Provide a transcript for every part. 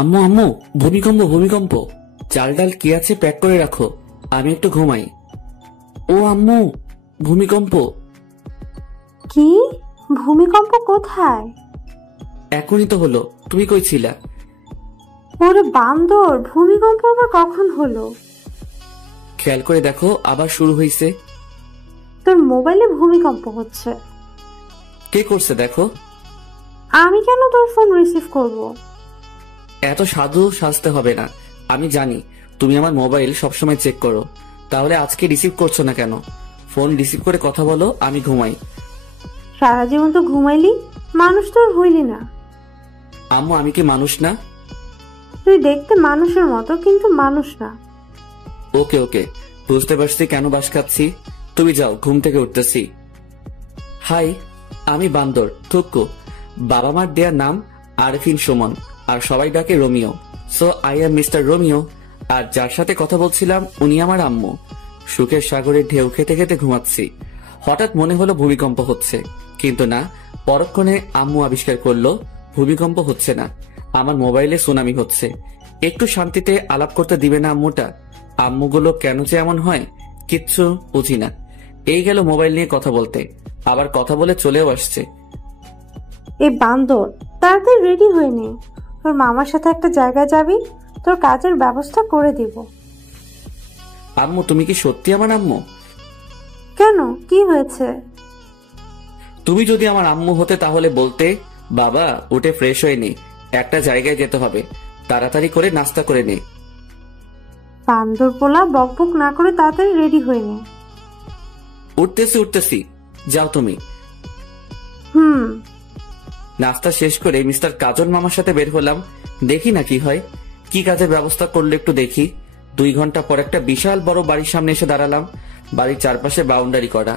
আম্মু আম্মু, ভূমিকম্প ভূমিকম্প। চাল ডাল কি আছে প্যাক করে রাখো, আমি একটু ঘুমাই। ও আম্মু, ভূমিকম্প। কি? ভূমিকম্প কোথায়? এখনই তো হলো, তুমি কই ছিলা? ওরে বান্দর, ভূমিকম্প আবার কখন হলো? খেয়াল করে দেখো, আবার শুরু হইছে। তোর মোবাইলে ভূমিকম্প হচ্ছে। কে করছে দেখো। আমি কেন তোর ফোন রিসিভ করব? এত সাধু সাজতে হবে না, আমি জানি তুমি আমার মোবাইল সবসময় চেক করো। তাহলে আজকে রিসিভ করছো না কেন? ফোন রিসিভ করে কথা বলো, আমি ঘুমাই। সারা জীবন তো ঘুমাইলি, মানুষ তো আর হইলি না। আম্মু, আমি কি মানুষ না? তুই দেখতে মানুষের মতো, কিন্তু মানুষ না। ওকে ওকে, বুঝতে পারছি কেন বাস খাচ্ছি। তুমি যাও, ঘুম থেকে উঠতেছি। হাই, আমি বান্দর থুক্কু। বাবা মার দেয়া নাম আরফিন সুমন, আর সবাই ডাকে Romeo. So I am mister Romeo. আর যার সাথে কথা বলছিলাম উনি আমার আম্মু। সুখের সাগরে ঢেউ খেতে খেতে ঘুমাচ্ছি। হঠাৎ মনে হলো ভূমিকম্প হচ্ছে, কিন্তু না, পরক্ষণে আম্মু আবিষ্কার করলো ভূমিকম্প হচ্ছে না, আমার মোবাইলে সুনামি হচ্ছে। একটু শান্তিতে আলাপ করতে দিবে না আম্মুটা? আম্মুগুলো কেন যে এমন হয়, কিচ্ছু বুঝি না। এই গেল মোবাইল নিয়ে কথা বলতে, আবার কথা বলে চলেও আসছে। এই বান্দর, তাড়াতাড়ি রেডি হয়ে নে। তোর মামার সাথে একটা জায়গায় যাবি, তোর কাজের ব্যবস্থা করে দিব। আম্মু, তুমি কি সত্যি আমার আম্মু? কেন, কি হয়েছে? তুমি যদি আমার আম্মু হতে তাহলে বলতে, বাবা উঠে ফ্রেশ হয়ে নে, একটা জায়গায় যেতে হবে, তাড়াতাড়ি করে নাস্তা করে নে। বান্দর পোলা, বকবক না করে তাড়াতাড়ি রেডি হয়ে নে। উঠতেছি উঠতেছি, যাও তুমি। হুম। নাস্তা শেষ করে মিস্টার কাজল মামার সাথে বের হলাম, দেখি না কি হয়। কি কাজের ব্যবস্থা করলো একটু দেখি। 2 ঘন্টা পর একটা বিশাল বড় বাড়ির সামনে এসে দাঁড়ালাম। বাড়ির চারপাশে বাউন্ডারি করা,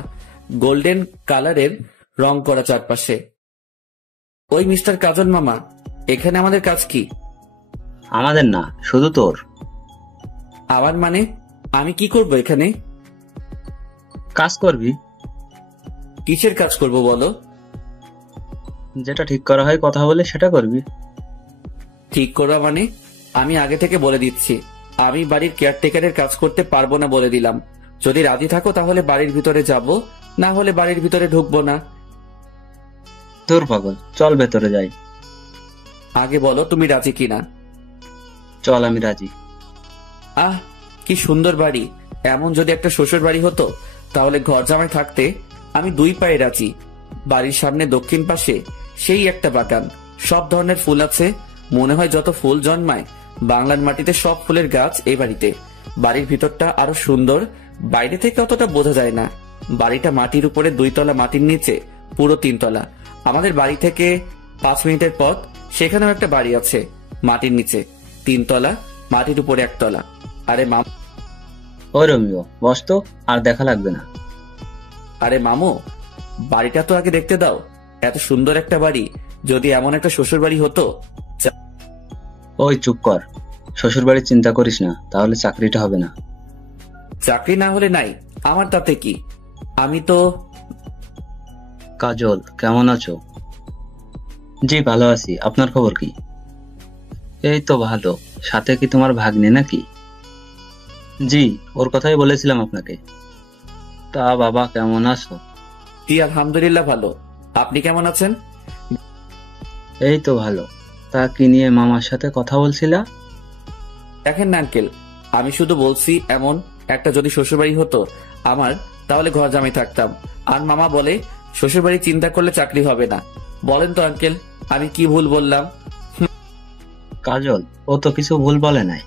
গোল্ডেন কালারের রং করা চারপাশে। ওই মিস্টার কাজল মামা, এখানে আমাদের কাজ কি? আমাদের না, শুধু তোর। আমার মানে? আমি কি করব এখানে? কাজ করবি। কিসের কাজ করব বলো? যেটা ঠিক করা হয় কথা বলে সেটা করবি। ঠিক করা মানে? আমি আগে থেকে বলে দিচ্ছি, আমি বাড়ির কেয়ারটেকারের কাজ করতে পারবো না বলে দিলাম। যদি রাজি থাকো তাহলে বাড়ির ভিতরে যাব, না হলে বাড়ির ভিতরে ঢুকবো না। তোর পাগল, চল ভেতরে যাই। আগে বলো তুমি রাজি কিনা। চল, আমি রাজি। আহ, কি সুন্দর বাড়ি। এমন যদি একটা শ্বশুর বাড়ি হতো তাহলে ঘর জামাই থাকতে আমি 2 পায়ে রাজি। বাড়ির সামনে দক্ষিণ পাশে সেই একটা বাগান, সব ধরনের ফুল আছে। মনে হয় যত ফুল জন্মায় বাংলার মাটিতে সব ফুলের গাছ এই বাড়িতে। বাড়ির ভিতরটা আরো সুন্দর, বাইরে থেকে অতটা বোঝা যায় না। বাড়িটা মাটির উপরে 2 তলা, মাটির নিচে পুরো 3 তলা। আমাদের বাড়ি থেকে 5 মিনিটের পথ সেখানেও একটা বাড়ি আছে, মাটির নিচে 3 তলা, মাটির উপরে 1 তলা। আরে মামু। ওই রোমিও, বস তো, আর দেখা লাগবে না। আরে মামু, বাড়িটা তো আগে দেখতে দাও। এত সুন্দর একটা বাড়ি, যদি এমন একটা শ্বশুর বাড়ি হতো। ওই চুপ কর, শ্বশুর বাড়ির চিন্তা করিস না, তাহলে চাকরিটা হবে না। চাকরি না হলে নাই, আমার তাতে কি? আমি তো। কাজল, কেমন আছো? জি ভালো আছি, আপনার খবর কি? এই তো ভালো। সাথে কি তোমার ভাগ্নে নাকি? জি, ওর কথাই বলেছিলাম আপনাকে। তা বাবা, কেমন আছো? জি আলহামদুলিল্লাহ ভালো। আপনি কেমন আছেন? এই তো ভালো। তা কি নিয়ে মামার সাথে কথা বলছিলা? দেখেন না আঙ্কেল, আমি শুধু বলছি এমন একটা যদি শ্বশুরবাড়ি হতো আমার, তাহলে ঘর জামাই থাকতাম। আর মামা বলে শ্বশুরবাড়ি চিন্তা করলে চাকরি হবে না। বলেন তো আঙ্কেল, আমি কি ভুল বললাম? কাজল, ও তো কিছু ভুল বলে নাই।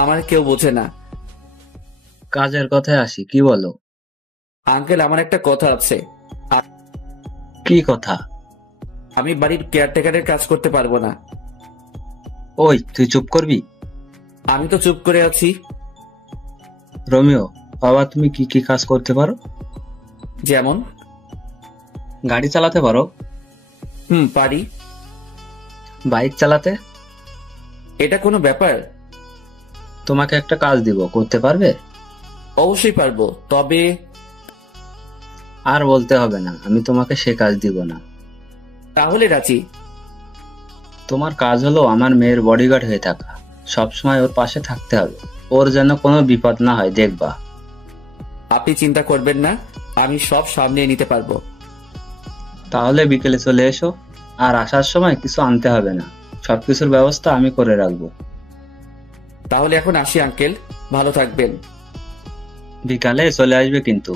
আমার কেউ বোঝে না। কাজের কথায় আসি, কি বলো? আঙ্কেল, আমার একটা কথা আছে। কি কথা? আমি বাড়ির কেয়ারটেকারের কাজ করতে পারবো না। ওই, তুই চুপ করবি? আমি তো চুপ করে আছি। রোমিও, বাবা তুমি কি কি কাজ করতে পারো? যেমন? গাড়ি চালাতে পারো? পারি। বাইক চালাতে? এটা কোনো ব্যাপার? তোমাকে একটা কাজ দিব, করতে পারবে? অবশ্যই পারবো, তবে। আর বলতে হবে না, আমি তোমাকে সে কাজ দিব না। তাহলে রাজি। তোমার কাজ হলো আমার মেয়ের বডিগার্ড হয়ে থাকা, সবসময় ওর পাশে থাকতে হবে, ওর যেন কোনো বিপদ না হয় দেখবা। আপনি চিন্তা করবেন না, আমি সব সামনে নিতে পারবো। তাহলে বিকেলে চলে এসো, আর আসার সময় কিছু আনতে হবে না, সবকিছুর ব্যবস্থা আমি করে রাখবো। তাহলে এখন আসি আঙ্কেল, ভালো থাকবেন। বিকালে চলে আসবে কিন্তু।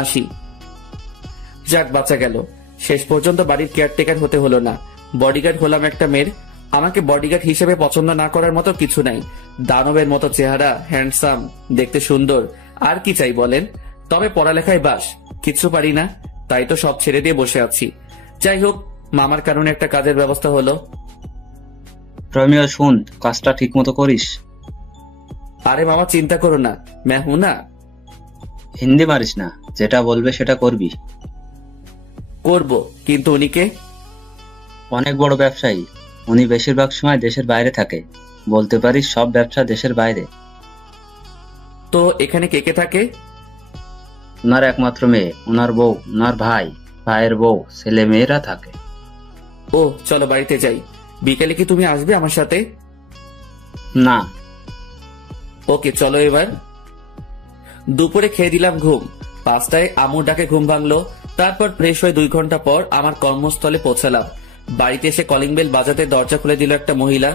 আসি। যাক, বাঁচা গেল। শেষ পর্যন্ত বাড়ির কেয়ারটেকার হতে হলো না, বডিগার্ড হলাম একটা মেয়ের। আমাকে বডিগার্ড হিসেবে পছন্দ না করার মতো কিছু নাই। দানবের মতো চেহারা, হ্যান্ডসাম, দেখতে সুন্দর, আর কি চাই বলেন? তবে পড়ালেখায় বাস, কিছু পারি না, তাই তো সব ছেড়ে দিয়ে বসে আছি। যাই হোক, মামার কারণে একটা কাজের ব্যবস্থা হলো। রমিও শুন, কাজটা ঠিক মতো করিস। আরে মামা, চিন্তা করো না, मैं हूं ना। হিন্দি মারিস না, যেটা বলবে সেটা করবি। করব, কিন্তু উনি কে? অনেক বড় ব্যবসায়ী, উনি বেশিরভাগ সময় দেশের বাইরে থাকে, বলতে পারিস সব ব্যবসা দেশের বাইরে। তো এখানে কে কে থাকে? ওনার একমাত্র মেয়ে, ওনার বউ, ওনার ভাই, ভাইয়ের বউ, ছেলে মেয়েরা থাকে। ও, চলো বাড়িতে যাই। বিকেলে কি তুমি আসবে আমার সাথে? না। ওকে, চলো এবার। দুপুরে খেয়ে দিলাম ঘুম। 5টায় আমুর ডাকে ঘুম ভাঙলো। তারপর ফ্রেশ হয়ে 2 ঘন্টা পর আমার কর্মস্থলে পৌঁছালাম। বাড়িতে এসে কলিং বেল বাজাতে দরজা খুলে দিল একটা মহিলা।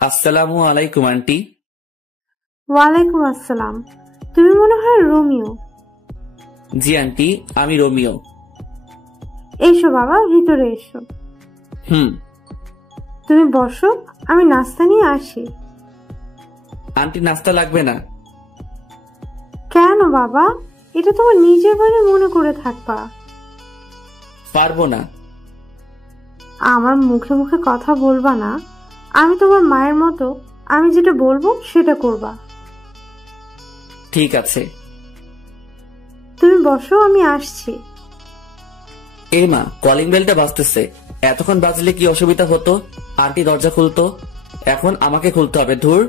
আসসালামু আলাইকুম আন্টি। ওয়ালাইকুম আসসালাম। তুমি মনে হয় রোমিও? জি আন্টি, আমি রোমিও। এসো বাবা, ভিতরে এসো। তুমি বসো, আমি নাস্তা নিয়ে আসি। আন্টি, নাস্তা লাগবে না। কেন বাবা? এটা তোমার নিজের বাড়ি মনে করে থাকবা। পারবো না। আমার মুখে মুখে কথা বলবা না। আমি তোমার মায়ের মতো, আমি যেটা বলবো সেটা করবা। ঠিক আছে। তুমি বসো, আমি আসছি। এই মা, কলিং বেলটা বাজতেছে, এতক্ষণ বাজলে কি অসুবিধা হতো? আন্টি দরজা খুলতো, এখন আমাকে খুলতে হবে। ধুর।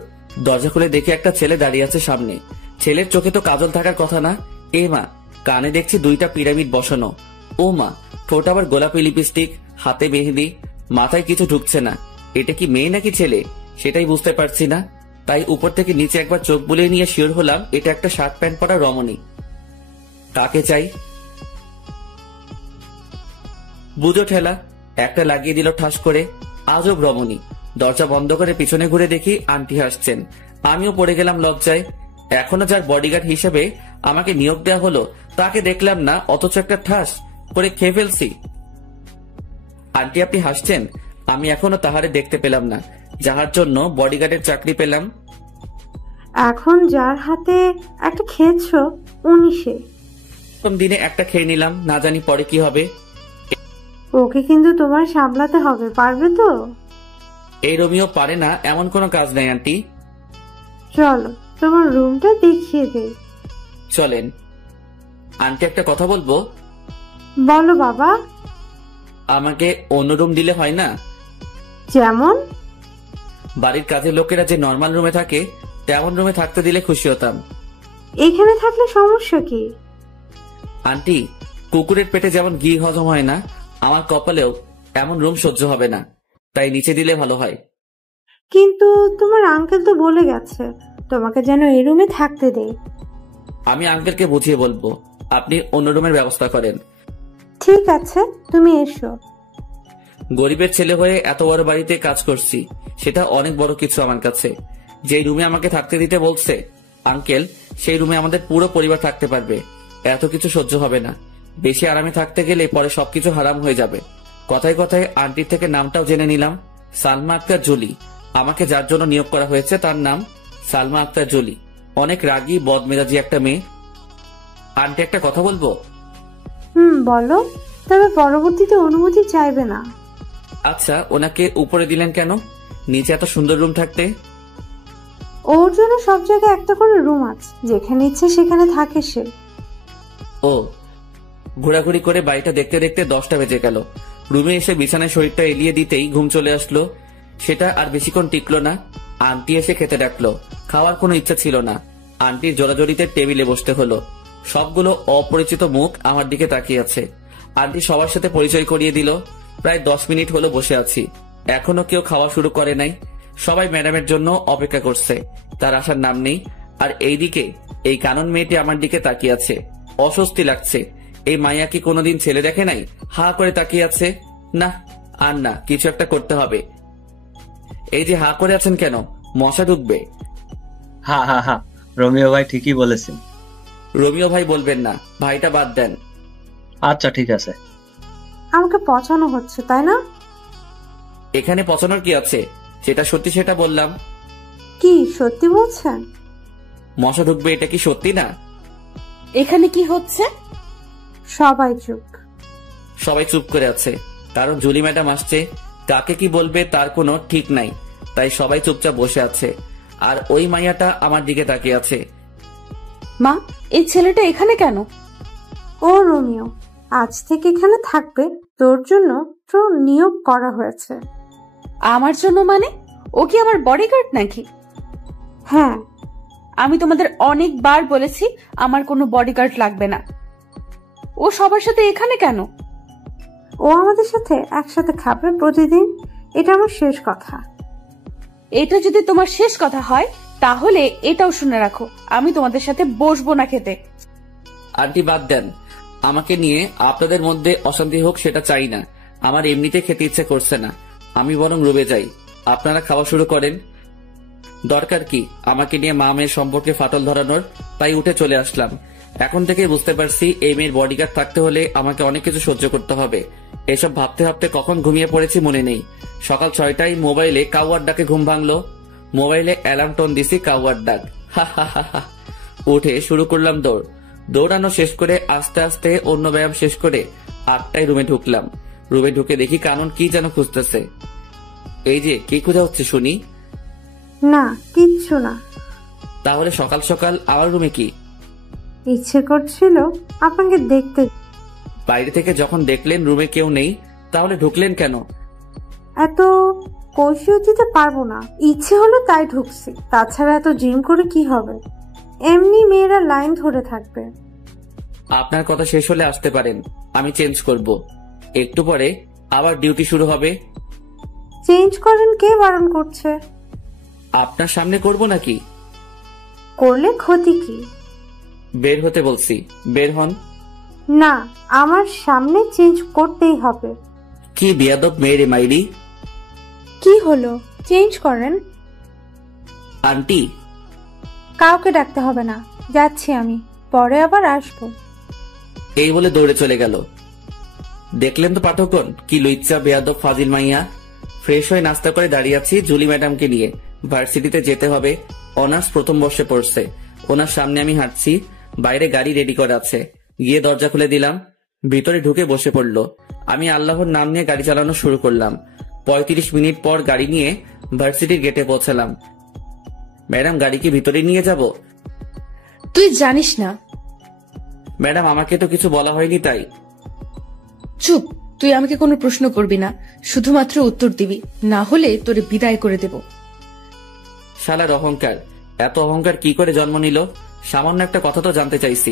দরজা খুলে দেখে একটা ছেলে দাঁড়িয়ে আছে সামনে। ছেলের চোখে তো কাজল থাকার কথা না। এ মা, কানে দেখছি 2টা পিরামিড বসানো। ও মা, ঠোঁট আবার গোলাপি লিপস্টিক, হাতে মেহেদি, মাথায় কিছু ঢুকছে না। এটা কি মেয়ে নাকি ছেলে সেটাই বুঝতে পারছি না। তাই উপর থেকে নিচে একবার চোখ বুলিয়ে নিয়ে শিওর হলাম এটা একটা শার্ট প্যান্ট পরা রমণী। কাকে চাই? বুঝো ঠেলা, একটা লাগিয়ে দিল ঠাস করে। আজব রমণী। দরজা বন্ধ করে পিছনে ঘুরে দেখি আন্টি হাসছেন। আমিও পড়ে গেলাম লজ্জায়। এখনো যার বডিগার্ড হিসেবে আমাকে নিয়োগ দেওয়া হলো তাকে দেখলাম না, অথচ একটা ঠাস করে খেয়ে ফেলছি। আন্টি, আপনি হাসছেন? আমি এখনো তাহারে দেখতে পেলাম না, যাহার জন্য বডিগার্ডের চাকরি পেলাম। এখন যার হাতে একটা খেয়েছো উনি সে। প্রথম দিনে একটা খেয়ে নিলাম, না জানি পরে কি হবে। ওকে কিন্তু তোমার সামলাতে হবে, পারবে তো? এই রোমিও পারে না এমন কোনো কাজ নেই আন্টি। চলো তোমার রুমটা দেখিয়ে দেই। চলেন। আন্টি, একটা কথা বলবো। বলো বাবা। আমাকে অন্য রুম দিলে হয় না? যেমন? বাড়ির কাজের লোকেরা যে নর্মাল রুমে থাকে তেমন রুমে থাকতে দিলে খুশি হতাম। এখানে থাকলে সমস্যা কি? আন্টি, কুকুরের পেটে যেমন ঘি হজম হয় না, আমার কপালেও এমন রুম সহ্য হবে না, তাই নিচে দিলে ভালো হয়। কিন্তু তোমার আঙ্কেল তো বলে গেছে তোমাকে যেন এই রুমে থাকতে দেয়। আমি আঙ্কেলকে বুঝিয়ে বলবো, আপনি অন্য রুমের ব্যবস্থা করেন। ঠিক আছে, তুমি এসো। গরিবের ছেলে হয়ে এত বড় বাড়িতে কাজ করছি, সেটা অনেক বড় কিছু আমার কাছে। যেই রুমে আমাকে থাকতে দিতে বলছে আঙ্কেল, সেই রুমে আমাদের পুরো পরিবার থাকতে পারবে। এত কিছু সহ্য হবে না। বেশি আরামে থাকতে গেলে পরে সবকিছু হারাম হয়ে যাবে। কথায় কথায় আন্টির থেকে নামটাও জেনে নিলাম। সালমা আক্তার জুলি। আমাকে যার জন্য নিয়োগ করা হয়েছে তার নাম সালমা আক্তার জুলি। অনেক রাগী বদমেজাজি একটা মেয়ে। আন্টি, একটা কথা বলবো? বলো, তবে পরবর্তীতে অনুমতি চাইবে না। আচ্ছা, ওনাকে উপরে দিলেন কেন? নিচে এত সুন্দর রুম থাকতে। ওর জন্য সব জায়গায় একটা করে রুম আছে, যেখানে ইচ্ছে সেখানে থাকে সে। ও, ঘোরাঘুরি করে বাড়িটা দেখতে দেখতে 10টা বেজে গেল। রুমে এসে বিছানায় শরীরটা এলিয়ে দিতেই ঘুম চলে আসলো। সেটা আর বেশিক্ষণ টিকলো না। আন্টি এসে খেতে ডাকলো। খাওয়ার কোনো ইচ্ছা ছিল না। আন্টির জোরাজোরিতে টেবিলে বসতে হলো। সবগুলো অপরিচিত মুখ আমার দিকে তাকিয়ে আছে। আন্টি সবার সাথে পরিচয় করিয়ে দিল। প্রায় 10 মিনিট হলো বসে আছি, এখনো কেউ খাওয়া শুরু করে নাই। সবাই ম্যাডামের জন্য অপেক্ষা করছে, তার আসার নাম নেই। আর এইদিকে এই কানন মেয়েটি আমার দিকে তাকিয়ে আছে, অস্বস্তি লাগছে। এই মাইয়া কি কোনোদিন ছেলে দেখে নাই? হা করে তাকিয়ে আছে। না, আর না, কিছু একটা করতে হবে। এই যে হা করে আছেন কেন? মশা ঢুকবে। হা হা হা, রোমিও ভাই ঠিকই বলেছেন। রোমিও ভাই বলবেন না, ভাইটা বাদ দেন। আচ্ছা ঠিক আছে। আমাকে পচানো হচ্ছে, তাই না? এখানে পচানোর কি আছে? যেটা সত্যি সেটা বললাম। কি সত্যি বলছেন? মশা ঢুকবে, এটা কি সত্যি না? এখানে কি হচ্ছে? সবাই চুপ। সবাই চুপ করে আছে, কারণ জুলি ম্যাডাম আসছে। কাকে কি বলবে তার কোনো ঠিক নাই, তাই সবাই চুপচাপ বসে আছে। আর ওই মাইয়াটা আমার দিকে তাকিয়ে আছে। মা, এই ছেলেটা এখানে কেন? ও রোমিও, আজ থেকে এখানে থাকবে। তোর জন্য তো নিয়োগ করা হয়েছে। আমার জন্য মানে? ও কি আমার বডিগার্ড নাকি? হ্যাঁ। আমি তোমাদের অনেকবার বলেছি আমার কোনো বডিগার্ড লাগবে না। ও সবার সাথে এখানে কেন? ও আমাদের সাথে একসাথে খাবে প্রতিদিন। এটা আমার শেষ কথা। এটা যদি তোমার শেষ কথা হয় তাহলে এটাও শুনে রাখো, আমি তোমাদের সাথে বসবো না খেতে। আন্টি বাদ দেন, আমাকে নিয়ে আপনাদের মধ্যে অশান্তি হোক সেটা চাই না। আমার এমনিতে খেতে ইচ্ছে করছে না, আমি বরং রুমে যাই। আপনারা খাওয়া শুরু করেন। দরকার কি আমাকে নিয়ে মা মেয়ের সম্পর্কে ফাটল ধরানোর? তাই উঠে চলে আসলাম। এখন থেকে বুঝতে পারছি এই মেয়ের বডিগার্ড থাকতে হলে আমাকে অনেক কিছু সহ্য করতে হবে। এসব ভাবতে ভাবতে কখন ঘুমিয়ে পড়েছি মনে নেই। সকাল 6টায় মোবাইলে কাউয়ার ডাকে ঘুম ভাঙলো। মোবাইলে অ্যালার্ম টোন দিছি, কাউয়ার ডাক। হা হা হা হা। উঠে শুরু করলাম দৌড়। দৌড়ানো শেষ করে আস্তে আস্তে অন্য ব্যায়াম শেষ করে 8টায় রুমে ঢুকলাম। রুমে ঢুকে দেখি কানন কি যেন খুঁজতেছে। এই যে কি খোঁজা হচ্ছে শুনি? না, কিচ্ছু না। তাহলে সকাল সকাল আমার রুমে কি? ইচ্ছে করছিল আপনাকে দেখতে। বাইরে থেকে যখন দেখলেন রুমে কেউ নেই, তাহলে ঢুকলেন কেন? এত কৈফিয়ত দিতে পারবো না, ইচ্ছে হলো তাই ঢুকছি। তাছাড়া এত জিম করে কি হবে? এমনি মেয়েরা লাইন ধরে থাকবে। আপনার কথা শেষ হলে আসতে পারেন, আমি চেঞ্জ করব। একটু পরে আবার ডিউটি শুরু হবে। চেঞ্জ করেন, কে বারণ করছে? আপনার সামনে করব নাকি? করলে ক্ষতি কি? বের হতে বলছি, বের হন। না, আমার সামনে চেঞ্জ করতেই হবে। কি বেয়াদব মেয়েরে মাইরি। কি হলো? চেঞ্জ করেন। আন্টি, কাউকে ডাকতে হবে না, যাচ্ছি আমি, পরে আবার আসবো। এই বলে দৌড়ে চলে গেল। দেখলেন তো পাঠকগণ, কি লুইচ্চা বেয়াদব ফাজিল মাইয়া। ফ্রেশ হয়ে নাস্তা করে দাঁড়িয়ে আছি জুলি ম্যাডামকে নিয়ে। ভার্সিটিতে যেতে হবে, অনার্স প্রথম বর্ষে পড়ছে। ওনার সামনে আমি হাঁটছি, বাইরে গাড়ি রেডি করা আছে। গিয়ে দরজা খুলে দিলাম, ভিতরে ঢুকে বসে পড়লো। আমি আল্লাহর নাম নিয়ে গাড়ি চালানো শুরু করলাম। 35 মিনিট পর গাড়ি নিয়ে ভার্সিটির গেটে পৌঁছালাম। ম্যাডাম, গাড়ি কি ভিতরে নিয়ে যাব? তুই জানিস না। ম্যাডাম, আমাকে তো কিছু বলা হয়নি তাই। চুপ, তুই আমাকে কোনো প্রশ্ন করবি না, শুধুমাত্র উত্তর দিবি, না হলে তোরে বিদায় করে দেব। শালার অহংকার, এত অহংকার কি করে জন্ম নিল? সামান্য একটা কথা তো জানতে চাইছি,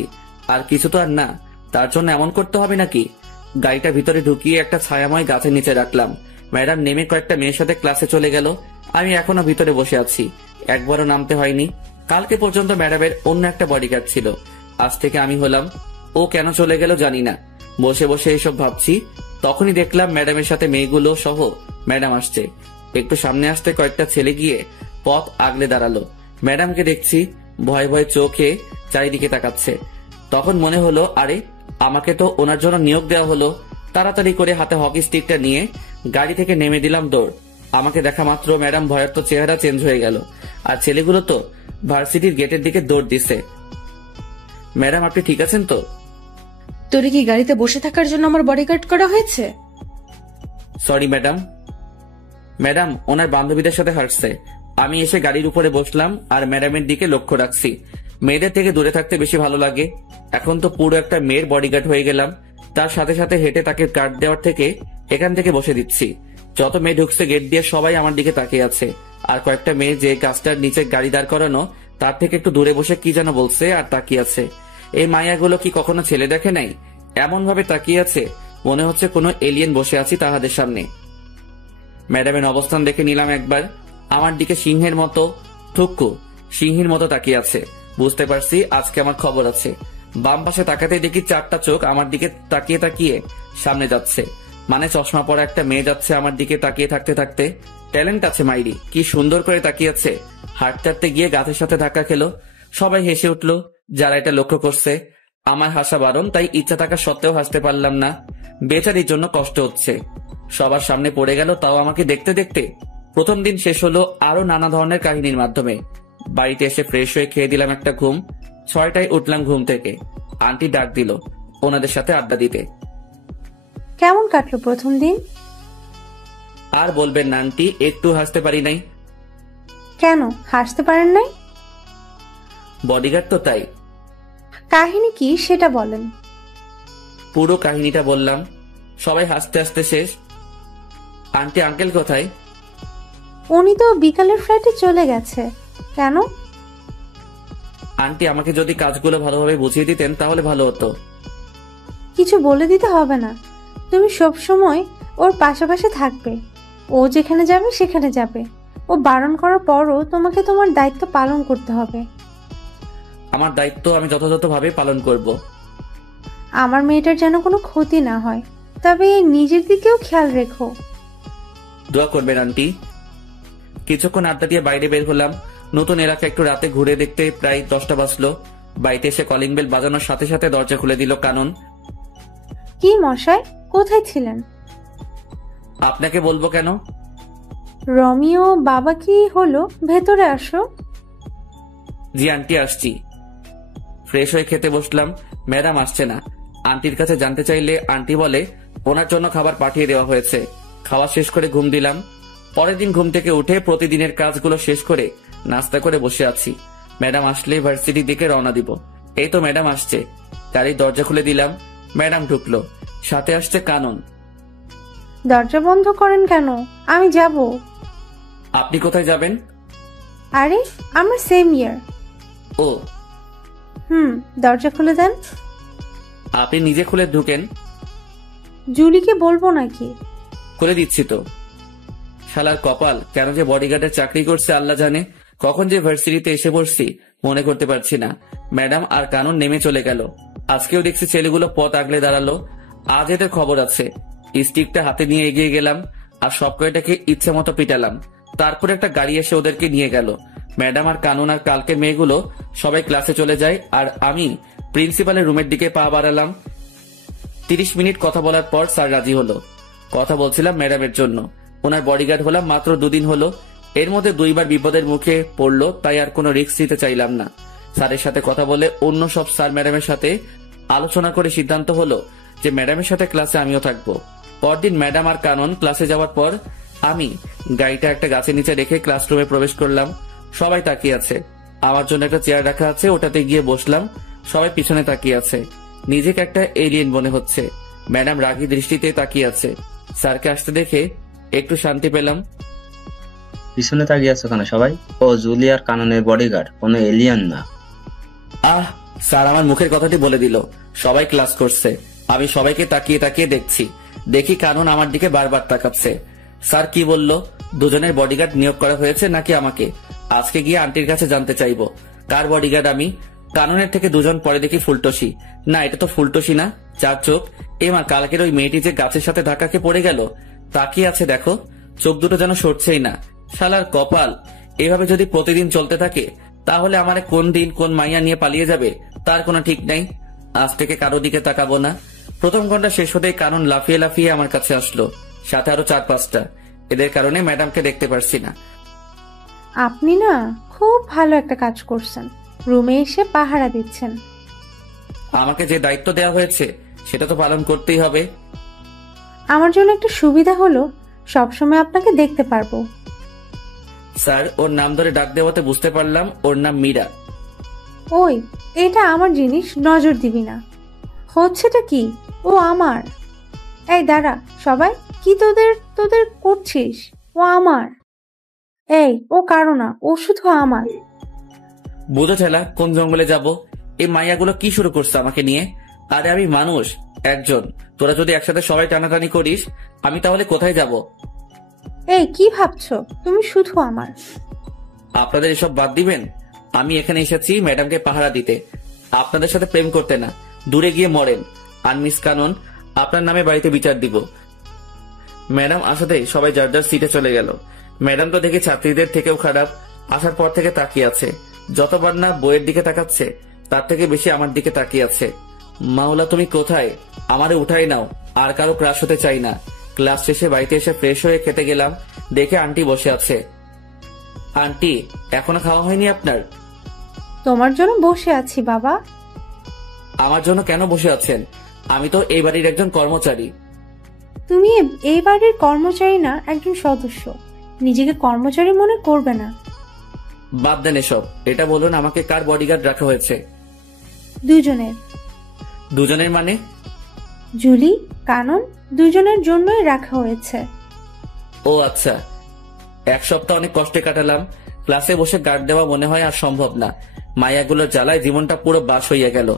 আর কিছু তো আর না, তার জন্য এমন করতে হবে নাকি? গাড়িটা ভিতরে ঢুকিয়ে একটা ছায়াময় গাছের নিচে রাখলাম। ম্যাডাম নেমে কয়েকটা মেয়ের সাথে ক্লাসে চলে গেল। আমি এখনো ভিতরে বসে আছি, একবারও নামতে হয়নি। কালকে পর্যন্ত ম্যাডামের অন্য একটা বডিগার্ড ছিল, আজ থেকে আমি হলাম। ও কেন চলে গেল জানি না। বসে বসে এসব ভাবছি, তখনই দেখলাম ম্যাডামের সাথে মেয়েগুলো সহ ম্যাডাম আসছে। একটু সামনে আসতে কয়েকটা ছেলে গিয়ে পথ আগলে দাঁড়ালো। ম্যাডামকে দেখছি ভয় ভয় চোখে চারিদিকে তাকাচ্ছে। তখন মনে হলো, আরে আমাকে তো ওনার জন্য নিয়োগ দেওয়া হলো। তাড়াতাড়ি করে হাতে হকি স্টিকটা নিয়ে গাড়ি থেকে নেমে দিলাম দৌড়। আমাকে দেখা মাত্র ম্যাডাম ভয়ের তো চেহারা চেঞ্জ হয়ে গেল, আর ছেলেগুলো তো ভার্সিটির গেটের দিকে দৌড় দিছে। ম্যাডাম, আপনি ঠিক আছেন তো? তোরে কি গাড়িতে বসে থাকার জন্য আমার বডিগার্ড করা হয়েছে? Sorry madam. ম্যাডাম ওনার বান্ধবীদের সাথে হাঁটছে। আমি এসে গাড়ির উপরে বসলাম আর ম্যাডামের দিকে লক্ষ্য রাখছি। মেয়েদের থেকে দূরে থাকতে বেশি ভালো লাগে। এখন তো পুরো একটা মেয়ের বডিগার্ড হয়ে গেলাম। তার সাথে সাথে হেঁটে তাকে গার্ড দেওয়ার থেকে এখান থেকে বসে দিচ্ছি। যত মেয়ে ঢুকছে গেট দিয়ে সবাই আমার দিকে তাকিয়ে আছে। আর কয়েকটা মেয়ে যে গাছটার নিচে গাড়ি দাঁড় করানো তার থেকে একটু দূরে বসে কি যেন বলছে আর তাকিয়ে আছে। এই মায়াগুলো কি কখনো ছেলে দেখে নাই? এমন ভাবে তাকিয়ে আছে মনে হচ্ছে কোনো এলিয়েন বসে আছি তাহাদের সামনে। ম্যাডামের অবস্থান দেখে নিলাম একবার। আমার দিকে সিংহের মতো, থুক্কু সিংহীর মতো তাকিয়ে আছে। বুঝতে পারছি আজকে আমার খবর আছে। বাম পাশে তাকাতে দেখি 4টা চোখ আমার দিকে তাকিয়ে তাকিয়ে সামনে যাচ্ছে। মানে চশমা পরা একটা মেয়ে যাচ্ছে আমার দিকে তাকিয়ে থাকতে থাকতে। ট্যালেন্ট আছে মাইরি, কি সুন্দর করে তাকিয়ে আছে। হাঁটতে হাঁটতে গিয়ে গাছের সাথে ধাক্কা খেলো। সবাই হেসে উঠলো যারা এটা লক্ষ্য করছে। আমার হাসা বারণ, তাই ইচ্ছা থাকা সত্ত্বেও হাসতে পারলাম না। বেচারির জন্য কষ্ট হচ্ছে। সবার সামনে পড়ে গেল, তাও আমাকে দেখতে দেখতে। প্রথম দিন শেষ হলো আরো নানা ধরনের কাহিনীর মাধ্যমে। বাড়িতে এসে ফ্রেশ হয়ে খেয়ে দিলাম একটা ঘুম। 6টায় উঠলাম ঘুম থেকে। আন্টি ডাক দিল ওনাদের সাথে আড্ডা দিতে। কেমন কাটলো প্রথম দিন? আর বলবেন না আন্টি, একটু হাসতে পারি নাই। কেন হাসতে পারেন নাই? বডিগার্ড তো তাই। কাহিনী কি সেটা বলেন। পুরো কাহিনীটা বললাম। সবাই হাসতে হাসতে শেষ। আন্টি আঙ্কেল কোথায়? উনি তো বিকালের ফ্লাইটে চলে গেছে। কেন? আন্টি আমাকে যদি কাজগুলো ভালোভাবে বুঝিয়ে দিতেন তাহলে ভালো হতো। কিছু বলে দিতে হবে না, তুমি সব সময় ওর পাশাপাশি থাকবে। ও যেখানে যাবে সেখানে যাবে। ও বারণ করার পরও তোমাকে তোমার দায়িত্ব পালন করতে হবে। আমার দায়িত্ব আমি যথাযথভাবে পালন করব। আমার মেয়েটার যেন কোনো ক্ষতি না হয়, তবে নিজের দিকেও খেয়াল রেখো। দোয়া করবেন আন্টি। কিছুক্ষণ আড্ডা দিয়ে বাইরে বের হলাম। নতুন এলাকা একটু রাতে ঘুরে দেখতে প্রায় 10টা বাজলো। বাড়িতে এসে কলিং বেল বাজানোর সাথে সাথে দরজা খুলে দিল কানন। কি মশাই, কোথায় ছিলেন? আপনাকে বলবো কেন? রমিও বাবা কি হলো, ভেতরে আসো। জি আন্টি আসছি। ফ্রেশ হয়ে খেতে বসলাম। ম্যাডাম আসছে না। আন্টির কাছে জানতে চাইলে আন্টি বলে ওনার জন্য খাবার পাঠিয়ে দেওয়া হয়েছে। খাওয়া শেষ করে ঘুম দিলাম। পরের দিন ঘুম থেকে উঠে প্রতিদিনের কাজগুলো শেষ করে নাস্তা করে বসে আছি। ম্যাডাম আসলে ভার্সিটির দিকে রওনা দিব। এই তো ম্যাডাম আসছে। গাড়ির দরজা খুলে দিলাম। ম্যাডাম ঢুকলো, সাথে আসছে কানন। দরজা বন্ধ করেন কেন? আমি যাব। আপনি কোথায় যাবেন? আরে আমরা সেম ইয়ার। ও দরজা খুলে দেন। আপনি নিজে খুলে ঢুকেন। জুলিকে বলবো নাকি? খুলে দিচ্ছি তো। শালার কপাল, কেন যে বডিগার্ডের চাকরি করছে আল্লাহ জানে। কখন যে ভার্সিটিতে এসে পড়ছি মনে করতে পারছি না। ম্যাডাম আর কানন নেমে চলে গেল। আজকেও দেখছি ছেলেগুলো পথ আগলে দাঁড়ালো। আজ এদের খবর আছে। স্টিকটা হাতে নিয়ে এগিয়ে গেলাম আর সব কয়টাকে ইচ্ছে মতো পিটালাম। তারপর একটা গাড়ি এসে ওদেরকে নিয়ে গেল। ম্যাডাম আর কানন আর কালকের মেয়েগুলো সবাই ক্লাসে চলে যায় আর আমি প্রিন্সিপালের রুমের দিকে পা বাড়ালাম। 30 মিনিট কথা বলার পর স্যার রাজি হলো। কথা বলছিলাম ম্যাডামের জন্য। ওনার বডিগার্ড হলাম মাত্র 2 দিন হলো। এর মধ্যে 2বার বিপদের মুখে পড়লো, তাই আর কোনো রিস্ক নিতে চাইলাম না। স্যারের সাথে কথা বলে অন্য সব স্যার ম্যাডামের সাথে আলোচনা করে সিদ্ধান্ত হলো যে ম্যাডামের সাথে ক্লাসে আমিও থাকবো। পরদিন ম্যাডাম আর কানন ক্লাসে যাওয়ার পর আমি গাড়িটা একটা গাছের নিচে রেখে ক্লাসরুমে প্রবেশ করলাম। সবাই তাকিয়ে আছে। আমার জন্য একটা চেয়ার রাখা আছে, ওটাতে গিয়ে বসলাম। সবাই পিছনে তাকিয়ে আছে। নিজেকে একটা এলিয়েন মনে হচ্ছে। ম্যাডাম রাগী দৃষ্টিতে তাকিয়ে আছে। স্যারকে আসতে দেখে একটু শান্তি পেলাম। পিছনে তাকিয়ে আছো কেন সবাই? ও জুলি আর কাননের বডিগার্ড, কোনো এলিয়ান না। স্যার আমার মুখের কথাটি বলে দিল। সবাই ক্লাস করছে, আমি সবাইকে তাকিয়ে তাকিয়ে দেখছি। দেখি কানন আমার দিকে বারবার তাকাচ্ছে। স্যার কি বলল? দুজনের বডিগার্ড নিয়োগ করা হয়েছে নাকি আমাকে? আজকে গিয়ে আন্টির কাছে জানতে চাইবো কার বডিগার্ড আমি। কাননের থেকে 2 জন পরে দেখি ফুলটসি। না, এটা তো ফুলটসি না, 4 চোখ। এমা, কালকের ওই মেয়েটি যে গাছের সাথে ধাক্কাকে পড়ে গেল তাকিয়ে আছে দেখো। চোখ দুটো যেন সরছেই না। শালার কপাল, এভাবে যদি প্রতিদিন চলতে থাকে তাহলে আমার কোন দিন কোন মাইয়া নিয়ে পালিয়ে যাবে তার কোনো ঠিক নাই। আজ থেকে কারো দিকে তাকাবো না। প্রথম ঘন্টা শেষ হতেই কানন লাফিয়ে লাফিয়ে আমার কাছে আসলো, সাথে আরো 4-5টা। এদের কারণে ম্যাডামকে দেখতে পারছি না। আপনি না খুব ভালো একটা কাজ করছেন, রুমে এসে পাহারা দিচ্ছেন। আমাকে যে দায়িত্ব দেওয়া হয়েছে সেটা তো পালন করতেই হবে। আমার জন্য একটা সুবিধা হলো সবসময় আপনাকে দেখতে পারবো। স্যার, ওর নাম ধরে ডাক দেওয়াতে বুঝতে পারলাম ওর নাম মীরা। ওই, এটা আমার জিনিস, নজর দিবি না। হচ্ছেটা কি? ও আমার। এই দাঁড়া সবাই, কি তোদের তোদের করছিস? ও আমার। এই, ও কারো না, ও শুধু আমার। বুঝো ঠেলা, কোন জঙ্গলে যাব? এই মাইয়াগুলো কি শুরু করছে আমাকে নিয়ে? আরে আমি মানুষ, একজন। তোরা যদি একসাথে সবাই টানাটানি করিস, আমি তাহলে কোথায় যাব? এই কি ভাবছো? তুমি শুধু আমার। আপনাদের এসব বাদ দিবেন। আমি এখানে এসেছি ম্যাডামকে পাহারা দিতে, আপনাদের সাথে প্রেম করতে না। দূরে গিয়ে মরেন। আর মিস কানন, আপনার নামে বাড়িতে বিচার দিব। ম্যাডাম আসাতেই সবাই যার যার সিটে চলে গেল। ম্যাডাম তো দেখি ছাত্রীদের থেকেও খারাপ। আসার পর থেকে তাকিয়ে আছে। যতবার না বইয়ের দিকে তাকাচ্ছে, তার থেকে বেশি আমার দিকে তাকিয়ে আছে। মাওলা, তুমি কোথায়? আমারে উঠাই নাও। আর কারো ক্রাশ হতে চাই না। ক্লাস শেষে বাড়িতে এসে ফ্রেশ হয়ে খেতে গেলাম, দেখে আন্টি বসে আছে। আন্টি, এখনো খাওয়া হয়নি আপনার? তোমার জন্য বসে আছি বাবা। আমার জন্য কেন বসে আছেন? আমি তো এই বাড়ির একজন কর্মচারী। তুমি এই বাড়ির কর্মচারী না, একজন সদস্য। নিজেকে কর্মচারী মনে করবে না। বাদ দেন এসব। এটা বলুন, আমাকে কার বডিগার্ড রাখা হয়েছে? দুজনের। দুজনের মানে? জুলি, কানন, দুজনের জন্যই রাখা হয়েছে। ও আচ্ছা। এক সপ্তাহ অনেক কষ্টে কাটালাম। ক্লাসে বসে গার্ড দেওয়া মনে হয় আর সম্ভব না। মায়াগুলোর জ্বালায় জীবনটা পুরো বাস হইয়া গেল।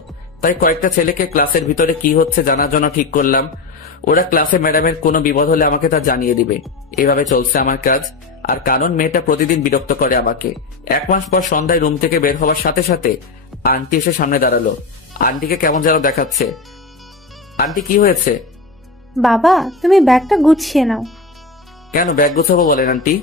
তাই কয়েকটা ছেলেকে ক্লাসের ভিতরে কি হচ্ছে জানার জন্য ঠিক করলাম। ওরা ক্লাসে ম্যাডামের কোনো বিপদ হলে আমাকে তা জানিয়ে দিবে। এভাবে চলছে আমার কাজ। আর কানন মেয়েটা প্রতিদিন বিরক্ত করে আমাকে। 1 মাস পর সন্ধ্যায় রুম থেকে বের হওয়ার সাথে সাথে আন্টি এসে সামনে দাঁড়ালো। আন্টিকে কেমন যেন দেখাচ্ছে। আন্টি, কি হয়েছে? বাবা, তুমি ব্যাগটা গুছিয়ে নাও। কেন ব্যাগ গোছাবো বলেন আন্টি?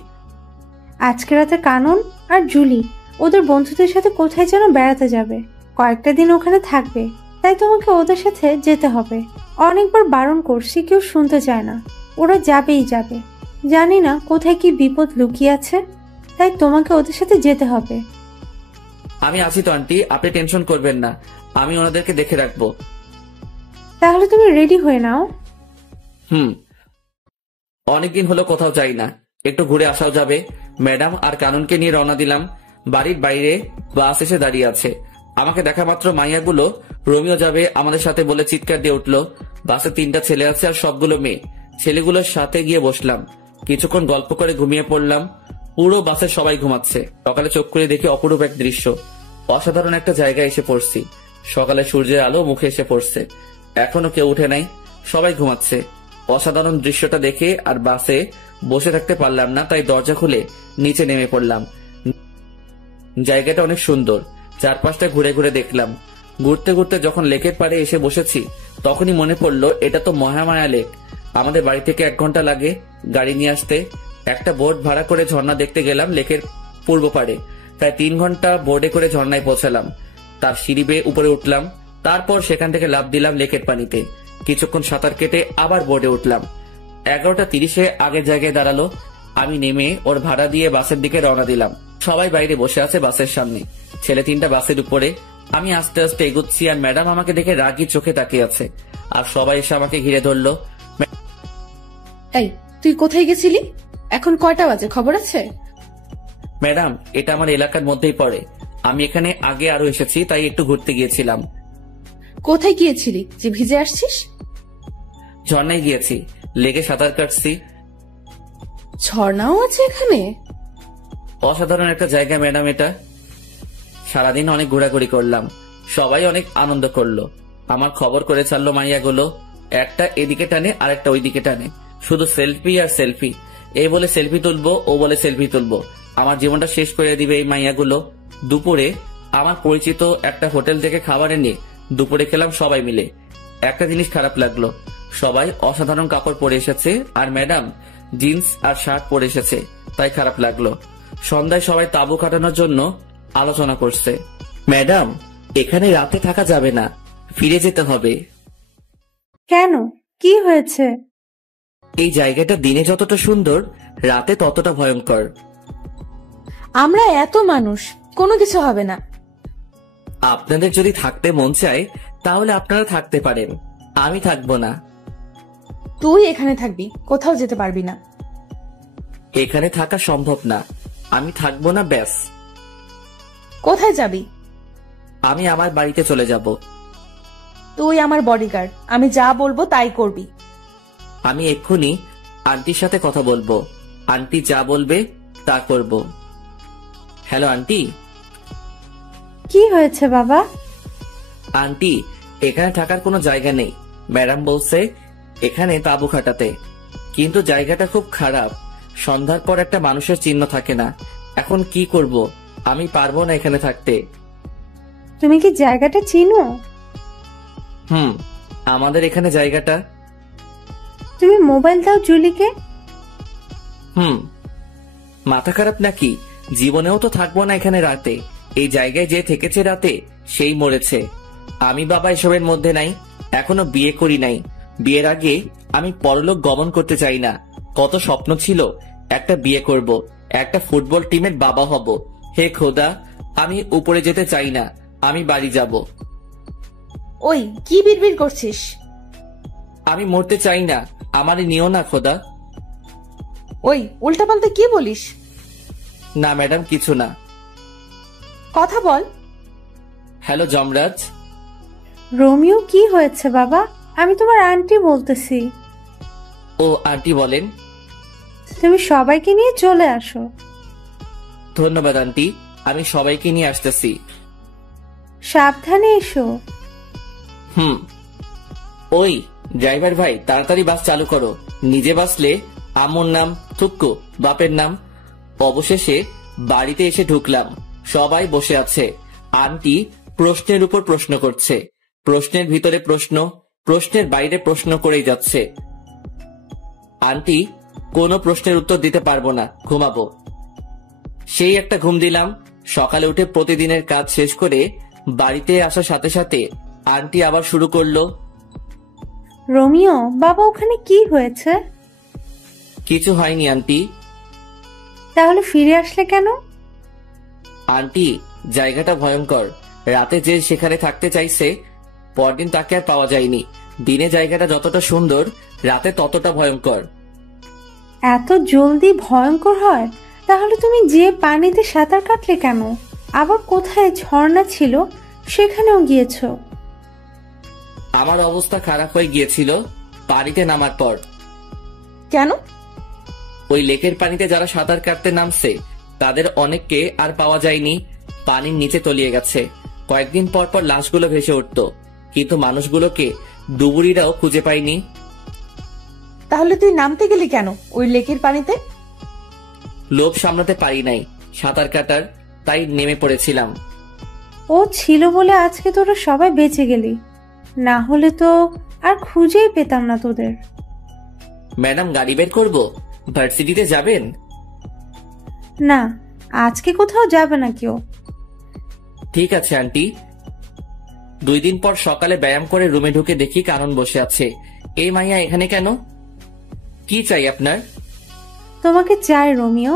আজকে রাতে কানন আর জুলি ওদের বন্ধুদের সাথে কোথায় যেন বেড়াতে যাবে। কয়েকটা দিন ওখানে থাকবে, তাই তোমাকে ওদের সাথে যেতে হবে। অনেকবার বারণ করছি, কেউ শুনতে চায় না। ওরা যাবেই যাবে। জানি না কোথায় কি বিপদ লুকিয়ে আছে, তাই তোমাকে ওদের সাথে যেতে হবে। আমি আছি তো আন্টি, আপনি টেনশন করবেন না। আমি ওনাদেরকে দেখে রাখবো। তাহলে তুমি রেডি হয়ে নাও। অনেকদিন হলো কোথাও যাই না, একটু ঘুরে আসাও যাবে। ম্যাডাম আর কাননকে নিয়ে রওনা দিলাম। বাড়ির বাইরে বাস এসে দাঁড়িয়ে আছে। আমাকে দেখা মাত্র মাইয়াগুলো রোমিও যাবে আমাদের সাথে বলে চিৎকার দিয়ে উঠলো। বাসে 3টা ছেলে আছে আর সবগুলো মেয়ে। ছেলেগুলোর সাথে গিয়ে বসলাম। কিছুক্ষণ গল্প করে ঘুমিয়ে পড়লাম। পুরো বাসে সবাই ঘুমাচ্ছে। সকালে চোখ করে দেখি অপরূপ এক দৃশ্য। অসাধারণ একটা জায়গায় এসে পড়ছি। সকালে সূর্যের আলো মুখে এসে পড়ছে। এখনো কেউ উঠে নাই, সবাই ঘুমাচ্ছে। অসাধারণ দৃশ্যটা দেখে আর বাসে বসে থাকতে পারলাম না, তাই দরজা খুলে নিচে নেমে পড়লাম। জায়গাটা অনেক সুন্দর। চারপাশটা ঘুরে ঘুরে দেখলাম। ঘুরতে ঘুরতে যখন লেকের পাড়ে এসে বসেছি, তখনই মনে পড়লো এটা তো মহামায়া লেক। আমাদের বাড়ি থেকে 1 ঘন্টা লাগে গাড়ি নিয়ে আসতে। একটা বোট ভাড়া করে ঝর্ণা দেখতে গেলাম লেকের পূর্ব পাড়ে। প্রায় 3 ঘন্টা বোর্ডে করে ঝর্ণায় পৌঁছালাম। তার সিঁড়ি বেয়ে উপরে উঠলাম। তারপর সেখান থেকে লাফ দিলাম লেকের পানিতে। কিছুক্ষণ সাঁতার কেটে আবার বোর্ডে উঠলাম। 11:30-এ আগের জায়গায় দাঁড়ালো। আমি নেমে ওর ভাড়া দিয়ে বাসের দিকে রওনা দিলাম। সবাই বাইরে বসে আছে বাসের সামনে। ছেলে 3টা বাসের উপরে। আমি আস্তে আস্তে এগোচ্ছি আর ম্যাডাম আমাকে দেখে রাগি চোখে তাকিয়ে আছে। আর সবাই এসে আমাকে ঘিরে ধরলো। এই, তুই কোথায় গেছিলি? এখন কয়টা বাজে খবর আছে? ম্যাডাম, এটা আমার এলাকার মধ্যেই পড়ে। আমি এখানে আগে আরো এসেছি, তাই একটু ঘুরতে গিয়েছিলাম। কোথায় গিয়েছিলি যে ভিজে আসছিস? ঝর্ণায় গিয়েছি, লেগে সাঁতার কাটছি। ঝর্ণাও আছে এখানে? অসাধারণ একটা জায়গা ম্যাডাম এটা। সারাদিন অনেক ঘোরাঘুরি করলাম। সবাই অনেক আনন্দ করলো। আমার খবর করে ছাড়লো মাইয়াগুলো। একটা এদিকে টানে আর একটা ওইদিকে টানে। শুধু সেলফি আর সেলফি। এই বলে সেলফি তুলবো, ও বলে সেলফি তুলবো। আমার জীবনটা শেষ করে দিবে এই মাইয়াগুলো। দুপুরে আমার পরিচিত একটা হোটেল থেকে খাবার এনে দুপুরে খেলাম সবাই মিলে। একটা জিনিস খারাপ লাগলো, সবাই অসাধারণ কাপড় পরে এসেছে আর ম্যাডাম জিন্স আর শার্ট পরে এসেছে, তাই খারাপ লাগলো। সন্ধ্যায় সবাই তাঁবু কাটানোর জন্য আলোচনা করছে। ম্যাডাম, এখানে রাতে থাকা যাবে না, ফিরে যেতে হবে। কেন, কি হয়েছে? এই জায়গাটা দিনে যতটা সুন্দর, রাতে ততটা ভয়ঙ্কর। আমরা এত মানুষ, কোনো কিছু হবে না। আপনাদের যদি থাকতে মন চায় তাহলে আপনারা থাকতে পারেন, আমি থাকবো না। তুই এখানে থাকবি, কোথাও যেতে পারবি না। এখানে থাকা সম্ভব না, আমি থাকবো না, ব্যাস। কোথায় যাবি? আমি আমার বাড়িতে চলে যাব। তুই আমার বডিগার্ড, আমি যা বলবো তাই করবি। আমি এক্ষুনি আন্টির সাথে কথা বলবো। আন্টি যা বলবে তা করব। Hello aunty. কি হয়েছে বাবা? আন্টি, এখানে থাকার কোনো জায়গা নেই। ম্যাডাম বলছে এখানে তাঁবু খাটাতে, কিন্তু জায়গাটা খুব খারাপ। সন্ধ্যার পর একটা মানুষের চিহ্ন থাকে না। এখন কি করব? আমি পারবো না এখানে থাকতে। তুমি কি জায়গাটা চিনো? আমাদের এখানে জায়গাটা। তুমি মোবাইল দাও জুলিকে। মাথা খারাপ নাকি? জীবনেও তো থাকবো না এখানে রাতে। এই জায়গায় যে থেকেছে রাতে সেই মরেছে। আমি বাবা এসবের মধ্যে নাই। এখনো বিয়ে করি নাই। বিয়ের আগে আমি পরলোক গমন করতে চাই না। কত স্বপ্ন ছিল, একটা বিয়ে করব, একটা ফুটবল টিমের বাবা হব। হে খোদা, আমি উপরে যেতে চাই না। আমি বাড়ি যাব। ওই কি বিড়বিড় করছিস? আমি মরতে চাই না। আমারে নিও না খোদা। ওই উল্টাপাল্টা কি বলিস? না ম্যাডাম, কিছু না। কথা বল। হ্যালো যমরাজ। রোমিও, কি হয়েছে বাবা? আমি তোমার আন্টি বলতেছি। ও আন্টি বলেন। তুমি সবাইকে নিয়ে চলে আসো। ধন্যবাদ আন্টি, আমি সবাইকে নিয়ে আসতেছি। সাবধানে এসো। ওই ড্রাইভার ভাই, তাড়াতাড়ি বাস চালু করো। নিজে বাসলে আম্মুর নাম থুক্কু, বাপের নাম। অবশেষে বাড়িতে এসে ঢুকলাম। সবাই বসে আছে। আন্টি প্রশ্নের উপর প্রশ্ন করছে। প্রশ্নের ভিতরে প্রশ্ন, প্রশ্নের বাইরে প্রশ্ন করেই যাচ্ছে। আন্টি কোনো প্রশ্নের উত্তর দিতে পারবো না, ঘুমাবো। সেই একটা ঘুম দিলাম। সকালে উঠে প্রতিদিনের কাজ শেষ করে বাড়িতে আসার সাথে সাথে আন্টি আবার শুরু করলো। রোমিও বাবা, ওখানে কি হয়েছে? কিছু হয়নি আন্টি। তাহলে ফিরে আসলে কেন? আন্টি জায়গাটা ভয়ঙ্কর। রাতে যে সেখানে থাকতে চাইছে, পরদিন তাকে আর পাওয়া যায়নি। দিনে জায়গাটা যতটা সুন্দর, রাতে ততটা ভয়ঙ্কর। এত জলদি ভয়ঙ্কর হয়? তাহলে তুমি যে পানিতে সাঁতার কাটলে কেন? আবার কোথায় ঝর্ণা ছিল সেখানেও গিয়েছো? আমার অবস্থা খারাপ হয়ে গিয়েছিল পানিতে নামার পর। কেন? ওই লেকের পানিতে যারা সাঁতার কাটতে নামছে তাদের অনেককে আর পাওয়া যায়নি। পানির নিচে তলিয়ে গেছে। কয়েকদিন পর পর লাশগুলো ভেসে উঠতো, কিন্তু মানুষগুলোকে ডুবুরিরাও খুঁজে পায়নি। তাহলে তুই নামতে গেলি কেন ওই লেকের পানিতে? লোভ সামলাতে পারি নাই সাঁতার কাটার, তাই নেমে পড়েছিলাম। ও ছিল বলে আজকে তোরা সবাই বেঁচে গেলি, না হলে তো আর খুঁজেই পেতাম না তোদের। ম্যাডাম গাড়ি বের করবো? ভার্সিটিতে যাবেন? না, আজকে কোথাও যাবে না কেউ। ঠিক আছে আন্টি। 2 দিন পর সকালে ব্যায়াম করে রুমে ঢুকে দেখি কানন বসে আছে। এই মাইয়া এখানে কেন? কি চাই আপনার? তোমাকে চাই রোমিও।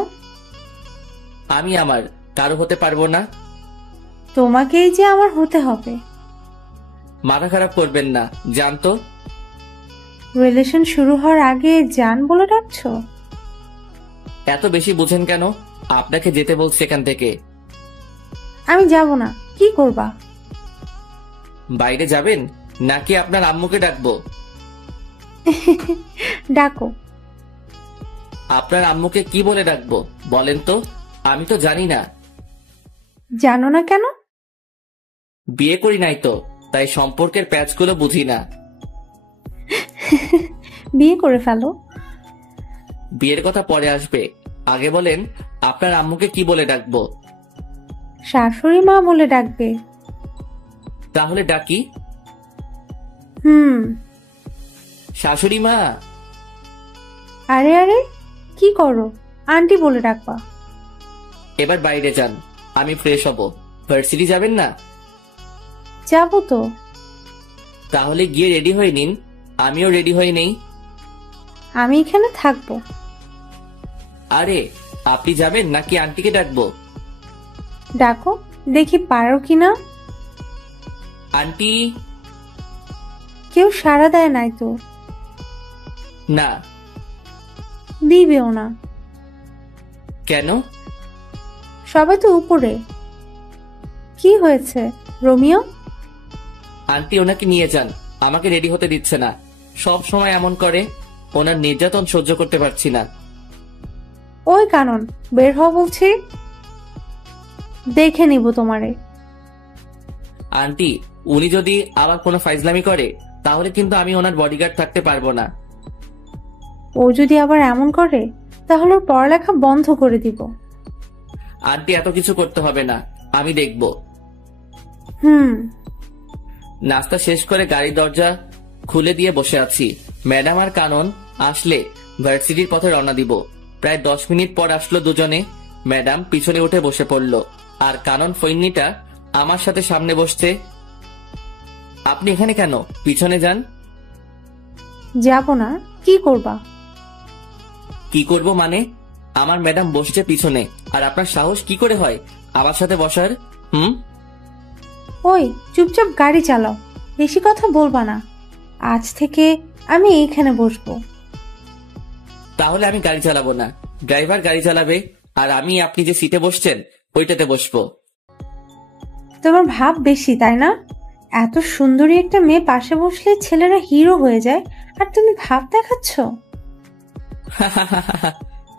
আমি আমার কারো হতে পারবো না। তোমাকেই যে আমার হতে হবে। মাথা খারাপ করবেন না, জানতো। রিলেশন শুরু হওয়ার আগে জান বলে ডাকছো? এত বেশি বুঝেন কেন? আপনাকে যেতে বলছি এখান থেকে। আমি যাব না। কি করবা? বাইরে যাবেন নাকি আপনার আম্মুকে ডাকবো? ডাকো। আপনার আম্মুকে কি বলে ডাকবো বলেন তো? আমি তো জানি না। জানো না কেন? বিয়ে করি নাই তো, তাই সম্পর্কের প্যাচগুলো বুঝি না। বিয়ে করে ফেলো। বিয়ের কথা পরে আসবে, আগে বলেন আপনার আম্মুকে কি বলে ডাকবো? শাশুড়ি মা বলে ডাকবে। তাহলে ডাকি। শাশুড়ি মা। আরে আরে, কি করো? আন্টি বলে ডাকবা। এবার বাইরে যান, আমি ফ্রেশ হব। ভার্সিটি যাবেন না? যাবো তো। তাহলে গিয়ে রেডি হয়ে নিন, আমিও রেডি হয়ে নেই। আমি এখানে থাকবো। আরে আপনি যাবেন নাকি আন্টিকে ডাকবো? ডাকো, দেখি পারো কিনা। আন্টি। কেউ সাড়া দেয় নাই তো? না। দিবেও না। কেন? সবাই তো উপরে। কি হয়েছে রোমিও? আন্টি ওনাকে নিয়ে যান, আমাকে রেডি হতে দিচ্ছে না। সব সময় এমন করে, ওনার নির্যাতন সহ্য করতে পারছি না। ওই কানন, বের হও বলছি। দেখে নিব তোমারে। আন্টি উনি যদি আবার কোনো ফাইজলামি করে তাহলে কিন্তু আমি ওনার বডিগার্ড থাকতে পারবো না। ও যদি আবার এমন করে তাহলে ওর পড়ালেখা বন্ধ করে দিব। আন্টি এত কিছু করতে হবে না, আমি দেখব। হুম। নাস্তা শেষ করে গাড়ির দরজা খুলে দিয়ে বসে আছি। ম্যাডাম আর কানন আসলে ভার্সিটির পথে রওনা দিব। প্রায় 10 মিনিট পর আসলো দুজনে। ম্যাডাম পিছনে উঠে বসে পড়লো, আর কানন ফৈন্নিটা আমার সাথে সামনে বসছে। আপনি এখানে কেন? পিছনে যান। যাব না, কি করবা? কি করব মানে? আমার ম্যাডাম বসছে পিছনে, আর আপনার সাহস কি করে হয় আমার সাথে বসার? ওই চুপচাপ গাড়ি চালাও, বেশি কথা বলবা না। আজ থেকে আমি এইখানে বসবো। তাহলে আমি গাড়ি চালাবো না, ড্রাইভার গাড়ি চালাবে, আর আমি আপনি যে সিটে বসছেন ওইটাতে বসবো। তোমার ভাব বেশি, তাই না? এত সুন্দরী একটা মেয়ে পাশে বসলে ছেলেরা হিরো হয়ে যায়, আর তুমি ভাব দেখাচ্ছ।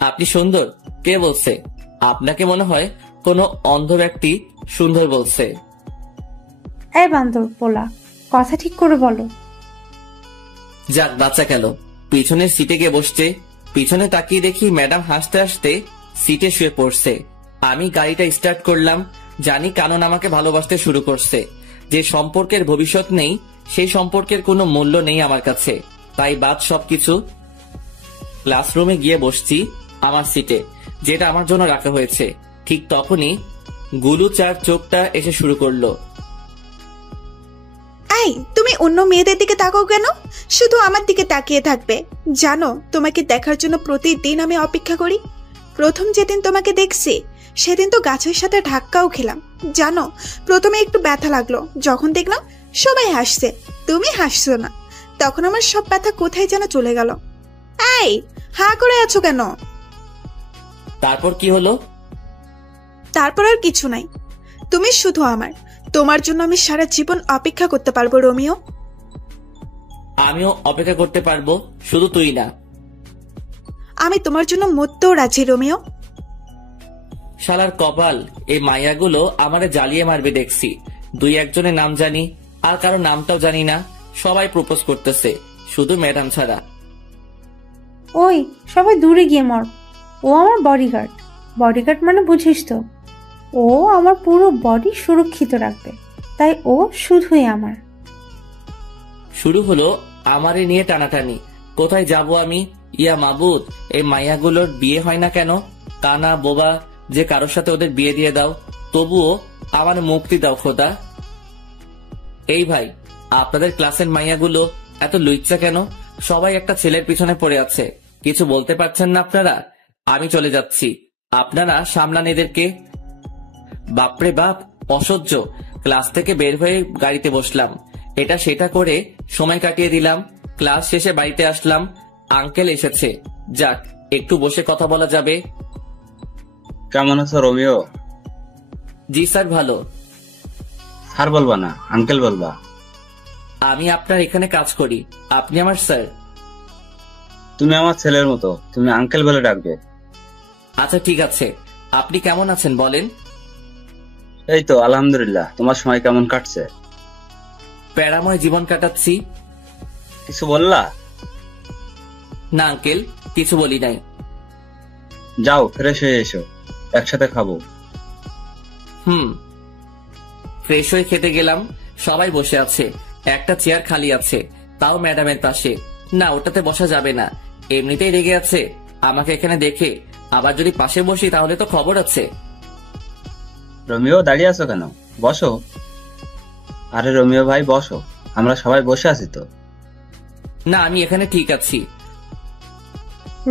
আপনি সুন্দর? কে বলছে? আপনাকে মনে হয় কোনো অন্ধ ব্যক্তি সুন্দর বলছে। এই বান্দর পোলা, কথা ঠিক করে বলো। যাক বাচ্চা গেল, পিছনের সিটে গিয়ে বসছে। পিছনে তাকিয়ে দেখি ম্যাডাম হাসতে হাসতে সিটে শুয়ে পড়ছে। আমি গাড়িটা স্টার্ট করলাম। জানি কানন আমাকে ভালোবাসতে শুরু করছে। যে সম্পর্কের ভবিষ্যৎ নেই, সেই সম্পর্কের কোনো মূল্য নেই আমার কাছে, তাই বাদ সবকিছু। ক্লাসরুমে গিয়ে বসছি আমার সিটে, যেটা আমার জন্য রাখা হয়েছে। ঠিক তখনই গুলু চার চোখটা এসে শুরু করলো। এই, তুমি অন্য মেয়েদের দিকে তাকাও কেন? শুধু আমার দিকে তাকিয়ে থাকবে? জানো, তোমাকে দেখার জন্য প্রতিদিন আমি অপেক্ষা করি। প্রথম যেদিন তোমাকে দেখছি সেদিন তো গাছের সাথে ধাক্কাও খেলাম। জানো, প্রথমে একটু ব্যথা লাগলো, যখন দেখলাম সবাই হাসছে, তুমি হাসছো না, তখন আমার সব ব্যথা কোথায় যেন চলে গেল। এই, হাঁ করে আছো কেন? তারপর কি হলো? তারপর আর কিছু নাই। তুমি শুধু আমার, তোমার জন্য আমি সারা জীবন অপেক্ষা করতে পারবো রোমিও। আমিও অপেক্ষা করতে পারবো, শুধু তুই না। আমি তোমার জন্য মরতেও রাজি রোমিও। শালার কপাল, এই মাইয়াগুলো আমারে জ্বালিয়ে মারবে দেখছি। দুই একজনের নাম জানি, আর কারো নামটাও জানি না। সবাই প্রপোজ করতেছে, শুধু ম্যাডাম ছাড়া। ওই সবাই দূরে গিয়ে মর। ও আমার বডিগার্ড। বডিগার্ড মানে বুঝিস তো, ও আমার পুরো বডি সুরক্ষিত রাখবে, তাই ও শুধুই আমার। শুরু হলো আমারে নিয়ে টানাটানি। কোথায় যাব আমি? ইয়া মাবুদ, এই মাইয়াগুলোর বিয়ে হয় না কেন? কানা বোবা যে কারোর সাথে ওদের বিয়ে দিয়ে দাও, তবুও আমার মুক্তি দাও খোদা। এই ভাই, আপনাদের ক্লাসের মাইয়াগুলো এত লুইচ্ছা কেন? সবাই একটা ছেলের পিছনে পড়ে আছে, কিছু বলতে পারছেন না আপনারা? আমি চলে যাচ্ছি, আপনারা সামলান এদেরকে। বাপরে বাপ, অসহ্য। ক্লাস থেকে বের হয়ে গাড়িতে বসলাম, এটা সেটা করে সময় কাটিয়ে দিলাম। ক্লাস শেষে বাড়িতে আসলাম, আঙ্কেল এসেছে। যাক, একটু বসে কথা বলা যাবে। কেমন আছো রোমিও? জি স্যার, ভালো। স্যার বলবা না, আঙ্কেল বলবা। আমি আপনার এখানে কাজ করি, আপনি আমার স্যার। তুমি আমার ছেলের মতো, তুমি আঙ্কেল বলে ডাকবে। আচ্ছা ঠিক আছে, আপনি কেমন আছেন বলেন? এই তো আলহামদুলিল্লাহ। তোমার সময় কেমন কাটছে? প্যারাময় জীবন কাটাচ্ছি। কিছু বললা? না আঙ্কেল, কিছু বলি নাই। যাও ফ্রেশ হয়ে এসো, একসাথে খাবো। ফ্রেশ হয়ে খেতে গেলাম। সবাই বসে আছে, একটা চেয়ার খালি আছে, তাও ম্যাডামের পাশে। না, ওটাতে বসা যাবে না, এমনিতেই রেগে আছে আমাকে এখানে দেখে। আবার যদি পাশে বসি তাহলে তো খবর আছে। রোমিও, দাঁড়িয়ে আছো কেন? বসো। আরে রোমিও ভাই বসো, আমরা সবাই বসে আছি তো। না, আমি এখানে ঠিক আছি।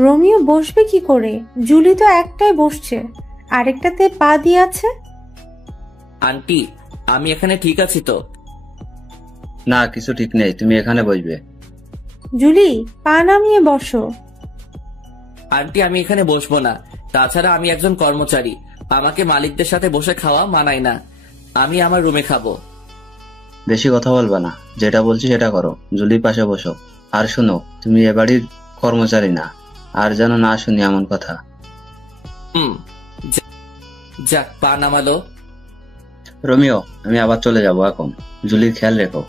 রোমিও বসবে কি করে? জুলি তো একটাই বসছে, আরেকটাতে পা দিয়ে আছে। আন্টি, আমি এখানে ঠিক আছি তো? না, কিছু ঠিক নেই, তুমি এখানে বসবে। জুলি, পা নামিয়ে বসো। আন্টি, আমি এখানে বসবো না। তাছাড়া আমি একজন কর্মচারী, আমাকে মালিকদের সাথে বসে খাওয়া মানায় না। আমি আমার রুমে খাবো। বেশি কথা বলবা না, যেটা বলছি সেটা করো। জুলির পাশে বসো। আর শোনো, তুমি এ বাড়ির কর্মচারী না, আর যেন না শুনি এমন কথা। যাক, পা নামালো। রোমিও, আমি আবার চলে যাব এখন, জুলির খেয়াল রেখো।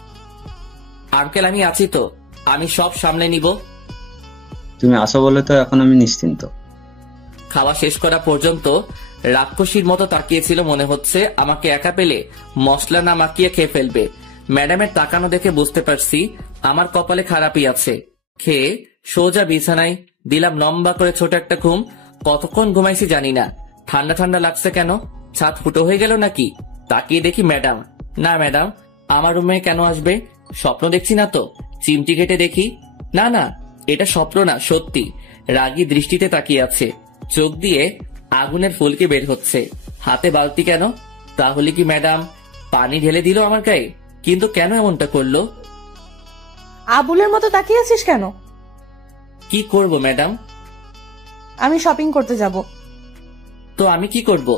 আঙ্কেল আমি আছি তো, আমি সব সামলে নিব। তুমি আসো বলে তো এখন আমি নিশ্চিন্ত। খাওয়া শেষ করা পর্যন্ত রাক্ষসীর মতো তাকিয়েছিল, মনে হচ্ছে আমাকে একা পেলে মশলা না মাখিয়ে খেয়ে ফেলবে। ম্যাডামের তাকানো দেখে বুঝতে পারছি আমার কপালে খারাপই আছে। খেয়ে সোজা বিছানায় দিলাম লম্বা করে ছোট একটা ঘুম। কতক্ষণ ঘুমাইছি জানি না। ঠান্ডা ঠান্ডা লাগছে কেন? ছাদ ফুটো হয়ে গেল নাকি? তাকিয়ে দেখি ম্যাডাম। না ম্যাডাম আমার রুমে কেন আসবে? স্বপ্ন দেখছি না তো? চিমটি কেটে দেখি, না না এটা স্বপ্ন না, সত্যি। রাগী দৃষ্টিতে তাকিয়ে আছে, চোখ দিয়ে আগুনের ফুলকি বের হচ্ছে। হাতে বালতি কেন? তাহলে কি ম্যাডাম পানি ঢেলে দিল আমার গায়ে? কিন্তু কেন এমনটা করলো? আবুলের মতো তাকিয়ে আছিস কেন? কি করব ম্যাডাম? আমি শপিং করতে যাব। তো আমি কি করব?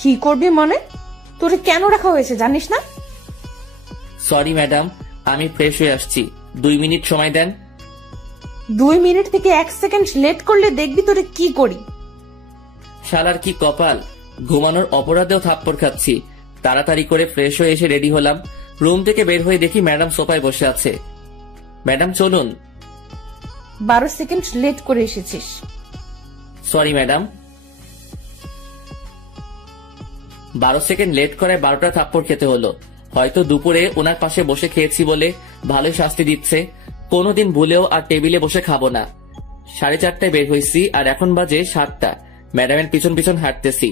কি করবি মানে? তোরে কেন রাখা হয়েছে জানিস না? সরি ম্যাডাম, আমি ফ্রেশ হয়ে আসছি, 2 মিনিট সময় দেন। 2 মিনিট থেকে 1 সেকেন্ড লেট করলে দেখবি তোরে কি করি। শালার কি কপাল, ঘুমানোর অপরাধেও থাপ্পড় খাচ্ছি। তাড়াতাড়ি করে ফ্রেশ হয়ে এসে রেডি হলাম। রুম থেকে বের হয়ে দেখি ম্যাডাম সোফায় বসে আছে। ম্যাডাম চলুন। 12 সেকেন্ড লেট করে এসেছিস। Sorry madam. 12 সেকেন্ড লেট করে 12টা থাপ্পড় খেতে হলো। হয়তো দুপুরে ওনার পাশে বসে খেয়েছি বলে ভালোই শাস্তি দিচ্ছে। কোনোদিন ভুলেও আর টেবিলে বসে খাবো না। 4:30টায় বের হয়েছি আর এখন বাজে 7টা। ম্যাডামের পিছন পিছন হাঁটতেছি,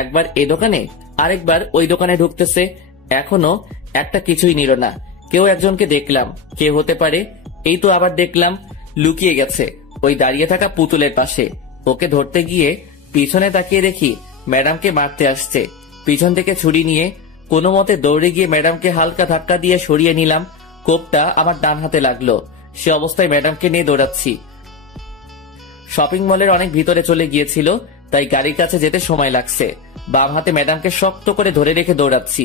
একবার এ দোকানে আরেকবার ওই দোকানে ঢুকতেছে। এখনো একটা কিছুই নিল না। কেউ একজনকে দেখলাম, কে হতে পারে? এই তো আবার দেখলাম লুকিয়ে গেছে ওই দাঁড়িয়ে থাকা পুতুলের পাশে। ওকে ধরতে গিয়ে পিছনে তাকিয়ে দেখি ম্যাডামকে মারতে আসছে। পিছন থেকে ছুরি নিয়ে কোনো মতে দৌড়ে গিয়ে ম্যাডামকে হালকা ধাক্কা দিয়ে সরিয়ে নিলাম। কোপটা আমার ডান হাতে লাগলো। সে অবস্থায় ম্যাডামকে নিয়ে দৌড়াচ্ছি। শপিং মলের অনেক ভিতরে চলে গিয়েছিল, তাই গাড়ির কাছে যেতে সময় লাগছে। বাম হাতে ম্যাডামকে শক্ত করে ধরে রেখে দৌড়াচ্ছি।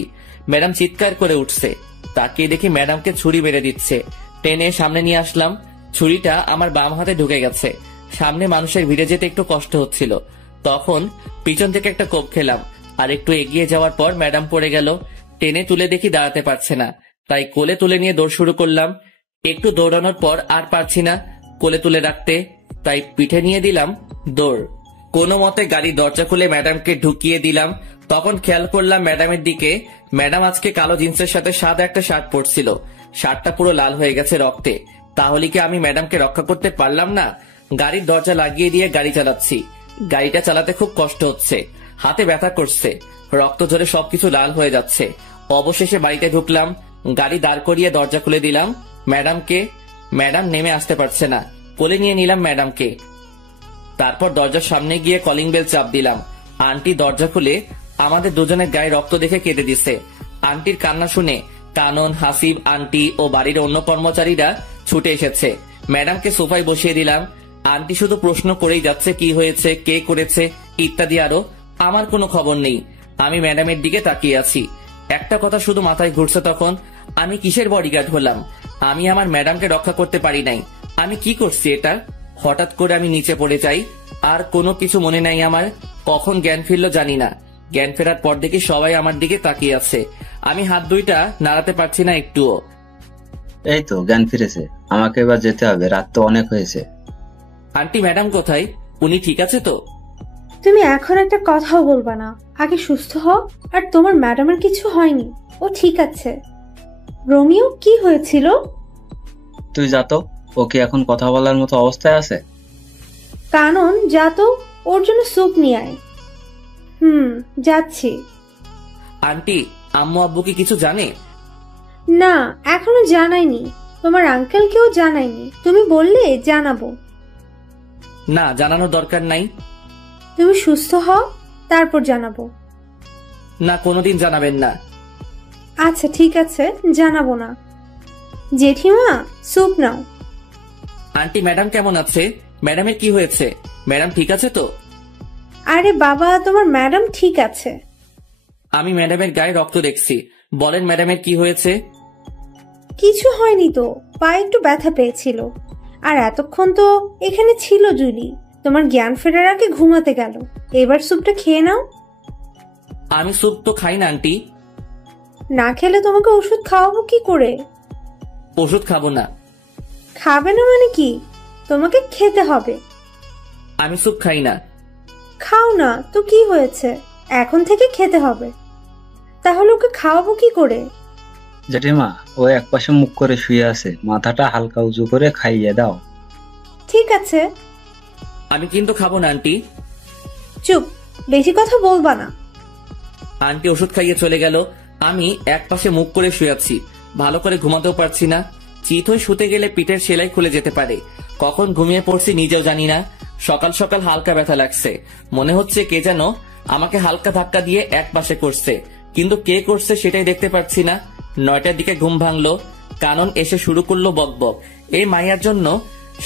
ম্যাডাম চিৎকার করে উঠছে। তাকিয়ে দেখি ম্যাডামকে ছুরি মেরে দিচ্ছে। টেনে সামনে নিয়ে আসলাম। ছুরিটা আমার বাম হাতে ঢুকে গেছে। সামনে মানুষের ভিড়ে যেতে একটু কষ্ট হচ্ছিল। তখন পিছন থেকে একটা কোপ খেলাম। আর একটু এগিয়ে যাওয়ার পর ম্যাডাম পড়ে গেল। টেনে তুলে দেখি দাঁড়াতে পারছে না, তাই কোলে তুলে নিয়ে দৌড় শুরু করলাম। একটু দৌড়ানোর পর আর পারছি না কোলে তুলে রাখতে, তাই পিঠে নিয়ে দিলাম দৌড়। কোনো মতে গাড়ির দরজা খুলে ম্যাডামকে ঢুকিয়ে দিলাম। তখন খেয়াল করলাম ম্যাডামের দিকে। ম্যাডাম আজকে কালো জিন্সের সাথে সাদা একটা শার্ট পরছিল। শার্টটা পুরো লাল হয়ে গেছে রক্তে। তাহলে কি আমি ম্যাডামকে রক্ষা করতে পারলাম না? গাড়ির দরজা লাগিয়ে দিয়ে গাড়ি চালাচ্ছি। গাড়িটা চালাতে খুব কষ্ট হচ্ছে, হাতে ব্যথা করছে, রক্ত ঝরে সবকিছু লাল হয়ে যাচ্ছে। অবশেষে বাড়িতে ঢুকলাম, গাড়ি দাঁড় করিয়ে দরজা খুলে দিলাম। ম্যাডাম নেমে আসতে পারছে না। কোলে নিয়ে নিলাম ম্যাডামকে। তারপর দরজার সামনে গিয়ে কলিং বেল চাপ দিলাম। আন্টি দরজা খুলে আমাদের দুজনের গায়ে রক্ত দেখে কেঁদে দিছে। আন্টির কান্না শুনে কানন, হাসিব আন্টি ও বাড়ির অন্য কর্মচারীরা ছুটে এসেছে। ম্যাডামকে সোফায় বসিয়ে দিলাম। আন্টি শুধু প্রশ্ন করেই যাচ্ছে, কি হয়েছে, কে করেছে ইত্যাদি আরো। আমার কোনো খবর নেই। আমি ম্যাডামের দিকে তাকিয়ে আছি। একটা কথা শুধু মাথায় ঘুরছে, তখন আমি কিসের বডিগার্ড হলাম? আমি আমার ম্যাডামকে রক্ষা করতে পারি নাই। আমি কি করছি এটা? হঠাৎ করে আমি নিচে পড়ে যাই, আর কোনো কিছু মনে নাই আমার। কখন জ্ঞান ফিরলো জানি না। জ্ঞান ফেরার পর দেখি সবাই আমার দিকে তাকিয়ে আছে। আমি হাত দুইটা নাড়াতে পারছি না একটুও। এই তো জ্ঞান ফিরেছে, আমাকে এবার যেতে হবে, রাত তো অনেক হয়েছে। আন্টি ম্যাডাম কোথায়? উনি ঠিক আছে তো? তুমি এখন একটা কথাও বলবা না, আগে সুস্থ হও। আর তোমার ম্যাডামের কিছু হয়নি, ও ঠিক আছে। রোমিও কি হয়েছিল? তুই যা তো, ও কি এখন কথা বলার মতো অবস্থায় আছে? কানন যা তো, ওর জন্য স্যুপ নিয়ে আয়। যাচ্ছি। আন্টি আম্মু আব্বু কি কিছু জানে? না, এখনো জানাইনি। তোমার আঙ্কেলকেও জানাইনি। তুমি বললে জানাবো। না, জানানোর দরকার নাই। তুমি সুস্থ হও, তারপর জানাবো। না, কোনোদিন জানাবেন না। আচ্ছা ঠিক আছে, জানাবো না। জেঠিমা স্যুপ নাও। আন্টি ম্যাডাম কেমন আছে? ম্যাডামের কি হয়েছে? ম্যাডাম ঠিক আছে তো? আরে বাবা, তোমার ম্যাডাম ঠিক আছে। আমি ম্যাডামের গায়ে রক্ত দেখছি। বলেন ম্যাডামের কি হয়েছে? কিছু হয়নি তো, পায়ে একটু ব্যথা পেয়েছিল। আর এতক্ষণ তো এখানে ছিল জুলি। তোমার জ্ঞান ফেরার আগে ঘুমাতে গেল। এবার স্যুপটা খেয়ে নাও। আমি স্যুপ তো খাই না আন্টি। না খেলে তোমাকে ওষুধ খাওয়াবো কি করে? ওষুধ খাবো না। খাবে না মানে কি? তোমাকে খেতে হবে। আমি স্যুপ খাই না। খাও না তো কি হয়েছে, এখন থেকে খেতে হবে। তাহলে ওকে খাওয়াবো কি করে? জেঠিমা, ও একপাশে মুখ করে শুয়ে আছে, মাথাটা হালকা উঁচু করে খাইয়ে দাও। ঠিক আছে। আমি কিন্তু খাবো না আন্টি। চুপ, বেশি কথা বলবা না। আন্টি ওষুধ খাইয়ে চলে গেল। আমি একপাশে মুখ করে শুয়ে আছি, ভালো করে ঘুমাতেও পারছি না। চিত হয়ে শুতে গেলে পিঠের সেলাই খুলে যেতে পারে। কখন ঘুমিয়ে পড়ছি নিজেও জানি না। সকাল সকাল হালকা ব্যথা লাগছে, মনে হচ্ছে কে যেন আমাকে হালকা ধাক্কা দিয়ে এক পাশে করছে, কিন্তু কে করছে সেটাই দেখতে পাচ্ছি না। 9টার দিকে ঘুম ভাঙলো। কানন এসে শুরু করলো বকবক। এই মাইয়ার জন্য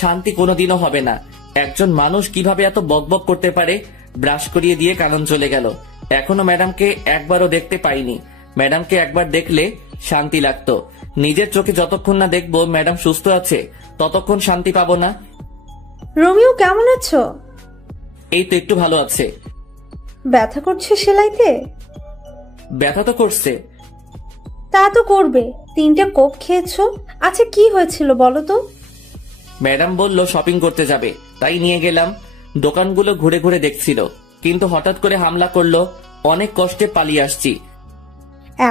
শান্তি কোনোদিনও হবে না। একজন মানুষ কিভাবে এত বকবক করতে পারে? ব্রাশ করিয়ে দিয়ে কানন চলে গেল। এখনো ম্যাডামকে একবারও দেখতে পাইনি। ম্যাডামকে একবার দেখলে শান্তি লাগতো। নিজের চোখে যতক্ষণ না দেখবো ম্যাডাম সুস্থ আছে, ততক্ষণ শান্তি পাবো না। রোমিও কেমন আছো? এই তো একটু ভালো আছে। ব্যথা করছে সেলাইতে? ব্যথা তো করছে। তা তো করবে, 3টে কোক খেয়েছো। আচ্ছা কি হয়েছিল বলো তো? ম্যাডাম বলল শপিং করতে যাবে, তাই নিয়ে গেলাম। দোকানগুলো ঘুরে ঘুরে দেখছিল, কিন্তু হঠাৎ করে হামলা করলো। অনেক কষ্টে পালিয়ে আসছি।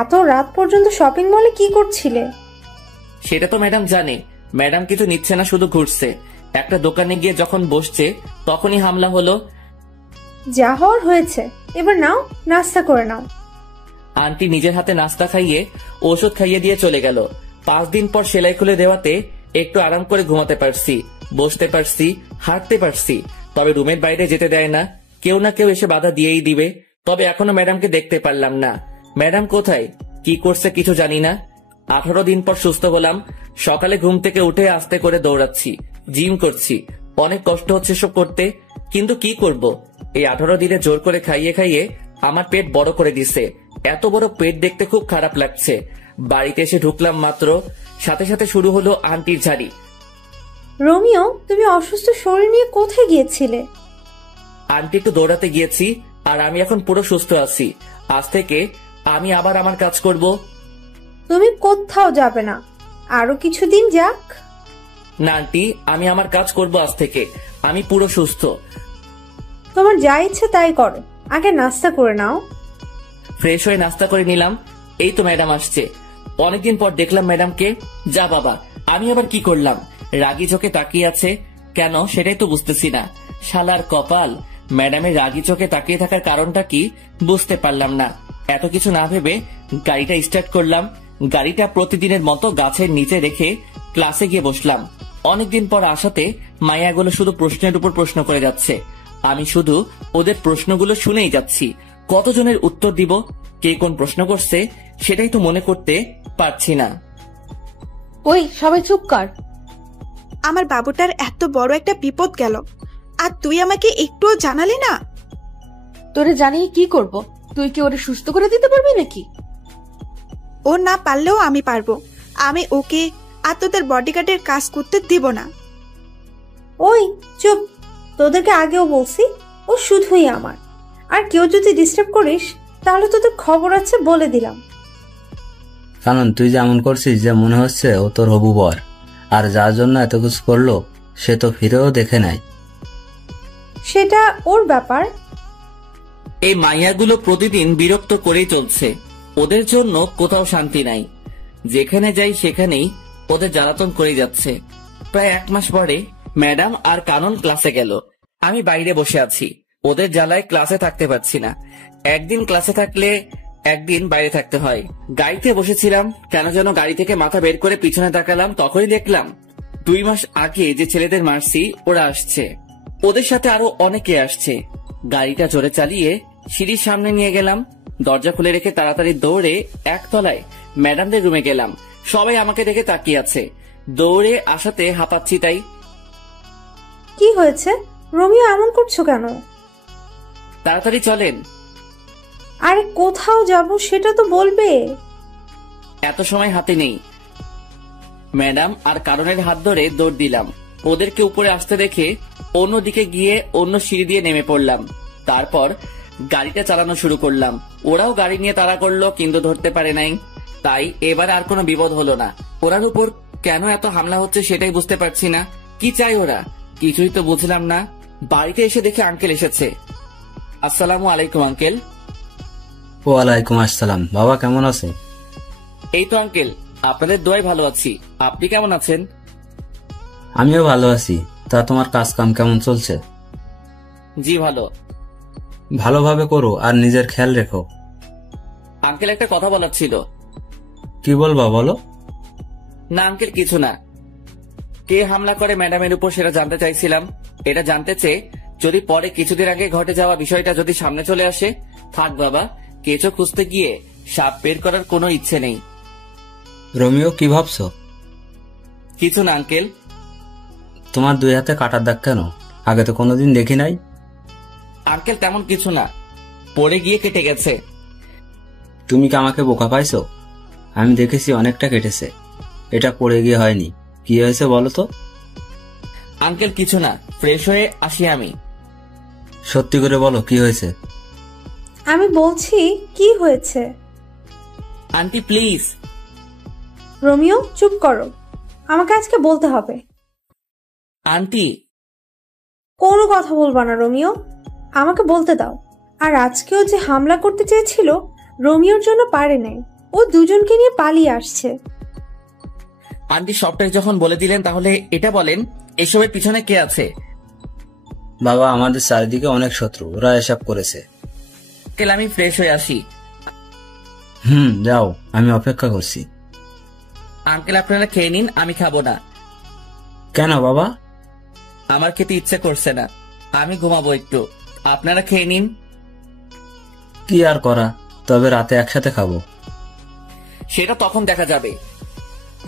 এত রাত পর্যন্ত শপিং মলে কি করছিলে? সেটা তো ম্যাডাম জানে। ম্যাডাম কিছু নিচ্ছে না, শুধু ঘুরছে। একটা দোকানে গিয়ে যখন বসছে তখনই হামলা হলো। যা হওয়ার হয়েছে, এবার নাও, নাস্তা করে নাও। আন্টি নিজের হাতে নাস্তা খাইয়ে ওষুধ খাইয়ে দিয়ে চলে গেল। 5 দিন পর সেলাই খুলে দেওয়াতে একটু আরাম করে ঘুমাতে পারছি, বসতে পারছি, হাঁটতে পারছি। তবে রুমের বাইরে যেতে দেয় না, কেউ না কেউ এসে বাধা দিয়েই দিবে। তবে এখনো ম্যাডামকে দেখতে পারলাম না। ম্যাডাম কোথায়, কি করছে কিছু জানি না। 18 দিন পর সুস্থ হলাম। সকালে ঘুম থেকে উঠে আস্তে করে দৌড়াচ্ছি, জিম করছি। অনেক কষ্ট হচ্ছে সব করতে, কিন্তু কি করব। এই 18 দিনে জোর করে খাইয়ে খাইয়ে আমার পেট বড় করে দিছে। এত বড় পেট দেখতে খুব খারাপ লাগছে। বাড়িতে এসে ঢুকলাম মাত্র, সাথে সাথে শুরু হলো আন্টির ঝাড়ি। রোমিও, তুমি অসুস্থ শরীর নিয়ে কোথায় গিয়েছিলে? আন্টি একটু দৌড়াতে গিয়েছি, আর আমি এখন পুরো সুস্থ আছি। আজ থেকে আমি আবার আমার কাজ করব। তুমি কোথাও যাবে না, আরো কিছুদিন যাক। না আন্টি, আমি আমার কাজ করব আজ থেকে। আমি পুরো সুস্থ। তোমার যা ইচ্ছে তাই করো, আগে নাস্তা করে নাও। ফ্রেশ হয়ে নাস্তা করে নিলাম। এই তো ম্যাডাম আসছে। অনেকদিন পর দেখলাম ম্যাডামকে। যা বাবা, আমি আবার কি করলাম? রাগি চোখে তাকিয়ে আছে কেন সেটাই তো বুঝতেছি না। শালার কপাল, ম্যাডামের রাগি চোখে তাকিয়ে থাকার কারণটা কি বুঝতে পারলাম না। এত কিছু না ভেবে গাড়িটা স্টার্ট করলাম। গাড়িটা প্রতিদিনের মতো গাছের নিচে রেখে ক্লাসে গিয়ে বসলাম। অনেকদিন পর আসাতে মায়াগুলো শুধু প্রশ্নের উপর প্রশ্ন করে যাচ্ছে। আমি শুধু ওদের প্রশ্নগুলো শুনেই যাচ্ছি। কতজনের উত্তর দিব, কে কোন প্রশ্ন করছে সেটাই তো মনে করতে পারছি না। ওই সবাই চুপ কর। আমার বাবুটার এত বড় একটা বিপদ গেল, আর তুই আমাকে একটুও জানালি না। তোরে জানিয়ে কি করব? তুই কি ওরে সুস্থ করে দিতে পারবি নাকি? ও না পারলেও আমি পারবো। আমি ওকে আর তোদের বডিগার্ডের কাজ করতে দিব না। ওই চুপ, তোদেরকে আগেও বলছি ও শুধুই আমার। আর কেউ যদি ডিস্টার্ব করিস তাহলে তোদের খবর আছে, বলে দিলাম। কারণ তুই যেমন করছিস যে মনে হচ্ছে ও তোর হবু বর, আর যার জন্য এত কিছু করলো সে তো ফিরেও দেখে নাই। সেটা ওর ব্যাপার। এই মাইয়াগুলো প্রতিদিন বিরক্ত করেই চলছে। ওদের জন্য কোথাও শান্তি নাই। যেখানে যাই সেখানেই ওদের জ্বালাতন করে যাচ্ছে। প্রায় 1 মাস পরে ম্যাডাম আর কানন ক্লাসে গেল। আমি বাইরে বসে আছি। ওদের জ্বালায় ক্লাসে থাকতে পারছি না। একদিন ক্লাসে থাকলে একদিন বাইরে থাকতে হয়। গাড়িতে বসেছিলাম, কেন যেন গাড়ি থেকে মাথা বের করে পিছনে তাকালাম। তখনই দেখলাম 2 মাস আগে যে ছেলেদের মারছি ওরা আসছে। ওদের সাথে আরো অনেকে আসছে। গাড়িটা জোরে চালিয়ে সিঁড়ির সামনে নিয়ে গেলাম। দরজা খুলে রেখে তাড়াতাড়ি দৌড়ে একতলায় ম্যাডামদের রুমে গেলাম। সবাই আমাকে দেখে তাকিয়ে আছে। দৌড়ে আসাতে হাঁপাচ্ছি তাই। কি হয়েছে রোমিও, এমন করছো কেন? তাড়াতাড়ি চলেন। আরে কোথাও যাব সেটা তো বলবে। এত সময় হাতে নেই। ম্যাডাম আর কারণের হাত ধরে দৌড় দিলাম। ওদেরকে উপরে আসতে দেখে অন্যদিকে গিয়ে অন্য সিঁড়ি দিয়ে নেমে পড়লাম। তারপর গাড়িটা চালানো শুরু করলাম। ওরাও গাড়ি নিয়ে তাড়া করলো, কিন্তু ধরতে পারে নাই। তাই এবার আর কোনো বিপদ হলো না। ওরার উপর কেন এত হামলা হচ্ছে সেটাই বুঝতে পারছি না। কি চাই ওরা, কিছুই তো বুঝলাম না। বাড়িতে এসে দেখে আঙ্কেল এসেছে। আসসালামু আলাইকুম আঙ্কেল। ওয়ালাইকুম আসসালাম। বাবা কেমন আছে? এই তো আঙ্কেল, আপনাদের দোয়ায় ভালো আছি। আপনি কেমন আছেন? আমিও ভালো আছি। তা তোমার কাজ কাম কেমন চলছে? জি ভালো। ভালোভাবে করো আর নিজের খেয়াল রেখো। আঙ্কেল একটা কথা বলার ছিল। কি বলবা বলো। না আঙ্কেল কিছু না। কে হামলা করে ম্যাডামের উপর সেটা জানতে চাইছিলাম। এটা জানতে চেয়ে যদি পরে কিছুদিন আগে ঘটে যাওয়া বিষয়টা যদি সামনে চলে আসে, থাক বাবা, কেঁচো খুঁজতে গিয়ে সাপ বের করার কোনো ইচ্ছে নেই। রোমিও কি ভাবছো? কিছু না আঙ্কেল। তোমার দুই হাতে কাটার দাগ কেন? আগে তো কোনোদিন দেখি নাই। আঙ্কেল তেমন কিছু না, পড়ে গিয়ে কেটে গেছে। তুমি কি আমাকে বোকা পাইছো? আমি দেখেছি অনেকটা কেটেছে। এটা পড়ে গিয়ে হয়নি। কি হয়েছে বলো তো? আঙ্কেল কিছু না, ফ্রেশ হয়ে আসি আমি। সত্যি করে বলো কি হয়েছে। আমি বলছি কি হয়েছে। Aunty please. রোমিও চুপ করো, আমাকে আজকে বলতে হবে। আন্টি। কোনো কথা বলবা না রোমিও, আমাকে বলতে দাও। আর আজকেও যে হামলা করতে চেয়েছিল, রোমিওর জন্য পারে নাই। ও দুজনকে নিয়ে পালিয়ে আসছে। আন্টি সবটাই যখন বলে দিলেন তাহলে এটা বলেন এসবের পিছনে কে আছে? বাবা, আমাদের চারিদিকে অনেক শত্রু, ওরা এসব করেছে। আঙ্কেল আমি ফ্রেশ হয়ে আসি। যাও, আমি অপেক্ষা করছি। আঙ্কেল আপনারা খেয়ে নিন, আমি খাবো না। কেন বাবা? আমার খেতে ইচ্ছে করছে না, আমি ঘুমাবো একটু। আপনারা খেয়ে নিন। কি আর করা, তবে রাতে একসাথে খাবো। সেটা তখন দেখা যাবে।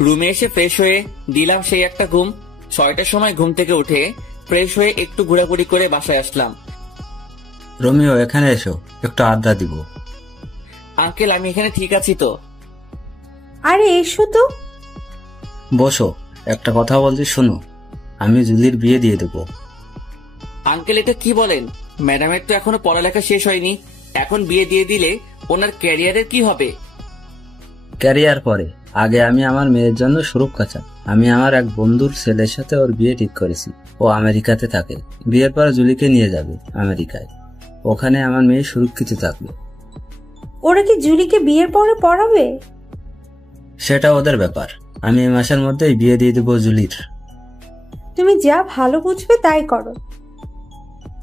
রুমে এসে ফ্রেশ হয়ে দিলাম সেই একটা ঘুম। 6টার সময় ঘুম থেকে উঠে ফ্রেশ হয়ে একটু ঘোরাঘুরি করে বাসায় আসলাম। রোমিও এখানে এসো, একটু আড্ডা দিব। আঙ্কেল আমি এখানে ঠিক আছি তো। আরে এসো তো। বসো, একটা কথা বলছি শোনো। আমি জুলির বিয়ে দিয়ে দেবো। আঙ্কেল এটা কি বলেন? ম্যাডামের তো এখনো পড়ালেখা শেষ হয়নি, এখন বিয়ে দিয়ে দিলে ওনার ক্যারিয়ারের কি হবে? ক্যারিয়ার পরে, আগে আমি আমার মেয়ের জন্য সুরক্ষা চাই। আমি আমার এক বন্ধুর ছেলের সাথে ওর বিয়ে ঠিক করেছি। ও আমেরিকাতে থাকে। বিয়ের পর জুলিকে নিয়ে যাবে আমেরিকায়। ওখানে আমার মেয়ে সুরক্ষিত থাকবে। ওরা কি জুলিকে বিয়ের পরে পড়াবে? সেটা ওদের ব্যাপার। আমি এই মাসের মধ্যেই বিয়ে দিয়ে দেবো জুলির। তুমি যা ভালো বুঝবে তাই করো।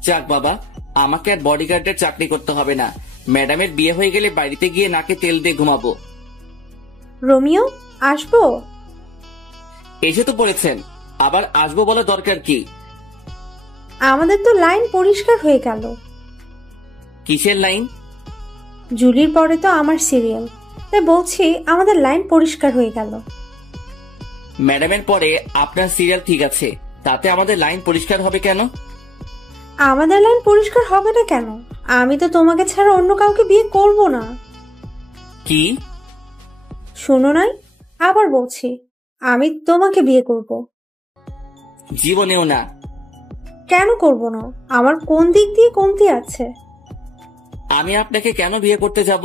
যাক বাবা, আমাকে আর বডিগার্ডের চাকরি করতে হবে না। ম্যাডামের বিয়ে হয়ে গেলে বাড়িতে গিয়ে নাকে তেল দিয়ে ঘুমাবো। রোমিও আসবো? এসে তো পড়েছেন, আবার আসবো বলা দরকার কি? আমাদের তো লাইন পরিষ্কার হয়ে গেল। কিসের লাইন? জুলির পরে তো আমার সিরিয়াল, তাই বলছি আমাদের লাইন পরিষ্কার হয়ে গেল। ম্যাডামের পরে আপনার সিরিয়াল ঠিক আছে, তাতে আমাদের লাইন পরিষ্কার হবে কেন? আমাদের লাইন পরিষ্কার হবে না কেন? আমি তো তোমাকে ছাড়া অন্য কাউকে বিয়ে করব না। কি? শোনো নাই, আবার বলছি, আমি তোমাকে বিয়ে করব। জীবনেও না। কেন করব না? আমার কোন দিক দিয়ে কমতি আছে? আমি আপনাকে কেন বিয়ে করতে যাব?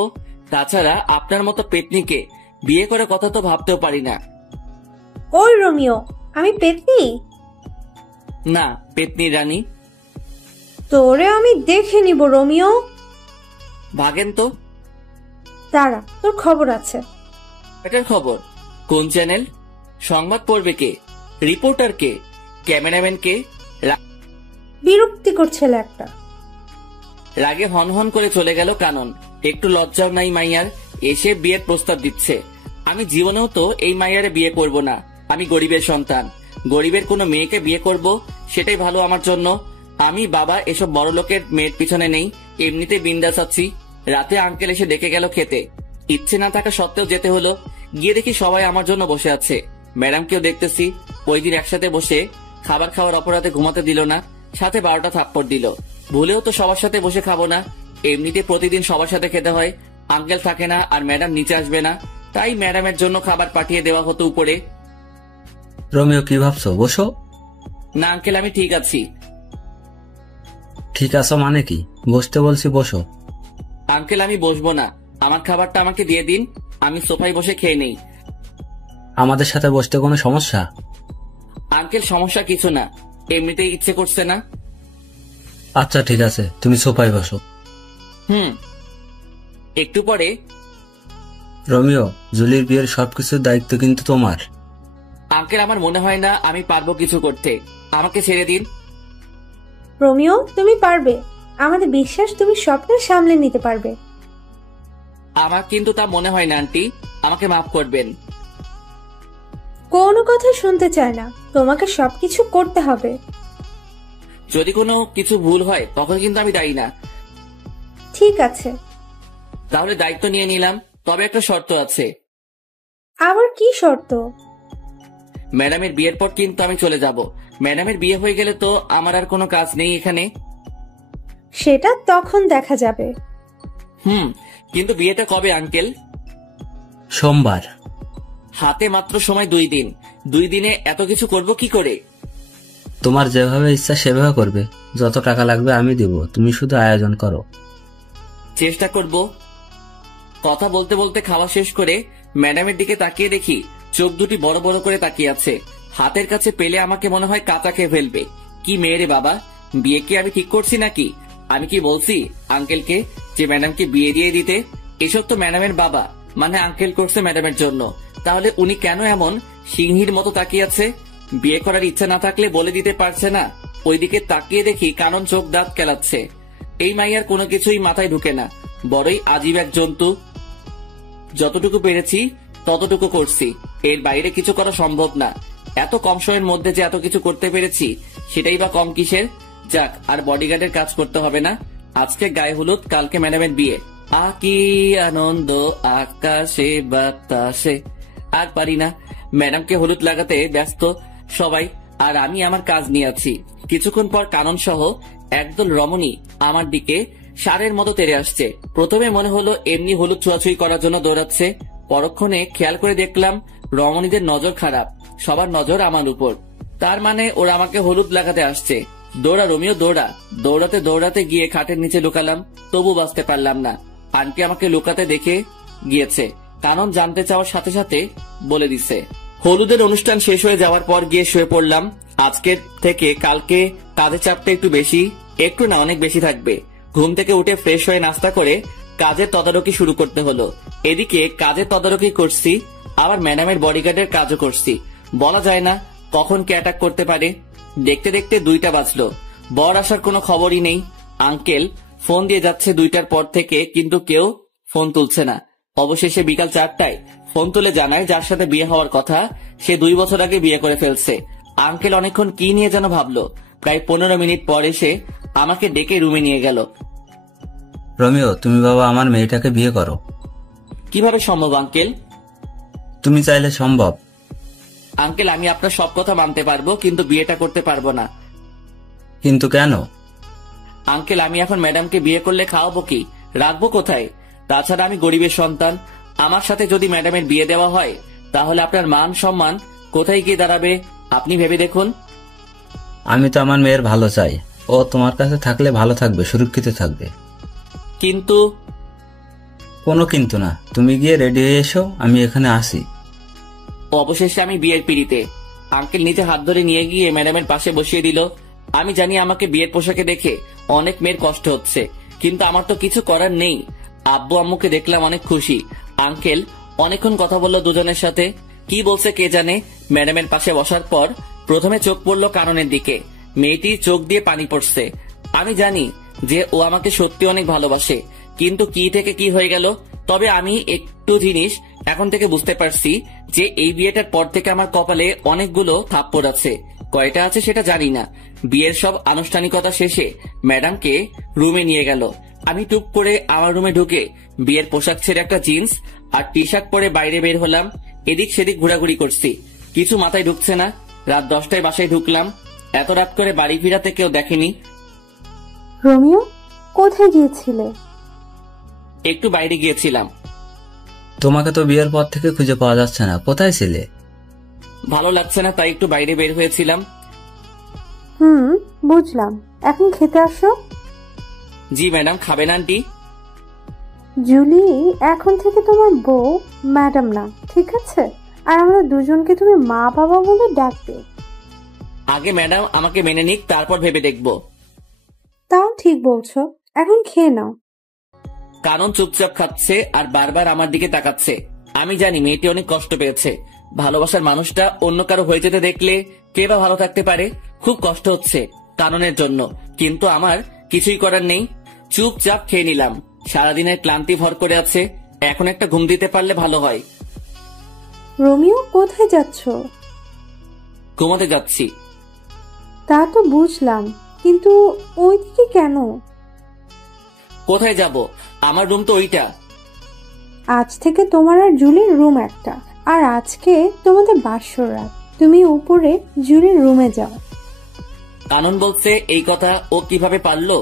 তাছাড়া আপনার মতো পেতনিকে বিয়ে করে কথা তো ভাবতেও পারি না। ওই রোমিও, আমি পেতনি না, পেতনি রানী। তোরে আমি দেখে নিব রোমিও। ভাগেন তো। দাঁড়া, তোর খবর আছে। এটার খবর? কোন চ্যানেল? সংবাদ পড়বে কে? রিপোর্টার কে? ক্যামেরাম্যান কে? বিরক্তিকর ছেলে একটা। রাগে হন হন করে চলে গেল কানন। একটু লজ্জাও নাই মাইয়ার, এসে বিয়ের প্রস্তাব দিচ্ছে। আমি জীবনেও তো এই মাইয়ারে বিয়ে করব না। আমি গরিবের সন্তান, গরিবের কোনো মেয়েকে বিয়ে করব সেটাই ভালো আমার জন্য। আমি বাবা এসব বড় লোকের মেয়ের পিছনে নেই, এমনিতে বিন্দাস আছি। রাতে আঙ্কেল এসে ডেকে গেল খেতে, ইচ্ছে না থাকা সত্ত্বেও যেতে হলো। গিয়ে দেখি সবাই আমার জন্য বসে আছে, ম্যাডামকেও দেখতেছি। ওই দিন একসাথে বসে খাবার খাওয়ার অপরাধে ঘুমাতে দিল না, সাথে 12টা থাপ্পড় দিল। ভুলেও তো সবার সাথে বসে খাবো না, এমনিতে প্রতিদিন সবার সাথে খেতে হয়। আঙ্কেল থাকে না আর ম্যাডাম নিচে আসবে না, তাই ম্যাডামের জন্য খাবার পাঠিয়ে দেওয়া হতো উপরে। রোমিও কি ভাবছো? বসো। না আঙ্কেল আমি ঠিক আছি। ঠিক আছো মানে কি? বসতে বলছি বসো। আঙ্কেল আমি বসবো না, আমার খাবারটা আমাকে দিয়ে দিন, আমি সোফায় বসে খেয়ে নেই। আমাদের সাথে বসতে কোনো সমস্যা? আঙ্কেল সমস্যা কিছু না, এমনিতেই ইচ্ছে করছে না। আচ্ছা ঠিক আছে, তুমি সোফায় বসো। একটু পরে, রোমিও, জুলির বিয়ের সবকিছুর দায়িত্ব কিন্তু তোমার। আঙ্কেল আমার মনে হয় না আমি পারবো কিছু করতে, আমাকে ছেড়ে দিন। রোমিও, তুমি পারবে। আমাদের বিশ্বাস তুমি সবটা সামলে নিতে পারবে। আমার কিন্তু তা মনে হয় না আন্টি, আমাকে মাফ করবেন। কোনো কথা শুনতে চায় না, তোমাকে সবকিছু করতে হবে। যদি কোনো কিছু ভুল হয় তখন কিন্তু আমি দায়ী না। ঠিক আছে। তাহলে দায়িত্ব নিয়ে নিলাম, তবে একটা শর্ত আছে। আবার কি শর্ত? ম্যাডামের বিয়ের পর কিন্তু আমি চলে যাব। ম্যাডামের বিয়ে হয়ে গেলে তো আমার আর কোনো কাজ নেই এখানে। সেটা তখন দেখা যাবে। কিন্তু বিয়েটা কবে আঙ্কেল? সোমবার। হাতে মাত্র সময় 2 দিন। 2 দিনে এত কিছু করব কি করে? তোমার যেভাবে ইচ্ছা সেভাবে করবে। যত টাকা লাগবে আমি দিব, তুমি শুধু আয়োজন করো। চেষ্টা করব। কথা বলতে বলতে খাওয়া শেষ করে ম্যাডামের দিকে তাকিয়ে দেখি চোখ দুটি বড় বড় করে তাকিয়ে আছে। হাতের কাছে পেলে আমাকে মনে হয় কাঁচা খেয়ে ফেলবে। কি মেয়ে রে বাবা, বিয়ে কি আমি ঠিক করছি নাকি? আমি কি বলছি আঙ্কেলকে যে ম্যাডামকে বিয়ে দিয়ে দিতে? এসব তো ম্যাডামের বাবা মানে আঙ্কেল করছে ম্যাডামের জন্য। তাহলে উনি কেন এমন সিংহীর মতো তাকিয়ে আছে? বিয়ে করার ইচ্ছা না থাকলে বলে দিতে পারছে না? ওইদিকে তাকিয়ে দেখি কানন চোখ দাঁত কেলাচ্ছে। এই মাইয়ার কোনো কিছুই মাথায় ঢুকে না, বড়ই আজীব এক জন্তু। যতটুকু পেরেছি ততটুকু করছি, এর বাইরে কিছু করা সম্ভব না। এত কম সময়ের মধ্যে যে এত কিছু করতে পেরেছি সেটাই বা কম কিসের? যাক, আর বডিগার্ডের কাজ করতে হবে না। আজকে গায়ে হলুদ, কালকে ম্যাডামের বিয়ে। কি আনন্দ আকাশে বাতাসে। আর পারি না, ম্যাডামকে হলুদ লাগাতে ব্যস্ত সবাই, আর আমি আমার কাজ নিয়ে আছি। কিছুক্ষণ পর কানন সহ একদল রমণী আমার দিকে ষাঁড়ের মতো তেড়ে আসছে। প্রথমে মনে হলো এমনি হলুদ ছোঁয়াছুঁই করার জন্য দৌড়াচ্ছে। পরক্ষণে খেয়াল করে দেখলাম রমণীদের নজর খারাপ, সবার নজর আমার উপর। তার মানে ওরা আমাকে হলুদ লাগাতে আসছে। দৌড়া রোমিও দৌড়া। দৌড়াতে দৌড়াতে গিয়ে খাটের নিচে লুকালাম, তবু বাঁচতে পারলাম না। আন্টি আমাকে লুকাতে দেখে গিয়েছে। কানন জানতে চাওয়ার সাথে সাথে বলে দিছে। হলুদের অনুষ্ঠান শেষ হয়ে যাওয়ার পর গিয়ে শুয়ে পড়লাম। আজকের থেকে কালকে কাজের চাপটা একটু বেশি, একটু না অনেক বেশি থাকবে। ঘুম থেকে উঠে ফ্রেশ হয়ে নাস্তা করে কাজের তদারকি শুরু করতে হলো। এদিকে কাজের তদারকি করছি, আবার ম্যাডামের বডিগার্ডের কাজও করছি। বলা যায় না কখন কে অ্যাটাক করতে পারে। দেখতে দেখতে 2টা বাজলো। বর আসার কোনো খবরই নেই। আঙ্কেল ফোন দিয়ে যাচ্ছে 2টার পর থেকে, কিন্তু কেউ ফোন তুলছে না। অবশেষে বিকাল 4টায় ফোন তুলে জানায় যার সাথে বিয়ে হওয়ার কথা সে 2 বছর আগে বিয়ে করে ফেলছে। আঙ্কেল অনেকক্ষণ কি নিয়ে যেন ভাবলো। প্রায় 15 মিনিট পর এসে আমাকে ডেকে রুমে নিয়ে গেল। রোমিও, তুমি বাবা আমার মেয়েটাকে বিয়ে করো। কিভাবে সম্ভব আঙ্কেল? তুমি চাইলে সম্ভব। আঙ্কেল আমি আপনার সব কথা মানতে পারবো, কিন্তু বিয়েটা করতে পারবো না। কিন্তু কেন? আঙ্কেল আমি এখন ম্যাডামকে বিয়ে করলে খাওয়াবো কি, রাখবো কোথায়? তাছাড়া আমি গরিবের সন্তান। আমার সাথে যদি ম্যাডামের বিয়ে দেওয়া হয় তাহলে আপনার মান সম্মান কোথায় গিয়ে দাঁড়াবে আপনি ভেবে দেখুন। আমি তো আমার মেয়ের ভালো চাই। ও তোমার কাছে থাকলে ভালো থাকবে, সুরক্ষিত থাকবে। কিন্তু কোনো কিন্তু না, তুমি গিয়ে রেডি হয়ে এসো, আমি এখানে আসি। অবশেষে আমি বিয়ের পিড়িতে। আঙ্কেল নিজে হাত ধরে নিয়ে গিয়ে ম্যাডামের পাশে বসিয়ে দিল। আমি জানি আমাকে বিয়ের পোশাকে দেখে অনেক মেয়ের কষ্ট হচ্ছে, কিন্তু আমার তো কিছু করার নেই। আব্বু আম্মুকে দেখলাম অনেক খুশি। আঙ্কেল অনেকক্ষণ কথা বললো দুজনের সাথে, কি বলছে কে জানে। ম্যাডামের পাশে বসার পর প্রথমে চোখ পড়লো কাননের দিকে। মেয়েটির চোখ দিয়ে পানি পড়ছে। আমি জানি যে ও আমাকে সত্যি অনেক ভালোবাসে, কিন্তু কি থেকে কি হয়ে গেল। তবে আমি একটু জিনিস এখন থেকে বুঝতে পারছি যে এই বিয়েটার পর থেকে আমার কপালে অনেকগুলো থাপ্পড় আছে। কয়টা আছে সেটা জানি না। বিয়ের সব আনুষ্ঠানিকতা শেষে ম্যাডামকে রুমে নিয়ে গেল। আমি টুপ করে আমার রুমে ঢুকে বিয়ের পোশাক ছেড়ে একটা জিন্স আর টি শার্ট পরে বাইরে বের হলাম। এদিক সেদিক ঘোরাঘুরি করছি, কিছু মাথায় ঢুকছে না। রাত 10টায় বাসায় ঢুকলাম। এত রাত করে বাড়ি ফিরাতে কেউ দেখেনি। রোমিও, কোথায় গিয়েছিলে? একটু বাইরে গিয়েছিলাম। তোমাকে তো বিয়ের পর থেকে খুঁজে পাওয়া যাচ্ছে না, কোথায় ছিলে? ভালো লাগছে না তাই একটু বাইরে বের হয়েছিলাম। বুঝলাম। এখন খেতে আসো। জি ম্যাডাম। খাবেন আন্টি? জুলি, এখন থেকে তোমার বউ ম্যাডাম না, ঠিক আছে? আর আমাদের দুজনকে তুমি মা বাবা বলে ডাকবে। আগে ম্যাডাম আমাকে মেনে নিক, তারপর ভেবে দেখবো। তাও ঠিক বলছো, এখন খেয়ে নাও। কানন চুপচাপ খাচ্ছে আর বারবার আমার দিকে তাকাচ্ছে। আমি জানি মেয়েটি অনেক কষ্ট পেয়েছে। ভালোবাসার মানুষটা অন্য কারো হয়ে যেতে দেখলে কে বা ভালো থাকতে পারে। খুব কষ্ট হচ্ছে কাননের জন্য, কিন্তু আমার কিছুই করার নেই। চুপচাপ খেয়ে নিলাম। সারাদিনের ক্লান্তি ভর করে আছে, এখন একটা ঘুম দিতে পারলে ভালো হয়। রোমিও, কোথায় যাচ্ছ? ঘুমোতে যাচ্ছি। তা তো বুঝলাম, কিন্তু ওইদিকে কেন? কোথায় যাব? আমার রুম তো ওইটা। আজ থেকে তোমার আর জুলির রুম একটা, আর আজকে তোমাদের বাসর রাত। তুমি উপরে জুলির রুমে যাও। কানন বলছে এই কথা ও কিভাবে পারলো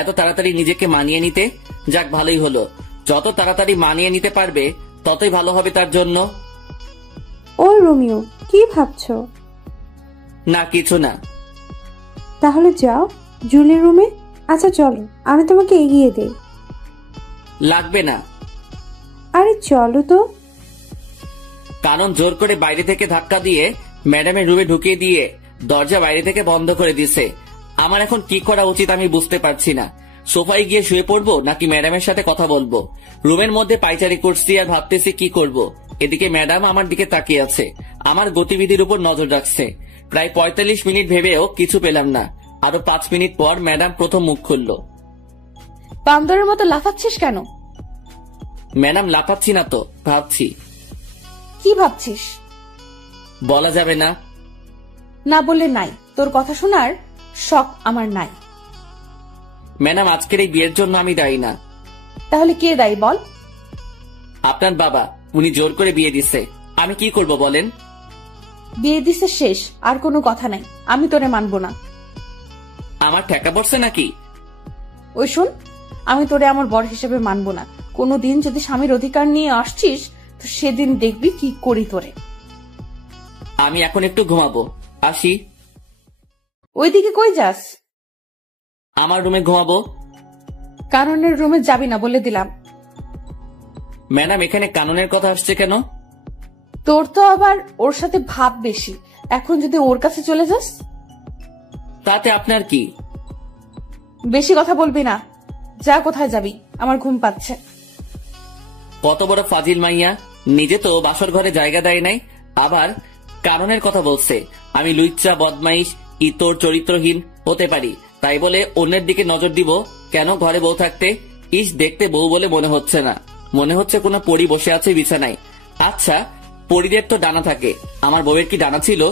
এত তাড়াতাড়ি নিজেকে মানিয়ে নিতে? যাক, ভালোই হলো। যত তাড়াতাড়ি মানিয়ে নিতে পারবে ততই ভালো হবে তার জন্য। ওই রোমিও, কি ভাবছো? না, কিছু না। তাহলে যাও জুলির রুমে। আচ্ছা চলো, আমি তোমাকে এগিয়ে দেই। লাগবে না। আরে চলো তো। কানন জোর করে বাইরে থেকে ধাক্কা দিয়ে ম্যাডামের রুমে ঢুকিয়ে দিয়ে দরজা বাইরে থেকে বন্ধ করে দিছে। আমার এখন কি করা উচিত আমি বুঝতে পারছি না। সোফায় গিয়ে শুয়ে পড়বো নাকি ম্যাডামের সাথে কথা বলবো? রুমের মধ্যে পায়চারি করছি আর ভাবতেছি কি করব। এদিকে ম্যাডাম আমার দিকে তাকিয়ে আছে, আমার গতিবিধির উপর নজর রাখছে। প্রায় 45 মিনিট ভেবেও কিছু পেলাম না। আরো 5 মিনিট পর ম্যাডাম প্রথম মুখ খুলল। বান্দরের মতো লাফাচ্ছিস কেন? ম্যাডাম, লাফাচ্ছি না তো, ভাবছি। কি ভাবছিস? বলা যাবে না। না বললে নাই, তোর কথা শোনার শখ আমার নাই। ম্যাডাম, আজকের এই বিয়ের জন্য আমি দায়ী না। তাহলে কে দায়ী বল? আপনার বাবা, উনি জোর করে বিয়ে দিছে। আমি কি করব বলেন? বিয়ে দিছে শেষ, আর কোনো কথা নাই। আমি তোরে মানবো না। আমার ঠেকা পড়ছে নাকি? ওই শোন, আমি তোরে আমার বর হিসেবে মানবো না। কোনোদিন যদি স্বামীর অধিকার নিয়ে আসছিস তো সেদিন দেখবি কি করি তোরে। আমি এখন একটু ঘুমাবো, আসি। ওইদিকে কই যাস? আমার রুমে ঘুমাবো। কাননের রুমে যাবি না বলে দিলাম। ম্যাডাম, এখানে কাননের কথা আসছে কেন? তোর তো আবার ওর সাথে ভাব বেশি। এখন যদি ওর কাছে চলে যাস? তাতে আপনার কি? বেশি কথা বলবি না। যা, কোথায় যাবি? আমার ঘুম পাচ্ছে। কত বড় ফাজিল মাইয়া, নিজে তো বাসর ঘরে জায়গা দেয় নাই, আবার কাননের কথা বলছে। আমি লুইচ্চা, বদমাইশ, ইতর, চরিত্রহীন হতে পারি, তাই বলে অন্যের দিকে নজর দিব কেন? ঘরে বউ থাকতে ইস, দেখতে বউ বলে মনে হচ্ছে না, মনে হচ্ছে কোনো পরী বসে আছে বিছানায়। আচ্ছা, পরীদের তো ডানা থাকে, আমার বউয়ের কি ডানা ছিল?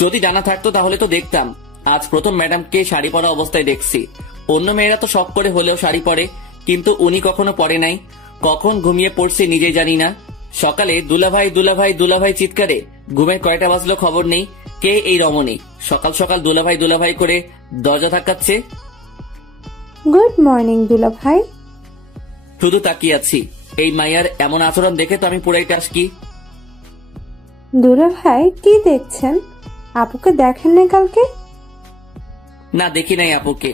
যদি ডানা থাকতো তাহলে তো দেখতাম। আজ প্রথম ম্যাডামকে শাড়ি পরা অবস্থায় দেখছি। অন্য মেয়েরা তো শখ করে হলেও শাড়ি পরে, কিন্তু উনি কখনো পরে নাই। কখন ঘুমিয়ে পড়ছে নিজেই জানি না। সকালে দুলাভাই দুলাভাই দুলাভাই চিৎকারে ঘুমের কয়টা বাজলো খবর নেই। কে এই রমণী সকাল সকাল দুলাভাই দুলাভাই করে দরজা ধাক্কাচ্ছে? গুড মর্নিং দুলা ভাই। শুধু তাকিয়ে আছি। এই মাইয়ার এমন আচরণ দেখে তো আমি পুরাই টাসকি। দুলা ভাই, কি দেখছেন? আপুকে দেখেন না কালকে? না, দেখি নাই আপুকে।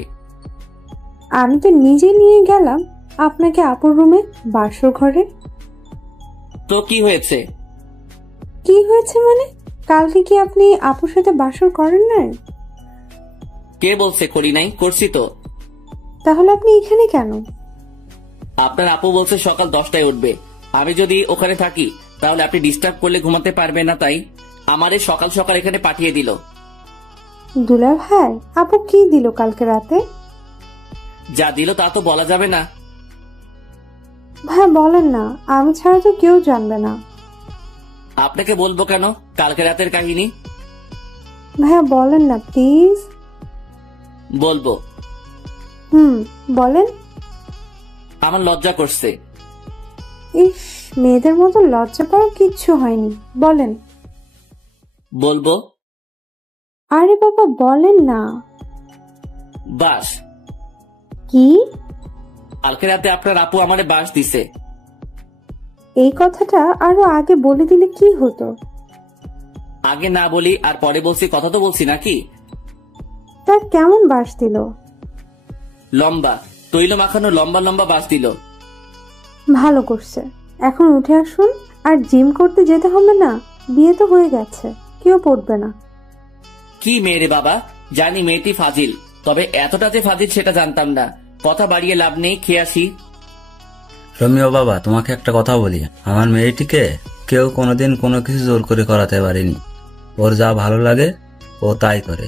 আমি তো নিজে নিয়ে গেলাম আপনাকে আপুর রুমে, বাসর ঘরে। তো কি হয়েছে? কি হয়েছে মানে? কালকে কি আপনি আপুর সাথে বাসর করেন নাই? কে বলছে করি নাই? করছি তো। তাহলে আপনি এখানে কেন? আপনার আপু বলছে সকাল 10টায় উঠবে। আমি যদি ওখানে থাকি তাহলে আপনি ডিস্টার্ব করলে ঘুমাতে পারবেন না, তাই আমারে সকাল সকাল এখানে পাঠিয়ে দিল। দুলা ভাই, আপু কি দিল কালকে রাতে? যা দিল তা তো বলা যাবে না। ভাই বলেন না, আমি ছাড়া তো কেউ জানবে না। আপনাকে বলবো কেন কালকে রাতের কাহিনী? ভাইয়া বলেন না প্লিজ। বলবো। বলেন। আমার লজ্জা করছে। ইস, মেয়েদের মতো লজ্জা পাওয়ার কিচ্ছু হয়নি, বলেন। বলবো। আরে বাবা বলেন না। বাস। কি? কালকে রাতে আপনার আপু আমারে বাস দিছে। এই কথাটা আরো আগে বলে দিলে কি হতো? আগে না বলি আর পরে বলছি, কথা তো বলছি নাকি? তার কেমন বাস দিল? লম্বা, তৈল মাখানো লম্বা লম্বা বাস দিল। ভালো করছে। এখন উঠে আসুন, আর জিম করতে যেতে হবে না, বিয়ে তো হয়ে গেছে, কেউ পড়বে না। কি মেয়ে রে বাবা, জানি মেয়েটি ফাজিল, তবে এতটা যে ফাজিল সেটা জানতাম না। কথা বাড়িয়ে লাভ নেই, খেয়ে আসি। রমিও বাবা, তোমাকে একটা কথা বলি, আমার মেয়েটিকে কেউ কোনোদিন কোনো কিছু জোর করে করাতে পারেনি। ওর যা ভালো লাগে ও তাই করে।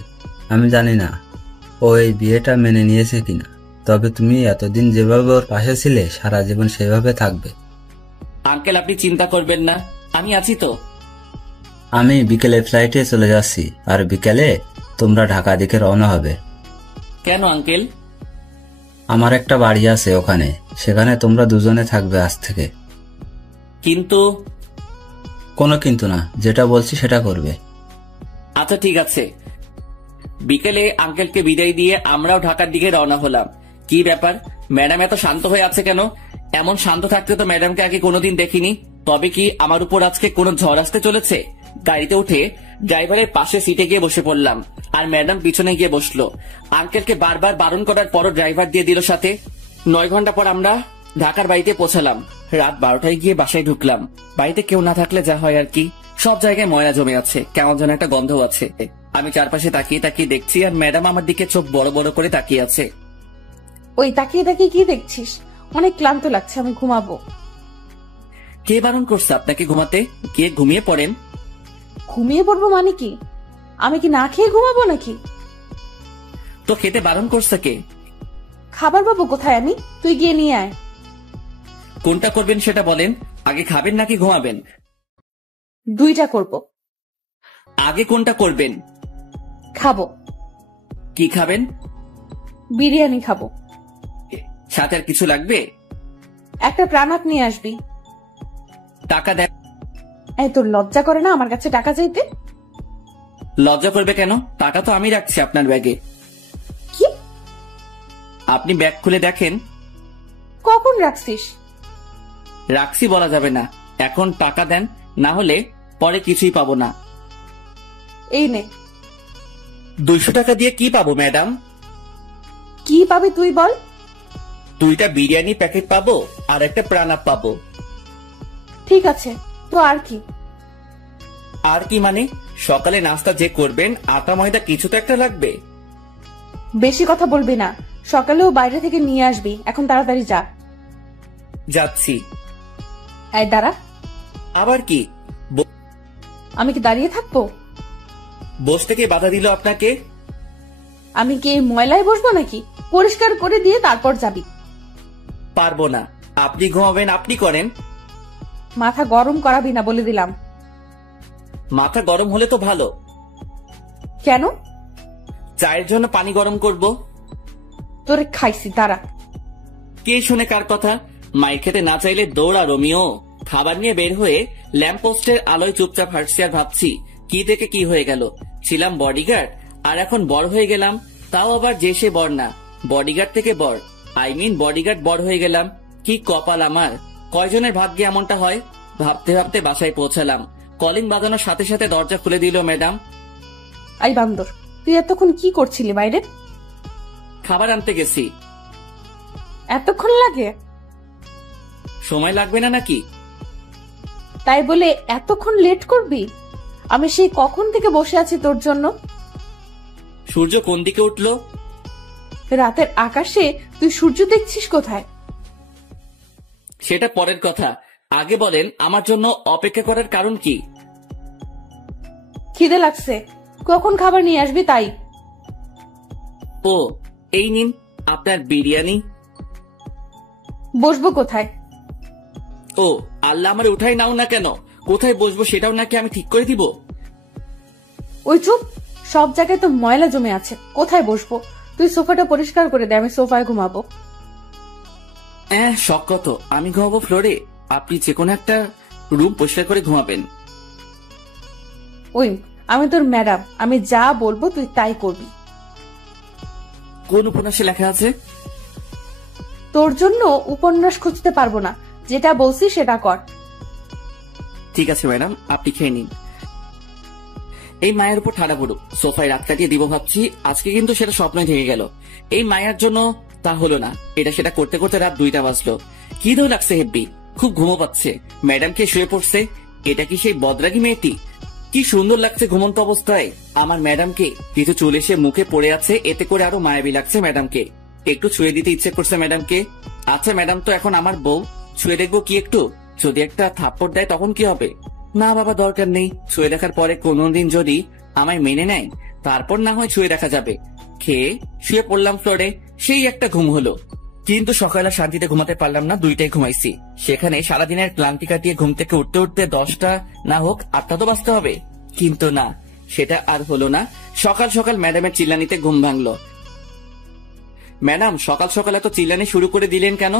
আমি জানি না ও এই বিয়েটা মেনে নিয়েছে কিনা, তবে তুমি এতদিন যেভাবে ওর পাশে ছিলে সারা জীবন সেভাবে থাকবে। আঙ্কেল আপনি চিন্তা করবেন না, আমি আছি তো। আমি বিকেলে ফ্লাইটে চলে যাচ্ছি, আর বিকেলে তোমরা ঢাকা দিকে রওনা হবে। কেন আঙ্কেল? আমার একটা বাড়ি আছে ওখানে, সেখানে তোমরা দুজনে থাকবে আজ থেকে। কিন্তু কোনো কিন্তু না, যেটা বলছি সেটা করবে। আচ্ছা ঠিক আছে। বিকেলে আঙ্কেলকে বিদায় দিয়ে আমরাও ঢাকার দিকে রওনা হলাম। কি ব্যাপার, ম্যাডাম এত শান্ত হয়ে আছে কেন? এমন শান্ত থাকতে তো ম্যাডামকে আগে কোনোদিন দেখিনি। তবে কি আমার উপর আজকে কোনো ঝড় আসতে চলেছে? গাড়িতে উঠে ড্রাইভারের পাশে সিটে গিয়ে বসে পড়লাম, আর ম্যাডাম পিছনে গিয়ে বসলো। আঙ্কেলকে বারবার বারণ করার পরও ড্রাইভার দিয়ে দিল সাথে। 9 ঘন্টা পর আমরা ঢাকার বাড়িতে পৌঁছালাম। রাত 12টায় গিয়ে বাসায় ঢুকলাম। বাড়িতে কেউ না থাকলে যা হয় আর কি, সব জায়গায় ময়লা জমে আছে, কেমন যেন একটা গন্ধ আছে। আমি চারপাশে তাকিয়ে তাকিয়ে দেখছি, আর ম্যাডাম আমার দিকে চোখ বড় বড় করে তাকিয়ে আছে। ওই তাকিয়ে তাকিয়ে কি দেখছিস? অনেক ক্লান্ত লাগছে, আমি ঘুমাবো। কে বারণ করছে আপনাকে ঘুমাতে? গিয়ে ঘুমিয়ে পড়েন। ঘুমিয়ে পড়বো মানে কি? আমি কি না খেয়ে ঘুমাবো নাকি? তো খেতে বারণ করছে কে? খাবার পাবো কোথায় আমি? তুই গিয়ে নিয়ে আয়। কোনটা করবেন সেটা বলেন। আগে খাবেন নাকি ঘুমাবেন? দুইটা করব। আগে কোনটা করবেন? খাবো। কি খাবেন? বিরিয়ানি খাবো। সাথে আর কিছু লাগবে? একটা প্রাণাত নিয়ে আসবি। টাকা দেন। এই তোর লজ্জা করে না আমার কাছে টাকা চাইতে? লজ্জা করবে কেন? টাকা তো আমি রাখছি আপনার ব্যাগে। কি? আপনি ব্যাগ খুলে দেখেন। কখন রাখছিস? রাখছি বলা যাবে না। এখন টাকা দেন, না হলে পরে কিছুই পাবো না। এই নে। 200 টাকা দিয়ে কি পাবো ম্যাডাম? কি পাবি তুই বল? 2টা বিরিয়ানি প্যাকেট পাবো, আর একটা প্রাণাপ পাবো। ঠিক আছে, তো আর কি? আর কি মানে? সকালে নাস্তা যে করবেন, আটা ময়দা কিছু তো একটা লাগবে। বেশি কথা বলবি না। সকালেও বাইরে থেকে নিয়ে আসবি। এখন তাড়াতাড়ি যা। যাচ্ছি। এই দাঁড়া। আবার কি? আমি কি দাঁড়িয়ে থাকবো? বসতে কে বাধা দিল আপনাকে? আমি কি এই ময়লায় বসবো নাকি? পরিষ্কার করে দিয়ে তারপর যাবি। পারবো না। আপনি ঘুমাবেন, আপনি করেন। মাথা গরম করাবি না বলে দিলাম। মাথা গরম হলে তো ভালো। কেন? চায়ের জন্য পানি গরম করব। তোরে খাইছি, দাঁড়া। কে শুনে কার কথা? মাইর খেতে না চাইলে দৌড়া রোমিও। খাবার নিয়ে বের হয়ে ল্যাম্প পোস্টের আলোয় চুপচাপ হাঁটছি, আর ভাবছি কি থেকে কি হয়ে গেল। ছিলাম বডিগার্ড, আর এখন বড় হয়ে গেলাম। তাও আবার যে সে বড় না, বডিগার্ড থেকে বড়। বডিগার্ড বড় হয়ে গেলাম। কি কপাল আমার! কয়জনের ভাগ্যে এমনটা হয়? ভাবতে ভাবতে বাসায় পৌঁছালাম। কলিং বাজানোর সাথে সাথে দরজা খুলে দিল ম্যাডাম। আই বান্দর, তুই এতক্ষণ কি করছিলি বাইরে? খাবার আনতে গেছি। এতক্ষণ লাগে? সময় লাগবে না নাকি? তাই বলে এতক্ষণ লেট করবি? আমি সেই কখন থেকে বসে আছি তোর জন্য। সূর্য কোন দিকে উঠলো? রাতের আকাশে তুই সূর্য দেখছিস কোথায়? সেটা পরের কথা। আগে বলেন আমার জন্য অপেক্ষা করার কারণ কি? খিদে লাগছে, কখন খাবার নিয়ে আসবি তাই। ও, এই নিন আপনার বিরিয়ানি। বসবো কোথায়? ও আল্লাহ, আমার উঠাই নাও না কেন? কোথায় বসবো সেটাও নাকি আমি ঠিক করে দিব? ওই চুপ, সব জায়গায় তো ময়লা জমে আছে, কোথায় বসবো? তুই সোফাটা পরিষ্কার করে দে, আমি সোফায় ঘুমাবো। শখ কত, আমি ঘুমাবো ফ্লোরে, আপনি যে কোনো একটা রুম পরিষ্কার করে ঘুমাবেন। ওই, আমি তোর ম্যাডাম, আমি যা বলবো তুই তাই করবি। কোন উপন্যাসে লেখা আছে? তোর জন্য উপন্যাস খুঁজতে পারবো না, যেটা বলছি সেটা কর। ঠিক আছে ম্যাডাম, আপনি খেয়ে নিন। এই মায়ের উপর ঠাড়া পড়ুক, সোফায় রাত কাটিয়ে দিব ভাবছি, আজকে কিন্তু সেটা স্বপ্নই থেকে গেল। এই মায়ের জন্য তা হলো না। এটা সেটা করতে করতে রাত 2টা বাজলো। কি ধরে লাগছে হেব্বি, খুব ঘুমো পাচ্ছে। ম্যাডামকে শুয়ে পড়ছে, এটা কি সেই বদরাগী মেয়েটি? কি সুন্দর লাগছে ঘুমন্ত অবস্থায় আমার ম্যাডামকে। কিছু চুল এসে মুখে পড়ে আছে, এতে করে আরো মায়াবী লাগছে ম্যাডামকে। একটু ছুঁয়ে দিতে ইচ্ছে করছে ম্যাডামকে। আচ্ছা ম্যাডাম তো এখন আমার বউ, ছুঁয়ে দেখবো কি একটু? যদি একটা থাপ্পড় দেয় তখন কি হবে? না বাবা, দরকার নেই। ছুঁয়ে দেখার পরে কোনোদিন যদি আমায় মেনে নেয় তারপর না হয় ছুঁয়ে দেখা যাবে। খেয়ে শুয়ে পড়লাম ফ্লোরে, সেই একটা ঘুম হলো। কিন্তু সকালে শান্তিতে ঘুমাতে পারলাম না, 2টায় ঘুমাইছি। সেখানে সারাদিনের ক্লান্তি কাটিয়ে ঘুম থেকে উঠতে উঠতে 10টা না হোক 8টা তো বাজতে হবে। কিন্তু না, সেটা আর হলো না। সকাল সকাল ম্যাডামের চিল্লানিতে ঘুম ভাঙলো। ম্যাডাম সকাল সকাল এত চিল্লানি শুরু করে দিলেন কেন?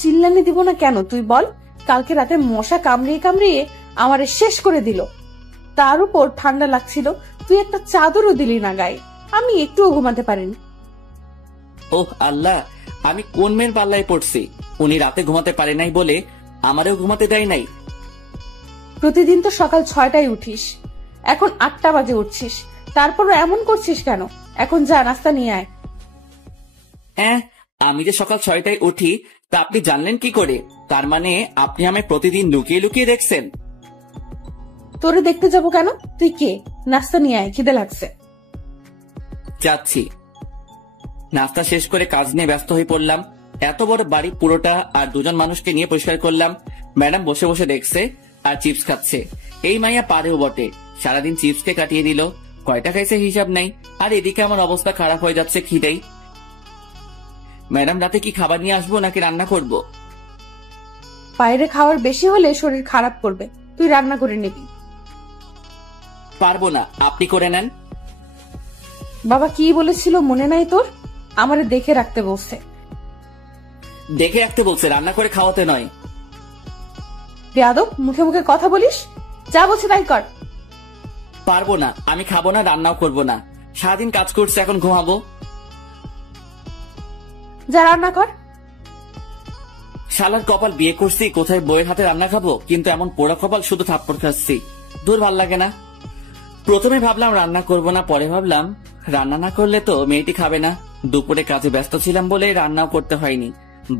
চিল্লানি দিব না কেন তুই বল? কালকে রাতে মশা কামড়িয়ে কামড়িয়ে আমারে শেষ করে দিল। তার উপর ঠান্ডা লাগছিল, তুই একটা চাদরও দিলি না গায়ে। আমি একটুও ঘুমাতে পারিনি। ওহ আল্লাহ, আমি কোন মেয়ের পাল্লায় পড়ছি? উনি রাতে ঘুমাতে পারে নাই বলে আমারও ঘুমাতে দেয় নাই। প্রতিদিন তো সকাল 6টায় উঠিস, এখন 8টা বাজে উঠছিস, তারপরও এমন করছিস কেন? এখন যা, নাস্তা নিয়ে আয়। হ্যাঁ, আমি যে সকাল 6টায় উঠি তা আপনি জানলেন কি করে? তার মানে আপনি আমায় প্রতিদিন লুকিয়ে লুকিয়ে দেখছেন? তোরে দেখতে যাব কেন? তুই কে? নাস্তা নিয়ে আয়, খিদে লাগছে। যাচ্ছি। নাস্তা শেষ করে কাজ নিয়ে ব্যস্ত হয়ে পড়লাম। এত বড় বাড়ি পুরোটা আর 2জন মানুষকে নিয়ে পরিষ্কার করলাম। ম্যাডাম বসে বসে দেখছে আর চিপস খাচ্ছে। এই মাইয়া পারেও বটে, সারাদিন চিপসকে কাটিয়ে দিল। কয়টা খাইছে হিসাব নাই। আর এদিকে আমার অবস্থা খারাপ হয়ে যাচ্ছে খিদেই। ম্যাডাম রাতে কি খাবার নিয়ে আসবো নাকি রান্না করব? বাইরে খাওয়ার বেশি হলে শরীর খারাপ করবে, তুই রান্না করে নিবি। পারবো না, আপনি করে নেন। বাবা কি বলেছিল মনে নাই তোর? আমারে দেখে রাখতে বলছে। দেখে রাখতে বলছে, রান্না করে খাওয়াতে নয়। বেয়াদব, মুখে মুখে কথা বলিস। যা বলছে তাই কর। পারবো না, আমি খাবো না, রান্নাও করবো না। সারাদিন কাজ করছে, এখন ঘুমাবো। যা রান্না কর। শালার কপাল, বিয়ে করছি কোথায় বইয়ের হাতে রান্না খাবো, কিন্তু এমন পোড়া কপাল, শুধু থাপ্পড় খাচ্ছি। দূর, ভাল লাগে না। প্রথমে ভাবলাম রান্না করব না, পরে ভাবলাম রান্না না করলে তো মেয়েটি খাবে না। দুপুরে কাজে ব্যস্ত ছিলাম বলে রান্নাও করতে হয়নি,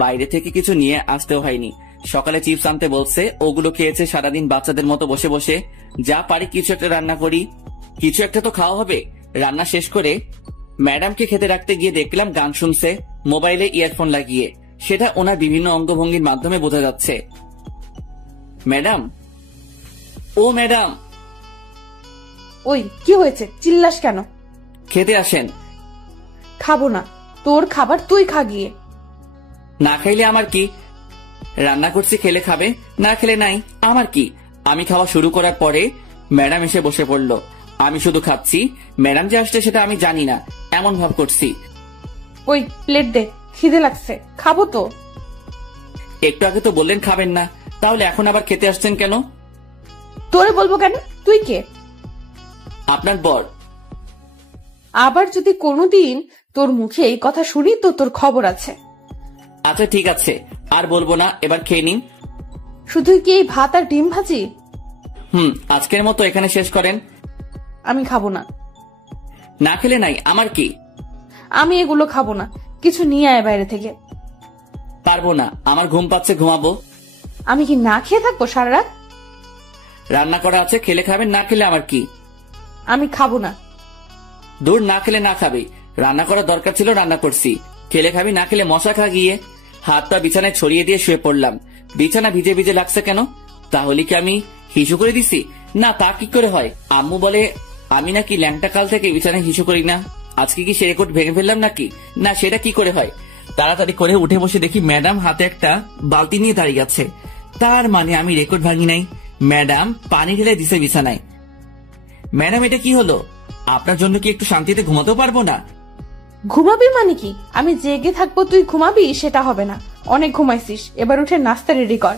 বাইরে থেকে কিছু নিয়ে আসতেও হয়নি। সকালে চিপস আনতে বলছে, ওগুলো খেয়েছে সারাদিন বাচ্চাদের মতো বসে বসে। যা পারি কিছু একটা রান্না করি, কিছু একটা তো খাওয়া হবে। রান্না শেষ করে ম্যাডামকে খেতে রাখতে গিয়ে দেখলাম গান শুনছে মোবাইলে ইয়ারফোন লাগিয়ে। সেটা ওনার বিভিন্ন অঙ্গভঙ্গির মাধ্যমে বোঝা যাচ্ছে। ম্যাডাম, ও ম্যাডাম। ওই কি হয়েছে, চিল্লাস কেন? খেতে আসেন। খাবো না, তোর খাবার তুই খা গিয়ে। না খাইলে আমার কি? রান্না করছি, খেলে খাবে, না খেলে নাই, আমার কি? আমি খাওয়া শুরু করার পরে ম্যাডাম এসে বসে পড়লো। আমি শুধু খাচ্ছি, ম্যাডাম যে আসছে সেটা আমি জানি না, এমন ভাব করছি। ওই প্লেট দে, খিদে লাগছে, খাবো তো। একটু আগে তো বললেন খাবেন না, তাহলে এখন আবার খেতে আসছেন কেন? তোরে বলবো কেন? তুই কে? আপনার বর। আবার যদি কোনোদিন তোর মুখে এই কথা শুনি তো তোর খবর আছে। আচ্ছা ঠিক আছে, আর বলবো না, এবার খেয়ে নিন। শুধুই কি এই ভাত আর ডিম ভাজি? আজকের মতো এখানে শেষ করেন। আমি খাবো না। না খেলে নাই, আমার কি? আমি এগুলো খাবো না, কিছু নিয়ে আয় বাইরে থেকে। পারবো না, আমার ঘুম পাচ্ছে, ঘুমাবো। আমি কি না খেয়ে থাকবো সারা রাত? রান্না করা আছে, খেলে খাবেন, না খেলে আমার কি? আমি খাবো না। দূর, না খেলে না খাবে। রান্না করার দরকার ছিল, রান্না করছি। খেলে খাবি, না খেলে মশা খা গিয়ে। হাত পা বিছানায় ছড়িয়ে দিয়ে শুয়ে পড়লাম। বিছানা ভিজে ভিজে লাগছে কেন? তাহলে কি আমি হিসু করে দিছি? না, তা কি করে হয়? আম্মু বলে আমি নাকি ল্যাংটা কাল থেকে বিছানায় হিসু করি না। আজকে কি সে রেকর্ড ভেঙে ফেললাম নাকি? না, সেটা কি করে হয়? তাড়াতাড়ি করে উঠে বসে দেখি ম্যাডাম হাতে একটা বালতি নিয়ে দাঁড়িয়ে আছে। তার মানে আমি রেকর্ড ভাঙি নাই। ম্যাডাম পানি ঢেলে দিছে বিছানায়। ম্যাডাম, এটা কি হলো? আপনার জন্য কি একটু শান্তিতে ঘুমাতেও পারবো না? ঘুমাবি মানে কি? আমি জেগে থাকবো, তুই ঘুমাবি? সেটা হবে না, অনেক ঘুমাইছিস। এবার উঠে নাস্তা রেডি কর।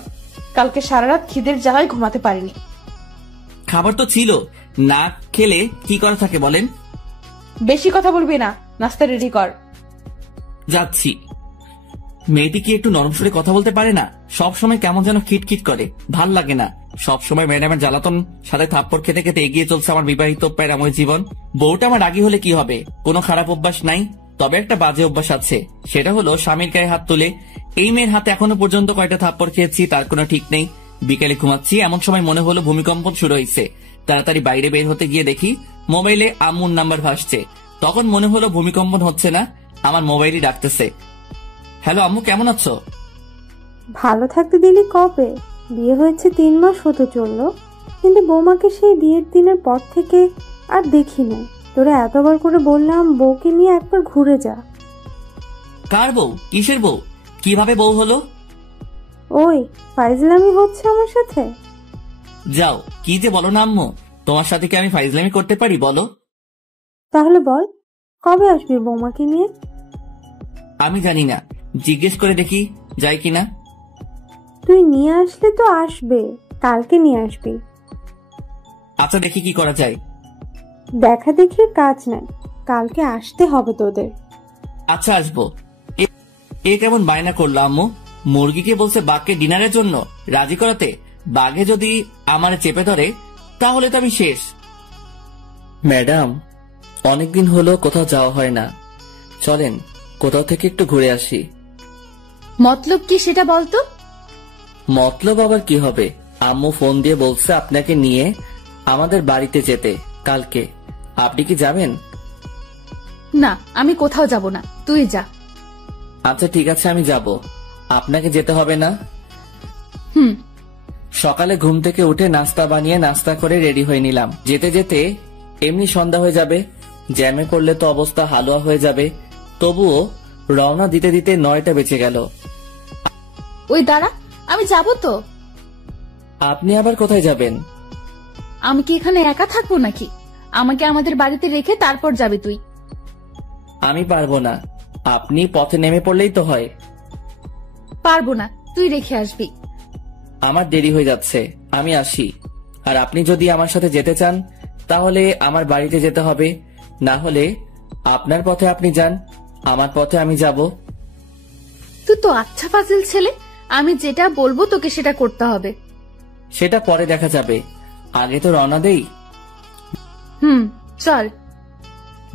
কালকে সারা রাত খিদের জ্বালায় ঘুমাতে পারিনি। খাবার তো ছিল, না খেলে কি করা থাকে বলেন? বেশি কথা বলবি না, নাস্তা রেডি কর। যাচ্ছি। মেয়েটি কি একটু নরম সুরে কথা বলতে পারে না? সব সময় কেমন যেন খিটখিট করে, ভাল লাগে না। সব সময় ম্যাডামের জ্বালাতন সাথে থাপ্পড় খেতে খেতে এগিয়ে চলছে আমার বিবাহিত প্যারাময় জীবন। বউটা আমার রাগী হলে কি হবে? কোনো খারাপ অভ্যাস নাই, তবে একটা বাজে অভ্যাস আছে। সেটা হলো স্বামীর গায়ে হাত তুলে এই মেয়ের হাতে এখনো পর্যন্ত কয়টা থাপ্পড় খেয়েছি তার কোনো ঠিক নেই। বিকেলে ঘুমাচ্ছি, এমন সময় মনে হলো ভূমিকম্প শুরু হয়েছে। তাড়াতাড়ি বাইরে বের হতে গিয়ে দেখি মোবাইলে আম্মুর নাম্বার ভাসছে। তখন মনে হলো ভূমিকম্পন হচ্ছে না, আমার মোবাইলই ডাকতেছে। হ্যালো আম্মু, কেমন আছো? ভালো থাকতে দিলি কবে? বিয়ে হয়েছে 3 মাস হতে চললো, কিন্তু বৌমাকে সেই বিয়ের দিনের পর থেকে আর দেখি না। তোরা এতবার করে বললাম বউকে নিয়ে একবার ঘুরে যা। কার বউ? কিসের বউ? কিভাবে বউ হলো? ওই ফাইজলামি হচ্ছে আমার সাথে। যাও, কি যে বলো না আম্মু, তোমার সাথে কি আমি ফাইজলামি করতে পারি বলো? তাহলে বল, কবে আসবি বৌমাকে নিয়ে? আমি জানি না, জিজ্ঞেস করে দেখি যাই কিনা। তুই নিয়ে আসলে তো আসবে, কালকে নিয়ে আসবি। আচ্ছা, দেখি কি করা যায়। দেখা দেখির কাজ নাই, কালকে আসতে হবে তোদের। আচ্ছা, আসবো। এ কেমন বায়না করলো আম্মু? মুরগিকে বলছে বাঘকে ডিনারের জন্য রাজি করাতে, বাঘে যদি আমারে চেপে ধরে তাহলে তো আমি শেষ। ম্যাডাম, অনেকদিন হলো কোথাও যাওয়া হয় না, চলেন কোথাও থেকে একটু ঘুরে আসি। মতলব কি সেটা বলতো? মতলব আবার কি হবে? আম্মু ফোন দিয়ে বলছে আপনাকে নিয়ে আমাদের বাড়িতে যেতে কালকে। আপনি কি যাবেন? না, আমি কোথাও যাব না, তুই যা। আচ্ছা ঠিক আছে, আমি যাব। আপনাকে যেতে হবে না? হুম। সকালে ঘুম থেকে উঠে নাস্তা বানিয়ে নাস্তা করে রেডি হয়ে নিলাম। যেতে যেতে এমনি সন্ধ্যা হয়ে যাবে, জ্যামে করলে তো অবস্থা হালুয়া হয়ে যাবে। তবুও রওনা দিতে দিতে 9টা বেজে গেল। ওই দাঁড়া, আমি যাব তো। আপনি আবার কোথায় যাবেন? আমি কি এখানে একা থাকবো নাকি? আমাকে আমাদের বাড়িতে রেখে তারপর যাবি তুই। আমি পারবো না, আপনি পথে নেমে পড়লেই তো হয়। পারবো না, তুই রেখে আসবি। আমার দেরি হয়ে যাচ্ছে, আমি আসি। আর আপনি যদি আমার সাথে যেতে চান তাহলে আমার বাড়িতে যেতে হবে, না হলে আপনার পথে আপনি যান, আমার পথে আমি যাব। তুই তো আচ্ছা ফাজিল ছেলে, আমি যেটা বলবো তোকে সেটা করতে হবে। সেটা পরে দেখা যাবে, আগে তো রওনা দেই। হুম, চল।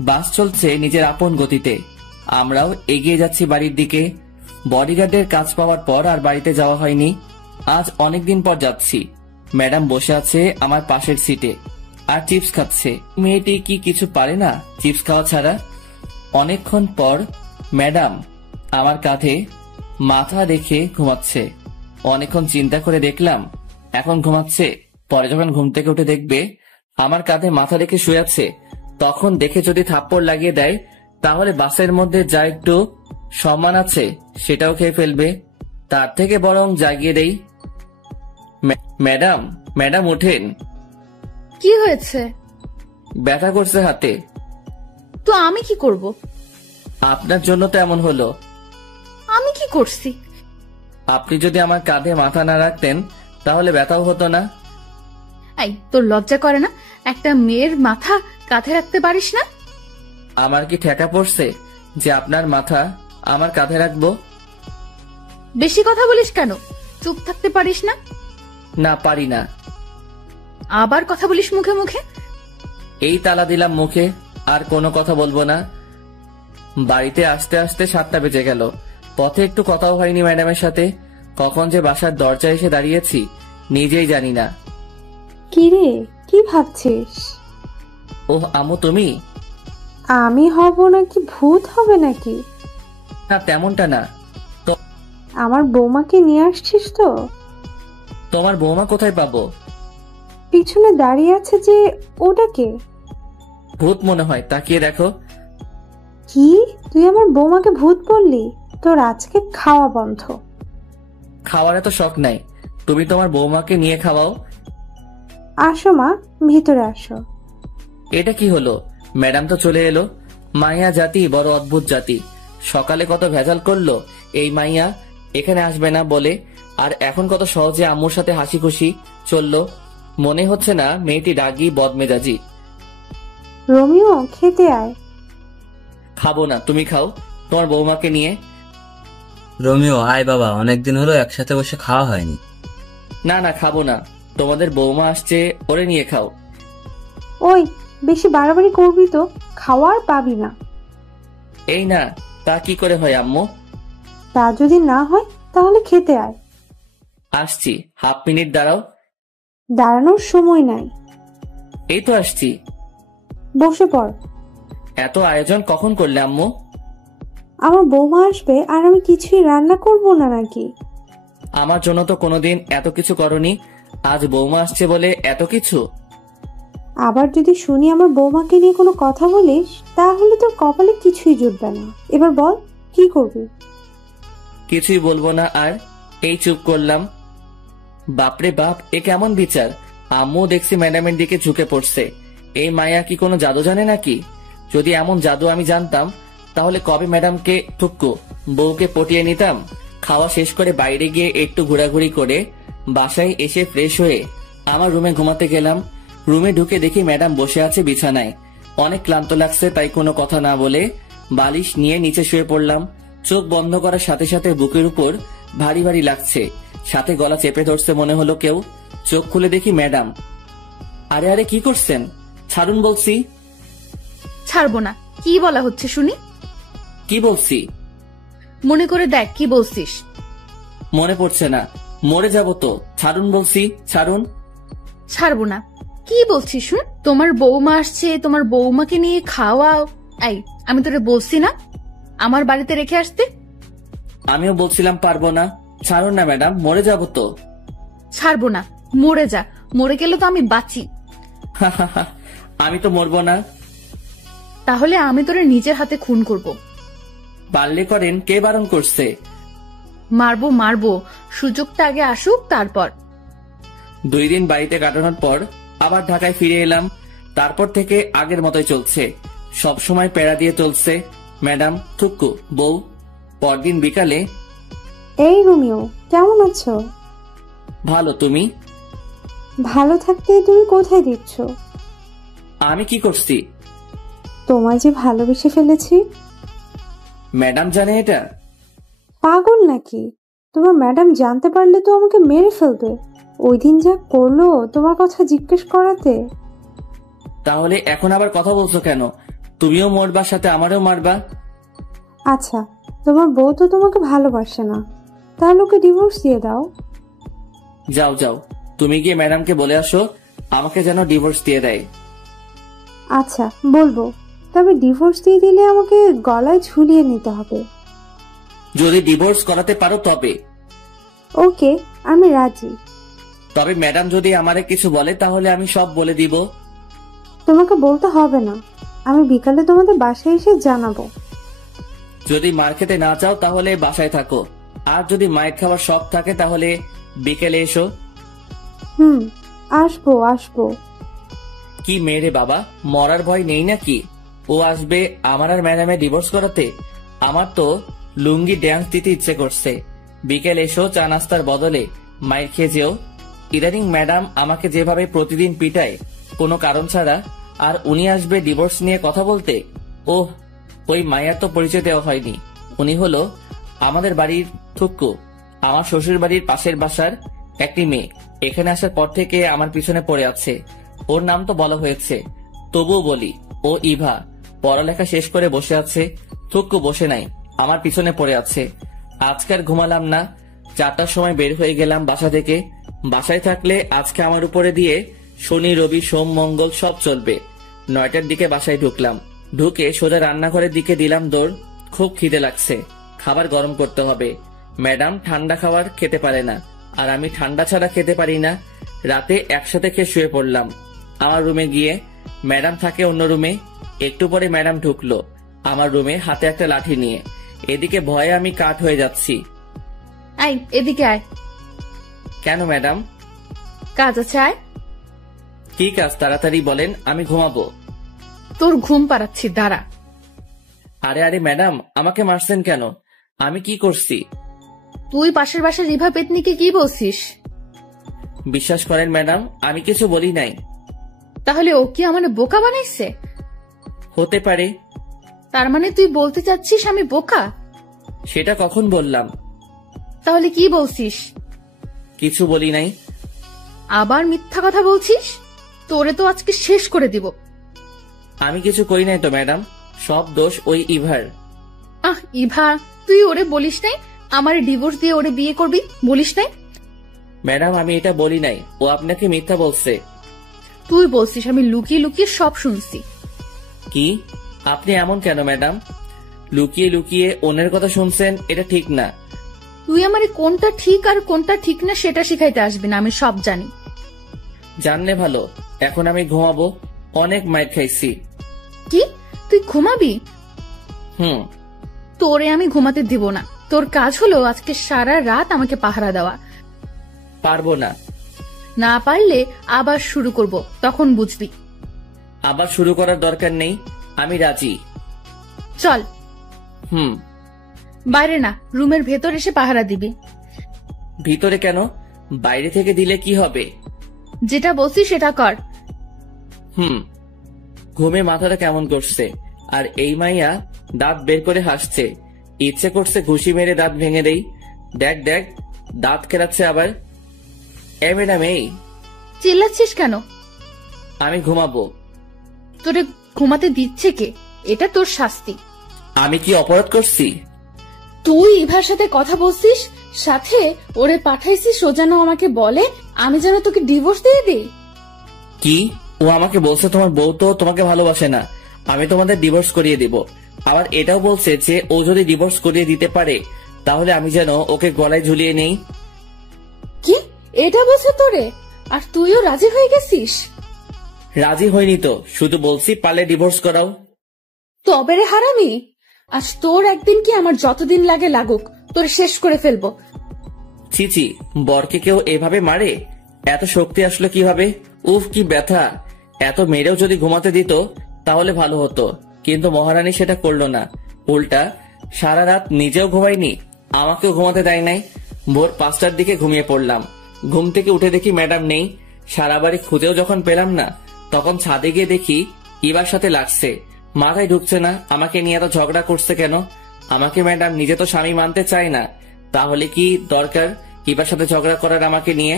বাস চলছে নিজের আপন গতিতে, আমরাও এগিয়ে যাচ্ছি বাড়ির দিকে। বডিগার্ডের কাজ পাওয়ার পর আর বাড়িতে যাওয়া হয়নি। আজ অনেকদিন পর যাচ্ছি। ম্যাডাম বসে আছে আমার পাশের সিটে আর চিপস খাচ্ছে। মেয়েটি কি কিছু পারে না চিপস খাওয়া ছাড়া? অনেকক্ষণ পর ম্যাডাম আমার কাঁধে মাথা রেখে ঘুমাচ্ছে। অনেকক্ষণ চিন্তা করে দেখলাম এখন ঘুমাচ্ছে, পরে যখন ঘুম থেকে উঠে দেখবে আমার কাঁধে মাথা রেখে শুয়ে আছে, তখন দেখে যদি থাপ্পড় লাগিয়ে দেয় তাহলে বাসের মধ্যে যা একটু সম্মান আছে সেটাও খেয়ে ফেলবে। তার থেকে বরং জাগিয়ে দেই। ম্যাডাম, ম্যাডাম ওঠেন। কি হয়েছে? ব্যথা করছে হাতে। তো আমি কি করব? আপনার জন্য তো এমন হলো। আমি কি করছি? আপনি যদি আমার কাঁধে মাথা না রাখতেন তাহলে ব্যথাও হতো না। এই, তোর লজ্জা করে না? একটা মেয়ের মাথা কাঁধে রাখতে পারিস না? আমার কি ঠেকা পড়ছে যে আপনার মাথা আমার কাঁধে রাখবো? বেশি কথা বলিস কেন? চুপ থাকতে পারিস না? না, পারি না। আবার কথা বলিস মুখে মুখে। এই তালা দিলাম মুখে, আর কোনো কথা বলবো না। বাড়িতে আসতে আসতে 7টা বেজে গেল। পথে একটু কথাও হয়নি ম্যাডামের সাথে। কখন যে বাসার দরজায় এসে দাঁড়িয়েছি নিজেই জানি না। কি রে, কি ভাবছিস? ওহ আম্মু, তুমি? আমি হব নাকি ভূত হবে নাকি? না, তেমনটা না। আমার বৌমাকে নিয়ে আসছিস তো? তোমার বৌমা কোথায় পাবো? পিছনে দাঁড়িয়ে আছে যে, ওটাকে? ভূত মনে হয়, তাকিয়ে দেখো। কি, তুই আমার বৌমাকে ভূত বললি? তোর আজকে খাওয়া বন্ধ। খাওয়ার এত শখ নাই, তুমি তোমার বৌমাকে নিয়ে খাওয়াও। আসো মা, ভিতরে আসো। এটা কি হলো? ম্যাডাম তো চলে এলো। মাইয়া জাতি বড় অদ্ভুত জাতি। সকালে কত ভেজাল করলো এই মাইয়া এখানে আসবে না বলে, আর এখন কত সহজে আম্মুর সাথে হাসি খুশি চললো। মনে হচ্ছে না মেয়েটি রাগী বদমেজাজি। রোমিও, খেতে আয়। খাবো না, তুমি খাও তোমার বৌমাকে নিয়ে। রোমিও, আয় বাবা, অনেকদিন হলো একসাথে বসে খাওয়া হয়নি। না না, খাবো না, তোমাদের বৌমা আসছে, ওরে নিয়ে খাও। ওই, বেশি বাড়াবাড়ি করবি তো খাওয়ার পাবি না। এই না, তা কি করে হয় আম্মু? তা যদি না হয় তাহলে খেতে আয়। আসছি, হাফ মিনিট দাঁড়াও। দাঁড়ানোর সময় নাই, এই তো আসছি। বসে পড়। এত আয়োজন কখন করলে আম্মু? আমার বৌমা আসবে আর আমি কিছুই রান্না করব না নাকি? আমার জন্য তো কোনোদিন এত কিছু করনি, আজ বৌমা আসছে বলে এত কিছু? আবার যদি শুনি আমার বৌমাকে নিয়ে কোনো কথা বলিস তাহলে তোর কপালে কিছুই জুটবে না। এবার বল কি করবি? কিছুই বলবো না আর, এই চুপ করলাম। বাপরে বাপ, এ কেমন বিচার! আম্মু দেখছি ম্যাডামের দিকে ঝুঁকে পড়ছে। এই মায়া কি কোনো জাদু জানে নাকি? যদি এমন জাদু আমি জানতাম তাহলে কবে ম্যাডামকে টুকু বউকে পটিয়ে নিতাম। খাওয়া শেষ করে বাইরে গিয়ে একটু ঘোরাঘুরি করে বাসায় এসে ফ্রেশ হয়ে আমার রুমে ঘুমাতে গেলাম। রুমে ঢুকে দেখি ম্যাডাম বসে আছে বিছানায়। অনেক ক্লান্ত লাগছে, তাই কোনো কথা না বলে বালিশ নিয়ে নিচে শুয়ে পড়লাম। চোখ বন্ধ করার সাথে সাথে বুকের উপর ভারী ভারী লাগছে, সাথে গলা চেপে ধরছে মনে হলো কেউ। চোখ খুলে দেখি ম্যাডাম। আরে আরে কি করছেন? ছাড়ুন বলছি। ছাড়বো না। কি বলা হচ্ছে শুনি? কি বলছি? মনে করে দেখ কি বলছিস। মনে পড়ছে না, মরে যাব তো। ছাড়ুন বলছি, ছাড়ুন। ছাড়বো না। কি বলছিস শুন? তোমার বৌমা আসছে, তোমার বৌমাকে নিয়ে খাওয়াও। এই, আমি তোরে বলছি না আমার বাড়িতে রেখে আসতে? আমিও বলছিলাম পারবো না। ছাড়ুন না ম্যাডাম, মরে যাব তো। ছাড়বো না। মরে যা, মরে গেলে তো আমি বাঁচি। আমি তো মরবো না। তাহলে আমি তোরে নিজের হাতে খুন করব। পারলে করেন, কে বারণ করছে? মারবো মারবো, সুযোগটা আগে আসুক তারপর। 2 দিন বাড়িতে কাটানোর পর আবার ঢাকায় ফিরে এলাম। তারপর থেকে আগের মতোই চলছে, সব সময় প্যারা দিয়ে চলছে। ম্যাডাম, থুক্কু, বউ। পরদিন বিকালে, এই রোমিও, কেমন আছো? ভালো, তুমি? ভালো থাকতে তুমি কোথায় দিচ্ছ? আমি কি করছি? তোমায় যে ভালোবেসে ফেলেছি। ম্যাডাম জানে এটা? পাগল নাকি? তোমার ম্যাডাম জানতে পারলে তো আমাকে মেরে ফেলবে। ওই দিন যা করলো তোমার কথা জিজ্ঞেস করাতে। তাহলে এখন আবার কথা বলছো কেন? তুমিও মরবা, সাথে আমারও মারবা। আচ্ছা, তোমার বউ তো তোমাকে ভালোবাসে না, তাহলে ওকে ডিভোর্স দিয়ে দাও। যাও যাও, তুমি গিয়ে ম্যাডামকে বলে আসো আমাকে যেন ডিভোর্স দিয়ে দেয়। আচ্ছা বলবো, তবে ডিভোর্স দিয়ে দিলে আমাকে গলায় ঝুলিয়ে নিতে হবে। যদি ডিভোর্স করাতে পারো তবে। ওকে, আমি রাজি। তবে ম্যাডাম যদি আমারে কিছু বলে তাহলে আমি সব বলে দিব। তোমাকে বলতে হবে না, আমি বিকালে তোমাদের বাসায় এসে জানাবো। যদি মার খেতে না চাও তাহলে বাসায় থাকো, আর যদি মায়ের খাওয়ার শখ থাকে তাহলে বিকেলে এসো। আসবো আসবো। কি মেরে বাবা, মরার ভয় নেই নাকি? ও আসবে আমার আর ম্যাডামে ডিভোর্স করাতে? আমার তো লুঙ্গি ড্যান্স দিতে ইচ্ছে করছে। বিকেল এসো, চা নাস্তার বদলে মায়ের খেয়ে যেও। ইদানিং ম্যাডাম আমাকে যেভাবে প্রতিদিন পিটায় কোনো কারণ ছাড়া, আর উনি আসবে ডিভোর্স নিয়ে কথা বলতে। ওহ, ওই মায়ের তো পরিচয় দেওয়া হয়নি। উনি হলো আমাদের বাড়ির থুক্কু, আমার শ্বশুর বাড়ির পাশের বাসার একটি মেয়ে। এখানে আসার পর থেকে আমার পিছনে পড়ে আছে। ওর নাম তো বলা হয়েছে, তবুও বলি, ও ইভা। পড়ালেখা শেষ করে বসে আছে, থুক্কু বসে নাই, আমার পিছনে পড়ে আছে। আজকাল ঘুমালাম না, 4টার সময় বের হয়ে গেলাম বাসা থেকে। বাসায় থাকলে আজকে আমার উপরে দিয়ে শনি রবি সোম মঙ্গল সব চলবে। 9টার দিকে বাসায় ঢুকলাম, ঢুকে সোজা রান্নাঘরের দিকে দিলাম দৌড়। খুব খিদে লাগছে, খাবার গরম করতে হবে। ম্যাডাম ঠান্ডা খাবার খেতে পারে না, আর আমি ঠান্ডা ছাড়া খেতে পারি না। রাতে একসাথে খেয়ে শুয়ে পড়লাম। আমার রুমে গিয়ে, ম্যাডাম থাকে অন্য রুমে। একটু পরে ম্যাডাম ঢুকলো আমার রুমে, হাতে একটা লাঠি নিয়ে। এদিকে ভয়ে আমি কাঠ হয়ে যাচ্ছি। আয় এদিকে আয়। কেন ম্যাডাম? কাজ আছে, আয়। কি কাজ? তাড়াতাড়ি বলেন, আমি ঘুমাবো। তোর ঘুম পাড়াচ্ছি, দাঁড়া। আরে আরে ম্যাডাম, আমাকে মারছেন কেন? আমি কি করছি? তুই পাশের বাসার রিভা পেতনিকে কি বলছিস? বিশ্বাস করেন ম্যাডাম, আমি কিছু বলি নাই। তাহলে ও কি আমার বোকা বানাইছে? হতে পারে। তার মানে তুই বলতে চাচ্ছিস আমি বোকা? সেটা কখন বললাম? তাহলে কি বলছিস? কিছু বলি নাই। আবার মিথ্যা কথা বলছিস? তোরে তো আজকে শেষ করে দিব। আমি কিছু করি নাই তো ম্যাডাম, সব দোষ ওই ইভার। ইভা, তুই ওরে বলিস নাই? আমার ডিভোর্স দিয়ে ওরে বিয়ে করবি বলিস নাই? ম্যাডাম আমি এটা বলি নাই, ও আপনাকে মিথ্যা বলছে। তুই বলছিস, আমি লুকিয়ে লুকিয়ে সব শুনছি। কি আপনি এমন কেন ম্যাডাম? লুকিয়ে লুকিয়ে অন্যের কথা শুনছেন, এটা ঠিক না। তুই আমারে কোনটা ঠিক আর কোনটা ঠিক না সেটা শিখাইতে আসবি না, আমি সব জানি। জানলে ভালো, এখন আমি ঘুমাবো, অনেক মাইর খাইছি। কি তুই ঘুমাবি? হুম। তোরে আমি ঘুমাতে দিব না। তোর কাজ হলো আজকে সারা রাত আমাকে পাহারা দেওয়া। পারবো না। না পারলে আবার শুরু করব, তখন বুঝবি। আবার শুরু করার দরকার নেই, আমি রাজি। চল। হুম। বাইরে না, রুমের ভেতর এসে পাহারা দিবি। ভিতরে কেন? বাইরে থেকে দিলে কি হবে? যেটা বলছি সেটা কর। হুম। ঘুমে মাথাটা কেমন করছে, আর এই মাইয়া দাঁত বের করে হাসছে। ইচ্ছে করছে ঘুষি মেরে দাঁত ভেঙে দেই। দেখ দেখ, দাঁত কেলাচ্ছে আবার। এ ম্যাডাম, এই চিল্লাচ্ছিস কেন? আমি ঘুমাবো। তোরে ঘুমাতে দিচ্ছে কে? এটা তোর শাস্তি। আমি কি অপরাধ করছি? তুই ইভার সাথে কথা বলছিস, সাথে ওরে পাঠাইছিস ও যেন আমাকে বলে আমি যেন তোকে ডিভোর্স দিয়ে দিই। কি? ও আমাকে বলছে তোমার বউ তো তোমাকে ভালোবাসে না, আমি তোমাদের ডিভোর্স করিয়ে দিব। আবার এটাও বলছে যে ও যদি ডিভোর্স করিয়ে দিতে পারে তাহলে আমি যেন ওকে গলায় ঝুলিয়ে নেই। কি এটা বলছে তোরে? আর তুইও রাজি হয়ে গেছিস? রাজি হয়নি তো, শুধু বলছি পারলে ডিভোর্স করাও। তবে রে হারামি, আজ তোর একদিন কি আমার যতদিন লাগে লাগুক, তোর শেষ করে ফেলবো। চিচি, বরকে কেউ এভাবে মারে? এত শক্তি আসলো কিভাবে? উফ কি ব্যথা! এত মেরেও যদি ঘুমাতে দিত তাহলে ভালো হতো, কিন্তু মহারানী সেটা করলো না। উল্টা সারা রাত নিজেও ঘুমায়নি, আমাকেও ঘুমাতে দেয় নাই। ভোর 5টার দিকে ঘুমিয়ে পড়লাম। ঘুম থেকে উঠে দেখি ম্যাডাম নেই। সারা বাড়ি খুঁজেও যখন পেলাম না, তখন ছাদে গিয়ে দেখি ইবার সাথে লাগছে। মাথায় ঢুকছে না আমাকে নিয়ে এত ঝগড়া করছে কেন। আমাকে ম্যাডাম নিজে তো স্বামী মানতে চায় না, তাহলে কি দরকার ইবার সাথে ঝগড়া করার আমাকে নিয়ে?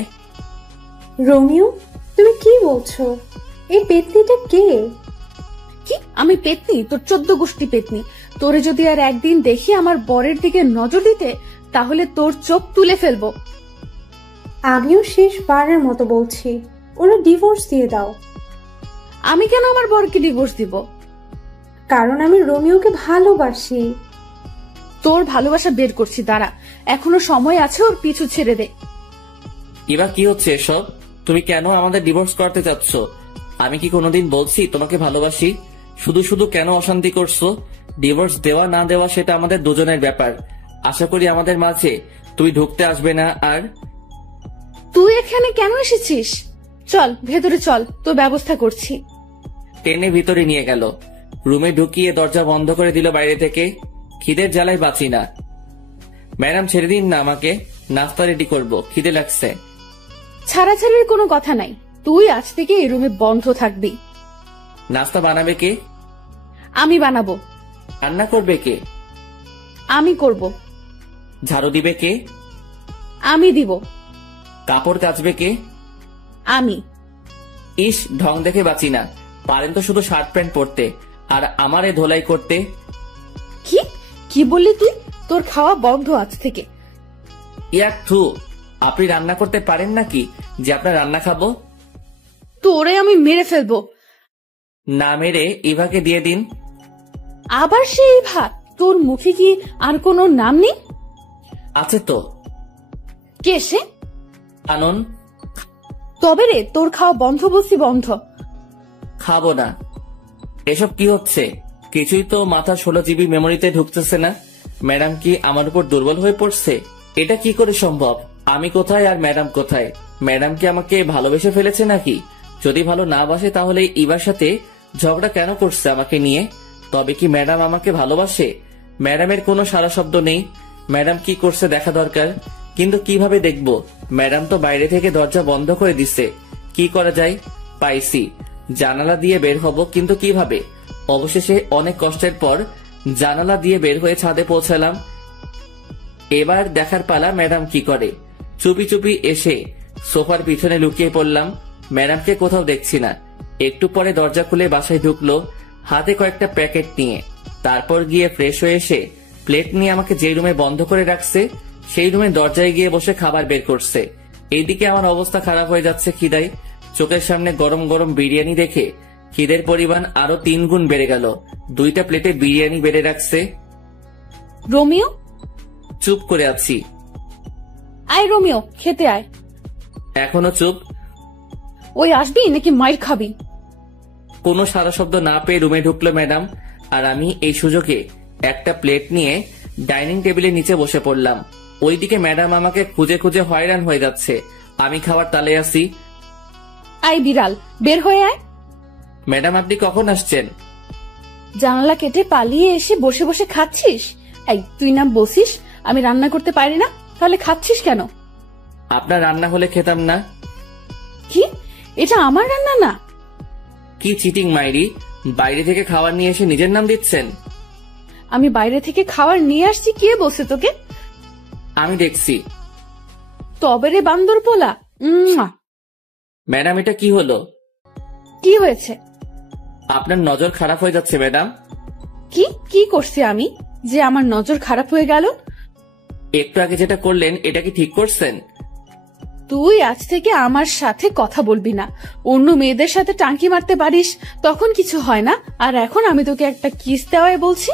রোমিও, তুমি কি বলছো? এই পেতনিটা কে? কি আমি পেতনি? তোর 14 গোষ্ঠী পেতনি। তোরে যদি আর একদিন দেখি আমার বরের দিকে নজর দিতে, তাহলে তোর চোখ তুলে ফেলবো। আমিও শেষবারের মতো বলছি, ওরা ডিভোর্স দিয়ে দাও। আমি কেন আমার বরকে ডিভোর্স দিব? কারণ আমি রোমিওকে ভালোবাসি। তোর ভালোবাসা বের করছি, দাঁড়া, এখনো সময় আছে, ওর পিছু ছেড়ে দে। এবার কি হচ্ছে এসব? তুমি কেন আমাদের ডিভোর্স করতে চাচ্ছ? আমি কি কোনোদিন বলছি তোমাকে ভালোবাসি? শুধু শুধু কেন অশান্তি করছো? ডিভোর্স দেওয়া না দেওয়া সেটা আমাদের দুজনের ব্যাপার। আশা করি আমাদের মাঝে তুমি ঢুকতে আসবে না। আর তুই এখানে কেন এসেছিস? চল ভেতরে চল, তোর ব্যবস্থা করছি। টেনে ভিতরে নিয়ে গেল, রুমে ঢুকিয়ে দরজা বন্ধ করে দিল বাইরে থেকে। খিদের জ্বালায় বাঁচি না। ম্যাডাম ছেড়ে দিন না আমাকে, নাস্তা রেডি করবো, খিদে লাগছে। ছাড়াছাড়ির কোনো কথা নাই, তুই আজ থেকে এই রুমে বন্ধ থাকবি। নাস্তা বানাবে কে? আমি বানাবো। রান্না করবে কে? আমি করব। ঝাড়ু দিবে কে? আমি দিব। কাপড় কাচবে কে? আমি। ইস, ঢং দেখে বাঁচি না। পারেন তো শুধু শার্ট প্যান্ট পরতে, আর আমারে ধোলাই করতে। কি কি বললি তুই? তোর খাওয়া বন্ধ আজ থেকে। ইয়াক থু, আপনি রান্না করতে পারেন নাকি যে আপনার রান্না খাবো? তোরে আমি মেরে ফেলবো। না মেরে ইভাকে দিয়ে দিন। আবার সেই ভাত? তোর মুখে কি আর কোনো নাম নেই? আছে তো। কে সে? আনন। তবে রে, তোর খাওয়া বন্ধ বলছি, বন্ধ। খাবো না। এসব কি হচ্ছে? কিছুই তো মাথা 16 জিবি মেমোরিতে ঢুকতেছে না। ম্যাডাম কি আমার উপর দুর্বল হয়ে পড়ছে? এটা কি করে সম্ভব? আমি কোথায় আর ম্যাডাম কোথায়? ম্যাডাম কি আমাকে ভালোবেসে ফেলেছে নাকি? যদি ভালো না বাসে তাহলে ইবার সাথে ঝগড়া কেন করছে আমাকে নিয়ে? তবে কি ম্যাডাম আমাকে ভালোবাসে? ম্যাডামের কোনো সারা শব্দ নেই। ম্যাডাম কি করছে দেখা দরকার, কিন্তু কিভাবে দেখবো? ম্যাডাম তো বাইরে থেকে দরজা বন্ধ করে দিচ্ছে। কি করা যায়? পাইছি, জানালা দিয়ে বের হব, কিন্তু কিভাবে? অবশেষে অনেক কষ্টের পর জানালা দিয়ে বের হয়ে ছাদে পৌঁছালাম। এবার দেখার পালা ম্যাডাম কি করে। চুপি চুপি এসে সোফার পিছনে লুকিয়ে পড়লাম। ম্যাডামকে কোথাও দেখছি না। একটু পরে দরজা খুলে বাসায় ঢুকলো, হাতে কয়েকটা প্যাকেট নিয়ে। তারপর গিয়ে ফ্রেশ হয়ে এসে প্লেট নিয়ে আমাকে যে রুমে বন্ধ করে রাখছে সেই রুমে দরজায় গিয়ে বসে খাবার বের করছে। এইদিকে আমার অবস্থা খারাপ হয়ে যাচ্ছে খিদায়। চোখের সামনে গরম গরম বিরিয়ানি দেখে খিদের পরিমাণ আরো 3 গুণ বেড়ে গেল। 2টা প্লেটে বিরিয়ানি বেড়ে রাখছে। রোমিও, চুপ করে আছি। আয় রোমিও, খেতে আয়। এখনো চুপ? ওই আসবি নাকি মাইর খাবি? কোনো সারা শব্দ না পেয়ে রুমে ঢুকলো ম্যাডাম, আর আমি এই সুযোগে একটা প্লেট নিয়ে ডাইনিং টেবিলের নিচে বসে পড়লাম। ওইদিকে ম্যাডাম আমাকে খুঁজে খুঁজে হয়রান হয়ে যাচ্ছে। আমি খাবার তালে আসি। আয় বিড়াল, বের হয়ে আয়। ম্যাডাম, আপনি কখন আসছেন? জানালা কেটে পালিয়ে এসে বসে বসে খাচ্ছিস? এই তুই না বসিস আমি রান্না করতে পারি না, তাহলে খাচ্ছিস কেন? আপনার রান্না হলে খেতাম না। কি, এটা আমার রান্না না? কি চিটিং মাইরি, বাইরে থেকে খাবার নিয়ে এসে নিজের নাম দিচ্ছেন। আমি বাইরে থেকে খাবার নিয়ে আসছি, কে বলছে তোকে? আমি দেখছি। তবে রে বান্দর পোলা। ম্যাডাম, এটা কি হলো? কি হয়েছে? আপনার নজর খারাপ হয়ে যাচ্ছে ম্যাডাম। কি কি করছি আমি যে আমার নজর খারাপ হয়ে গেল? একটু আগে যেটা করলেন এটা কি ঠিক করছেন? তুই আজ থেকে আমার সাথে কথা বলবি না। অন্য মেয়েদের সাথে টাঙ্কি মারতে পারিস, তখন কিছু হয় না, আর এখন আমি তোকে একটা কিস দেওয়াই বলছি?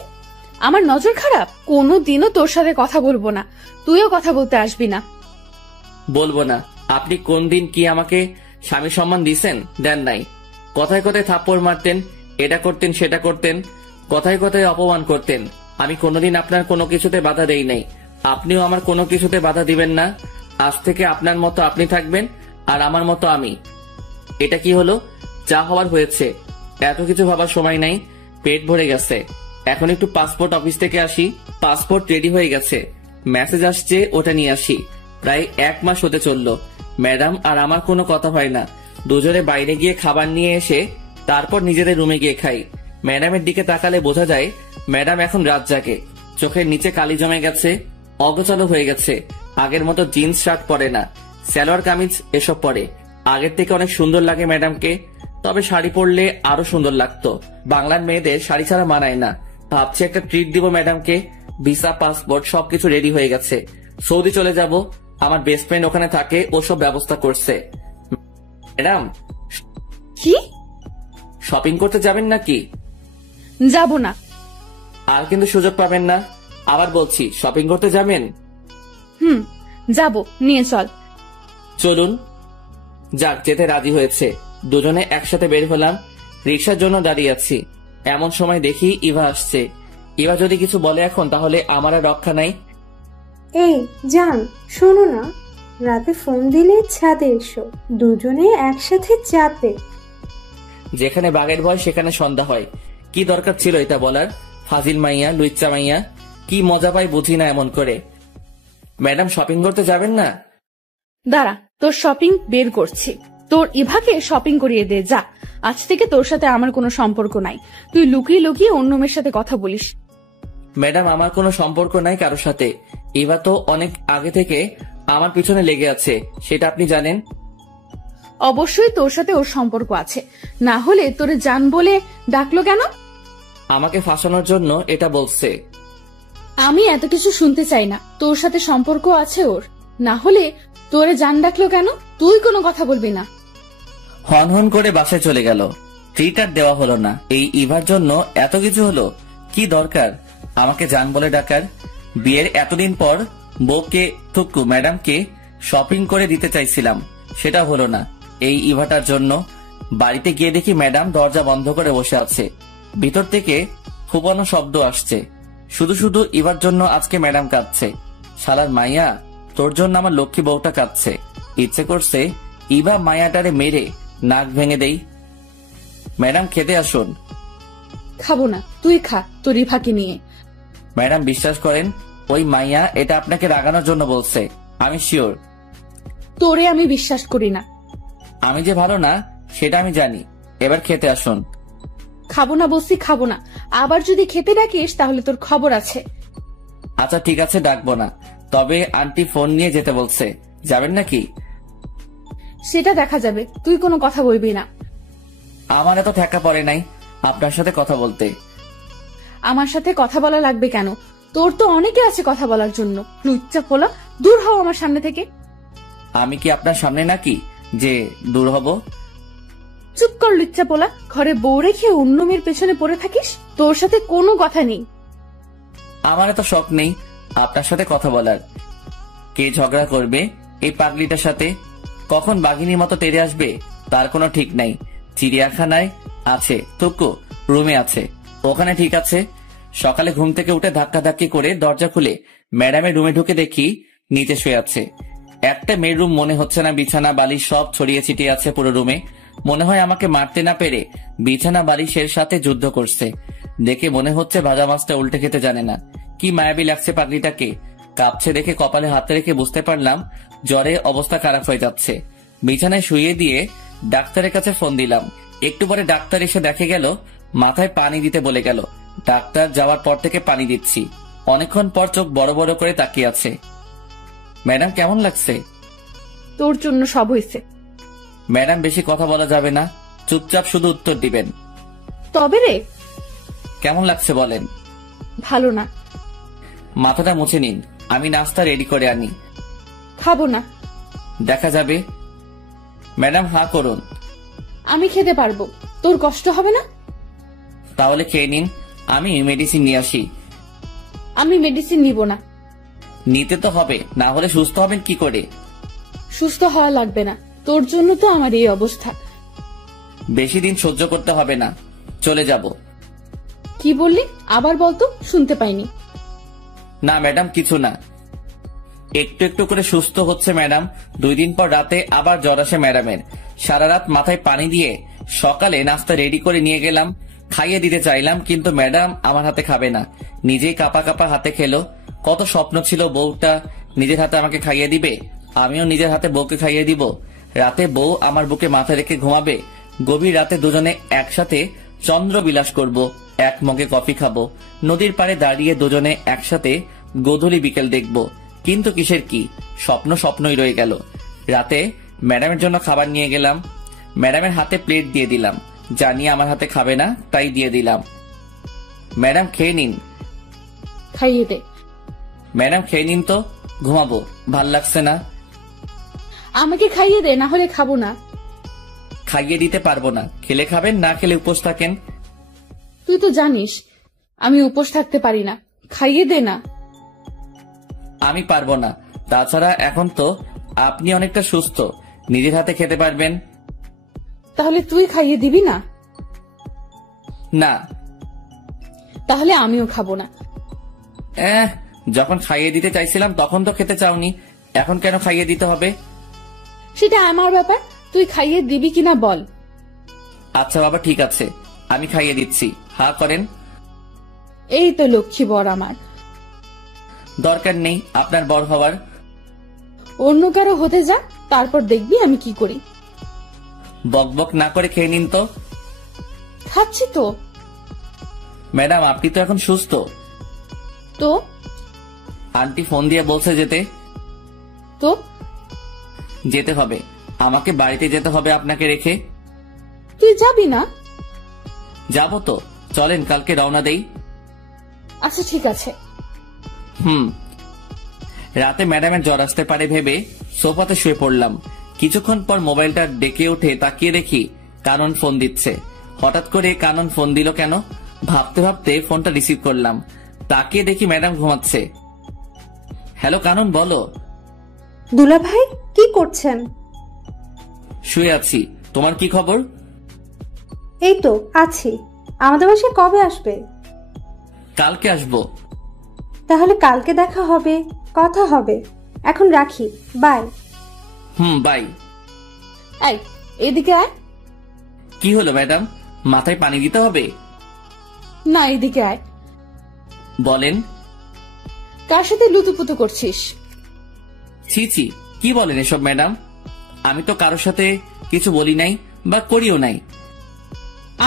আমার নজর খারাপ? কোনোদিনও তোর সাথে কথা বলবো না, তুইও কথা বলতে আসবি না। বলবো না? আপনি কোন দিন কি আমাকে স্বামী সম্মান দিয়েছেন? দেন নাই। কথায় কথায় থাপ্পড় মারতেন, এটা করতেন সেটা করতেন, কথায় কথায় অপমান করতেন। আমি কোনোদিন আপনার কোনো কিছুতে বাধা দেই নাই, আপনিও আমার কোনো কিছুতে বাধা দিবেন না। আজ থেকে আপনার মতো আপনি থাকবেন আর আমার মতো আমি। এটা কি হলো? যা হওয়ার হয়েছে, এত কিছু ভাবার সময় নাই। পেট ভরে গেছে, এখন একটু পাসপোর্ট অফিস থেকে আসি। পাসপোর্ট রেডি হয়ে গেছে, মেসেজ আসছে, ওটা নিয়ে আসি। প্রায় 1 মাস হতে চললো, ম্যাডাম আর আমার কোনো কথা হয় না। দুজনে বাইরে গিয়ে খাবার নিয়ে এসে তারপর নিজেদের রুমে গিয়ে খাই। ম্যাডামের দিকে তাকালে বোঝা যায় ম্যাডাম এখন রাত জাগে। চোখের নিচে কালি জমে গেছে, অগোছালো হয়ে গেছে। আগের মতো জিন্স শার্ট পরে না, সালোয়ার কামিজ এসব পরে। আগের থেকে অনেক সুন্দর লাগে ম্যাডামকে, তবে শাড়ি পরলে আরো সুন্দর লাগতো। বাংলার মেয়েদের শাড়ি ছাড়া মানায় না। ভাবছি একটা ট্রিট দিব ম্যাডামকে। ভিসা, পাসপোর্ট সবকিছু রেডি হয়ে গেছে, সৌদি চলে যাব। আমার বেস্ট ফ্রেন্ড ওখানে থাকে, ও সব ব্যবস্থা করছে। ম্যাডাম, কি? শপিং করতে যাবেন নাকি? যাব না। আর কিন্তু সুযোগ পাবেন না। আবার বলছি, শপিং করতে যাবেন? যাব, নিয়ে চল। চলুন। যাক, যেতে রাজি হয়েছে। দুজনে একসাথে বের হলাম। রিক্সার জন্য দাঁড়িয়ে আছি, এমন সময় দেখি ইভা আসছে। ইভা যদি কিছু বলে এখন, তাহলে আমার আর রক্ষা নাই। এই জান, শোনো না, রাতে ফোন দিলে ছাদে এসো, দুজনে একসাথে চাতে। যেখানে বাঘের ভয় সেখানে সন্ধ্যা হয়। কি দরকার ছিল এটা বলার? ফাজিল মাইয়া, লুচ্চা মাইয়া, কি মজা পাই বুঝি না এমন করে। ম্যাডাম, শপিং করতে যাবেন না? দাঁড়া, তোর শপিং বের করছি। তোর ইভাকে শপিং করিয়ে দে, যা। আজ থেকে তোর সাথে আমার কোনো সম্পর্ক নাই। তুই লুকিয়ে লুকিয়ে অন্য মেয়ের সাথে কথা বলিস। ম্যাডাম, আমার কোনো সম্পর্ক নাই কারোর সাথে। ইভা তো অনেক আগে থেকে আমার পিছনে লেগে আছে, সেটা আপনি জানেন। অবশ্যই তোর সাথে ওর সম্পর্ক আছে, না হলে তোরে জান বলে ডাকলো কেন? আমাকে ফাঁসানোর জন্য এটা বলছে। আমি এত কিছু শুনতে চাই না। তোর সাথে সম্পর্ক আছে ওর, না হলে তোরে জান ডাকলো কেন? তুই কোনো কথা বলবি না। হন হন করে বাসায় চলে গেল। ট্রিট আর দেওয়া হলো না। এই ইভার জন্য এত কিছু হলো? কি দরকার আমাকে জান বলে ডাকার? বিয়ের এতদিন পর বউকে থুকু ম্যাডামকে শপিং করে দিতে চাইছিলাম, সেটা হলো না এই ইভাটার জন্য। বাড়িতে গিয়ে দেখি ম্যাডাম দরজা বন্ধ করে বসে আছে। ভিতর থেকে ফুপানো শব্দ আসছে। শুধু শুধু ইভার জন্য আজকে ম্যাডাম কাঁদছে। শালার মাইয়া, তোর জন্য আমার লক্ষ্মী বউটা কাঁদছে। ইচ্ছে করছে ইভা মায়াটারে মেরে নাক ভেঙে দেই। ম্যাডাম, খেতে আসুন। খাবো না, তুই খা তোর ইভাকে নিয়ে। ম্যাডাম, বিশ্বাস করেন ওই মাইয়া এটা আপনাকে রাগানোর জন্য বলছে, আমি শিওর। তোরে আমি বিশ্বাস করি না। আমি যে ভালো না সেটা আমি জানি। এবার খেতে আসুন। খাবো না বলছি, খাবো না। আবার যদি খেতে ডাকিস তাহলে তোর খবর আছে। আচ্ছা ঠিক আছে, ডাকবো না। তবে আন্টি ফোন নিয়ে যেতে বলছে, যাবেন নাকি? সেটা দেখা যাবে, তুই কোনো কথা বলবি না। আমার এত ঠেকা পড়ে নাই আপনার সাথে কথা বলতে। আমার সাথে কথা বলা লাগবে কেন? তোর তো অনেকে আছে কথা বলার জন্য। লুচ্চা পোলা, দূর হও আমার সামনে থেকে। আমি কি আপনার সামনে নাকি যে দূর হব? চুপ কর লুচ্চা পোলা, ঘরে বউ রেখে অন্য মেয়ের পেছনে পড়ে থাকিস। তোর সাথে কোনো কথা নেই। আমার এত শখ নেই আপনার সাথে কথা বলার। কে ঝগড়া করবে এই পাগলিটার সাথে, কখন বাঘিনীর মতো তেড়ে আসবে তার কোনো ঠিক নাই। চিড়িয়াখানায় আছে টুকু, রুমে আছে, ওখানে ঠিক আছে। সকালে ঘুম থেকে উঠে ধাক্কাধাক্কি করে দরজা খুলে ম্যাডামের রুমে ঢুকে দেখি নিচে শুয়ে আছে। একটা মেয়ের রুম মনে হচ্ছে না, বিছানা বালিশ সব ছড়িয়ে ছিটিয়ে আছে পুরো রুমে। মনে হয় আমাকে মারতে না পেরে বিছানা বালিশের সাথে যুদ্ধ করছে। দেখে মনে হচ্ছে ভাজা মাছটা উল্টে খেতে জানে না। কি মায়াবী লাগছে পাগলিটাকে। কাঁপছে দেখে কপালে হাতে রেখে বুঝতে পারলাম জ্বরে অবস্থা খারাপ হয়ে যাচ্ছে। বিছানায় শুয়ে দিয়ে ডাক্তারের কাছে ফোন দিলাম। একটু পরে ডাক্তার এসে দেখে গেল মাথায় পানি দিতে বলে গেল। ডাক্তার যাওয়ার পর থেকে পানি দিচ্ছি। অনেকক্ষণ পর চোখ বড় বড় করে তাকিয়ে আছে। ম্যাডাম কেমন লাগছে? তোর জন্য সব হয়েছে। ম্যাডাম বেশি কথা বলা যাবে না, চুপচাপ শুধু উত্তর দিবেন। তবে রে, কেমন লাগছে বলেন। ভালো না। মাথাটা মুছে নিন, আমি নাস্তা রেডি করে আনি। খাবো না। দেখা যাবে। ম্যাডাম হাঁ করুন। আমি খেতে পারবো, তোর কষ্ট হবে না। তাহলে খেয়ে নিন, আমি মেডিসিন নিয়ে আসি। আমি মেডিসিন নিব না। নিতে তো হবে, না হলে সুস্থ হবেন কি করে? সুস্থ হওয়া লাগবে না, তোর জন্য তো আমার এই অবস্থা। বেশি দিন সহ্য করতে হবে না, চলে যাব। কি বললি আবার বলতো, শুনতে পাইনি। না ম্যাডাম কিছু না, একটু একটু করে সুস্থ হচ্ছে ম্যাডাম। 2 দিন পর রাতে আবার জ্বর আসে ম্যাডামের। সারা রাত মাথায় পানি দিয়ে সকালে নাস্তা রেডি করে নিয়ে গেলাম, খাইয়ে দিতে চাইলাম, কিন্তু ম্যাডাম আমার হাতে খাবে না, নিজেই কাপা কাপা হাতে খেলো। কত স্বপ্ন ছিল বউটা নিজের হাতে আমাকে খাইয়ে দিবে, আমিও নিজের হাতে বউকে খাইয়ে দিব। রাতে বউ আমার বুকে মাথা রেখে ঘুমাবে, গভীর রাতে দুজনে একসাথে চন্দ্র বিলাস করব, এক মগে কফি খাবো, নদীর পাড়ে দাঁড়িয়ে দুজনে একসাথে গোধূলি বিকেল দেখব। কিন্তু কিসের কি, স্বপ্ন স্বপ্নই রয়ে গেল। রাতে ম্যাডামের জন্য খাবার নিয়ে গেলাম, ম্যাডামের হাতে প্লেট দিয়ে দিলাম, জানি আমার হাতে খাবে না তাই দিয়ে দিলাম। ম্যাডাম খেয়ে নিন। খাইয়ে দে। ম্যাডাম খেয়ে নিন তো, ঘুমাবো, ভাল লাগছে না। আমাকে খাইয়ে দে, না হলে খাবো না। খাইয়ে দিতে পারবো না, খেলে খাবেন, না খেলে উপোস থাকেন। তুই তো জানিস আমি উপোস থাকতে পারি না, খাইয়ে দে না। আমি পারবো না, তাছাড়া এখন তো আপনি অনেকটা সুস্থ, নিজের হাতে খেতে পারবেন। তাহলে তুই খাইয়ে দিবি না? না। তাহলে আমিও খাবো না। যখন খাইয়ে দিতে চাইছিলাম তখন তো খেতে চাওনি, এখন কেন খাইয়ে দিতে হবে? সেটা আমার ব্যাপার, তুই খাইয়ে দিবি কিনা বল। আচ্ছা বাবা ঠিক আছে, আমি খাইয়ে দিচ্ছি, হা করেন। এই তো লক্ষ্মী বর আমার। দরকার নেই আপনার বর হওয়ার। অন্য কারো হতে যা, তারপর দেখবি আমি কি করি। বক বক না করে খেয়ে নিন তো। খাচ্ছি তো। ম্যাডাম আপনি তো এখন সুস্থ। তো আন্টি ফোন দিয়ে বলছে যেতে। তো যেতে হবে, আমাকে বাড়িতে যেতে হবে আপনাকে রেখে। তুই যাবি না? যাবো তো, চলেন কালকে রওনা দেই। আচ্ছা ঠিক আছে। রাতে ম্যাডামের জ্বর আসতে পারে ভেবে সোফাতে শুয়ে পড়লাম। কিছুক্ষণ পর মোবাইলটা ডেকে উঠে তাকিয়ে দেখি কানন ফোন দিচ্ছে। হঠাৎ করে কানন ফোন দিল কেন ভাবতে ভাবতে ফোনটা রিসিভ করলাম। তাকিয়ে দেখি ম্যাডাম ঘুমাচ্ছে। হ্যালো কানন, বলো। দুলা ভাই কি করছেন? শুয়ে আছি, তোমার কি খবর? এই তো আছি। আমাদের বাসায় কবে আসবে? কালকে আসবো। তাহলে কালকে দেখা হবে, কথা হবে। এখন রাখি, বাই। বাই। এই এদিকে আয়। কি হলো ম্যাডাম, মাথায় পানি দিতে হবে? না এদিকে আয়। বলেন। কার সাথে লুতুপুতু করছিস? ছি ছি, কি বলেন এসব ম্যাডাম, আমি তো কারোর সাথে কিছু বলি নাই বা করিও নাই।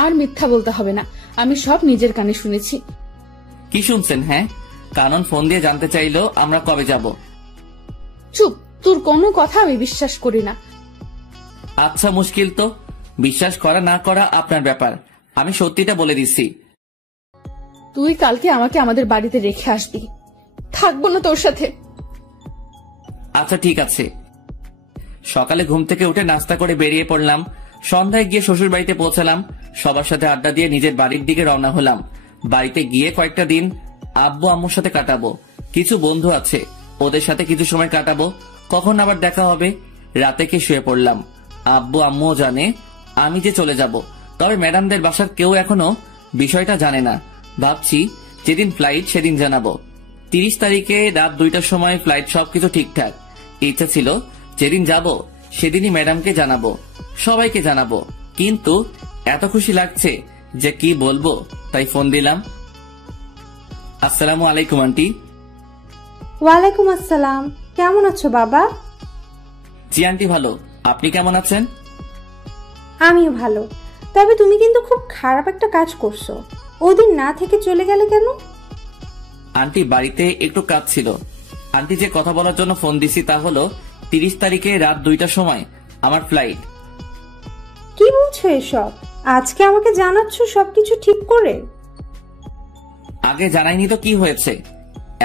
আর মিথ্যা বলতে হবে না, আমি সব নিজের কানে শুনেছি। কি শুনছেন? হ্যাঁ, কানন ফোন দিয়ে জানতে চাইলো আমরা কবে যাব। চুপ, তোর কোনো কথা আমি বিশ্বাস করি না। আচ্ছা মুশকিল তো, বিশ্বাস করা না করা আপনার ব্যাপার, আমি সত্যিটা বলে দিচ্ছি। তুই কালকে আমাকে আমাদের বাড়িতে রেখে আসবি, থাকবো না তোর সাথে। আচ্ছা ঠিক আছে। সকালে ঘুম থেকে উঠে নাস্তা করে বেরিয়ে পড়লাম। সন্ধ্যায় গিয়ে শ্বশুর বাড়িতে পৌঁছালাম। সবার সাথে আড্ডা দিয়ে নিজের বাড়ির দিকে রওনা হলাম। বাড়িতে গিয়ে কয়েকটা দিন আব্বু আম্মুর সাথে কাটাবো। কিছু বন্ধু আছে, ওদের সাথে কিছু সময় কাটাবো। কখন আবার দেখা হবে। রাতে কে শুয়ে পড়লাম। আব্বু আম্মুও জানে আমি যে চলে যাব, তবে ম্যাডামদের বাসার কেউ এখনো বিষয়টা জানে না। ভাবছি যেদিন ফ্লাইট সেদিন জানাবো। 30 তারিখে রাত 2টার সময় ফ্লাইট, সবকিছু ঠিকঠাক। ইচ্ছা ছিল যেদিন যাব সেদিনই ম্যাডামকে জানাবো, সবাইকে জানাবো। কিন্তু এত খুশি লাগছে যে কি বলবো, তাই ফোন দিলাম। আসসালামু আলাইকুম আন্টি। ওয়ালাইকুম আসসালাম। কেমন আছো বাবা? জি আন্টি ভালো, আপনি কেমন আছেন? আমিও ভালো। তবে তুমি কিন্তু খুব খারাপ একটা কাজ করছো। ওদিন না থেকে চলে গেলে কেন? আন্টি বাড়িতে একটু কাজ ছিল। আন্টি যে কথা বলার জন্য ফোন দিছি তা হলো 30 তারিখে রাত 2টার সময় আমার ফ্লাইট। কি বলছো এসব? আজকে আমাকে জানাচ্ছ সবকিছু ঠিক করে? আগে জানাইনি তো কি হয়েছে,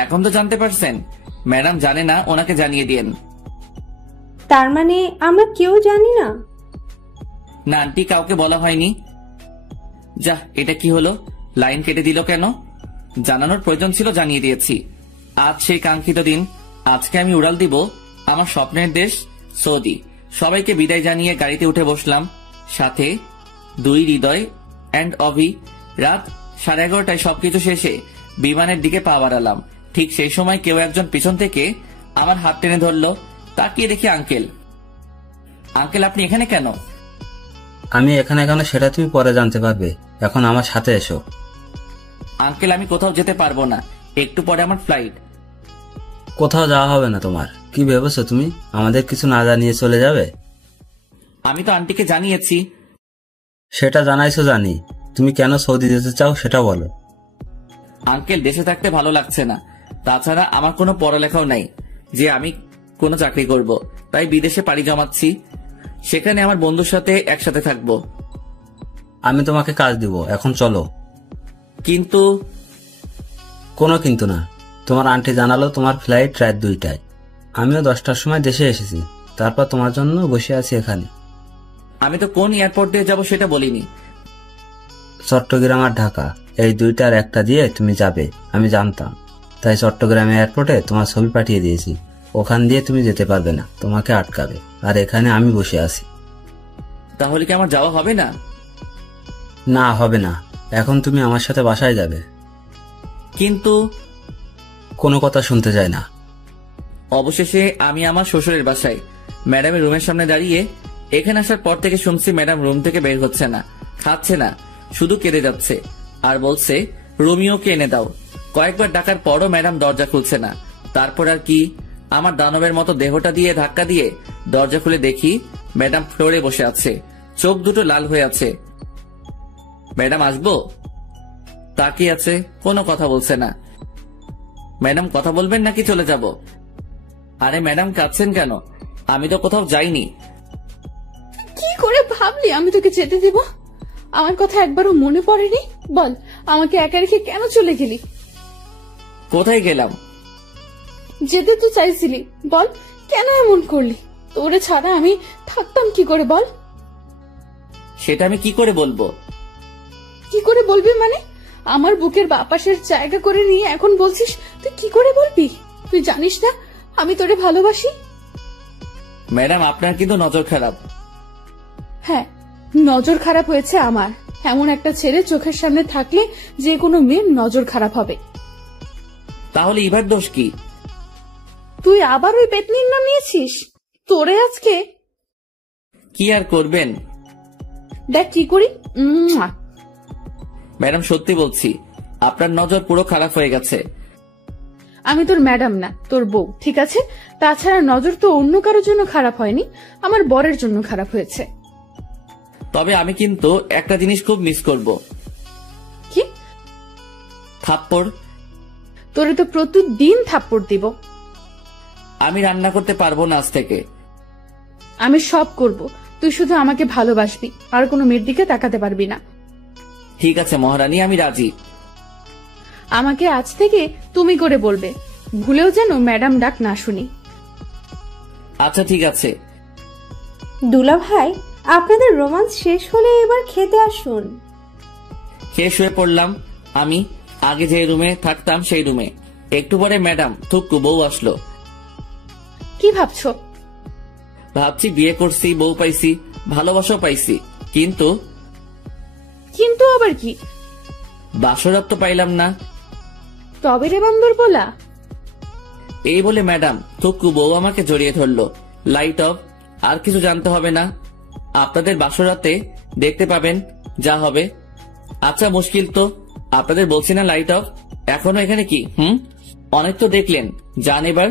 এখন তো জানতে পারছেন। ম্যাডাম জানে না, ওনাকে জানিয়ে দিয়েন। তার মানে আমরা কেউ জানি না? না আন্টি, কাউকে বলা হয়নি। যা, এটা কি হলো? লাইন কেটে দিল কেন? জানানোর প্রয়োজন ছিল, জানিয়ে দিয়েছি। আজ সেই কাঙ্ক্ষিত দিন। আজকে আমি উড়াল দিব আমার স্বপ্নের দেশ সৌদি। সবাইকে বিদায় জানিয়ে গাড়িতে উঠে বসলাম। সাথে 2 হৃদয় অ্যান্ড অভি। রাত 11:30টায় সবকিছু শেষে বিমানের দিকে পা বাড়ালাম। ঠিক সেই সময় কেউ একজন পিছন থেকে আমার হাত টেনে ধরলো। তাকিয়ে দেখি আঙ্কেল। আঙ্কেল আপনি এখানে কেন? আমি এখানে কেন সেটা তুমি পরে জানতে পারবে, এখন আমার সাথে এসো। আঙ্কেল আমি কোথাও যেতে পারবো না, একটু পরে আমার ফ্লাইট। কোথাও যাওয়া হবে না তোমার। কি ভেবেছো তুমি আমাদের কিছু না জানিয়ে চলে যাবে? আমি তো আন্টিকে জানিয়েছি। সেটা জানাইছো জানি, তুমি কেন সৌদি যেতে চাও সেটা বলো। আঙ্কেল দেশে থাকতে ভালো লাগছে না। তাছাড়া আমার কোনো পড়ালেখাও নাই যে আমি কোনো চাকরি করব, তাই বিদেশে পাড়ি জমাচ্ছি। সেখানে আমার বন্ধুর সাথে একসাথে থাকবো। আমি তোমাকে কাজ দিব, এখন চলো। কিন্তু কোনো কিন্তু না। তোমার আন্টি জানালো তোমার ফ্লাইট রাত 2টায়। আমিও 10টার সময় দেশে এসেছি, তারপর তোমার জন্য বসে আছি এখানে। আমি তো কোন এয়ারপোর্ট দিয়ে যাবো সেটা বলিনি। চট্টগ্রাম আর ঢাকা, এই 2টার একটা দিয়ে তুমি যাবে আমি জানতাম, তাই চট্টগ্রাম এয়ারপোর্টে তোমার ছবি পাঠিয়ে দিয়েছি। ওখান দিয়ে তুমি যেতে পারবে না, তোমাকে আটকাবে। আর এখানে আমি বসে আছি। তাহলে কি আমার যাওয়া হবে না? না, হবে না। এখন তুমি আমার সাথে বাসায় যাবে। কিন্তু কোনো কথা শুনতে চাই না। অবশেষে আমি আমার শ্বশুরের বাসায় ম্যাডামের রুমের সামনে দাঁড়িয়ে। এখানে আসার পর থেকে শুনছি ম্যাডাম রুম থেকে বের হচ্ছে না, খাচ্ছে না, শুধু কেঁদে যাচ্ছে আর বলছে রোমিওকে এনে দাও। কয়েকবার ডাকার পরও ম্যাডাম দরজা খুলছে না। তারপর আর কি, আমার দানবের মতো দেহটা দিয়ে ধাক্কা দিয়ে দরজা খুলে দেখি ম্যাডাম ফ্লোরে বসে আছে, চোখ দুটো লাল হয়ে আছে। ম্যাডাম আসবো? তাকিয়ে আছে, কোনো কথা বলছে না। ম্যাডাম কথা বলবেন নাকি চলে যাব? আরে ম্যাডাম কাঁদছেন কেন? আমি তো কোথাও যাইনি। কি করে ভাবলি আমি তোকে যেতে দিব? আমার কথা একবারও মনে পড়েনি? বল, আমাকে একা রেখে কেন চলে গেলি? কোথায় গেলাম? যেতে তো চাইছিলি, বল কেন এমন করলি? তোরে ছাড়া আমি থাকতাম কি করে বল? সেটা আমি কি করে বলবো? কি করে বলবি মানে? আমার বুকের বাপাসের জায়গা করে নিয়ে এখন বলছিস তুই কি করে বলবি? তুই জানিস না আমি তোরে ভালোবাসি? ম্যাডাম আপনার কিন্তু নজর খারাপ। হ্যাঁ, নজর খারাপ হয়েছে আমার। এমন একটা ছেলে চোখের সামনে থাকলে যে কোনো মেয়ের নজর খারাপ হবে। তাহলে এবার দোষ কি? তুই আবার ওই পেতনির নাম নিয়েছিস? তোরে আজকে কি আর করবেন? দেখ কি করি। ম্যাডাম সত্যি বলছি, আপনার নজর পুরো খারাপ হয়ে গেছে। আমি তোর ম্যাডাম না, তোর বউ, ঠিক আছে? তাছাড়া নজর তো অন্য কারোর জন্য খারাপ হয়নি, আমার বরের জন্য খারাপ হয়েছে। তবে আমি কিন্তু একটা জিনিস খুব মিস করব। কি? থাপ্পড়। তোরে তো প্রতিদিন থাপ্পড় দিব। আমি রান্না করতে পারবো না আজ থেকে। আমি সব করব, তুই শুধু আমাকে ভালোবাসবি, আর কোনো মেয়ের দিকে তাকাতে পারবি না। ঠিক আছে মহারানী, আমি রাজি। আমাকে আজ থেকে তুমি করে বলবে, ভুলেও যেন ম্যাডাম ডাক না শুনি। আচ্ছা ঠিক আছে। দুলা ভাই, আপনাদের রোমান্স শেষ হলে এবার খেতে আসুন। খেয়ে শুয়ে পড়লাম। আমি আগে যে রুমে থাকতাম সেই রুমে। একটু পরে ম্যাডাম থুকু বউ আসলো। কি ভাবছো? ভাবছি বিয়ে করছি, বউ পাইছি, ভালোবাসাও পাইছি, কিন্তু কিন্তু আবার কি? বাসরাত তো পাইলাম না। তবে রে বান্দর বলা। এই বলে ম্যাডাম থুকু বউ আমাকে জড়িয়ে ধরলো। Light off. আর কিছু জানতে হবে না, আপনাদের বাসরাতে দেখতে পাবেন যা হবে। আচ্ছা মুশকিল তো, আপনাদের বলছি না লাইট অফ, এখনো এখানে কি? অনেক তো দেখলেন, যান এবার।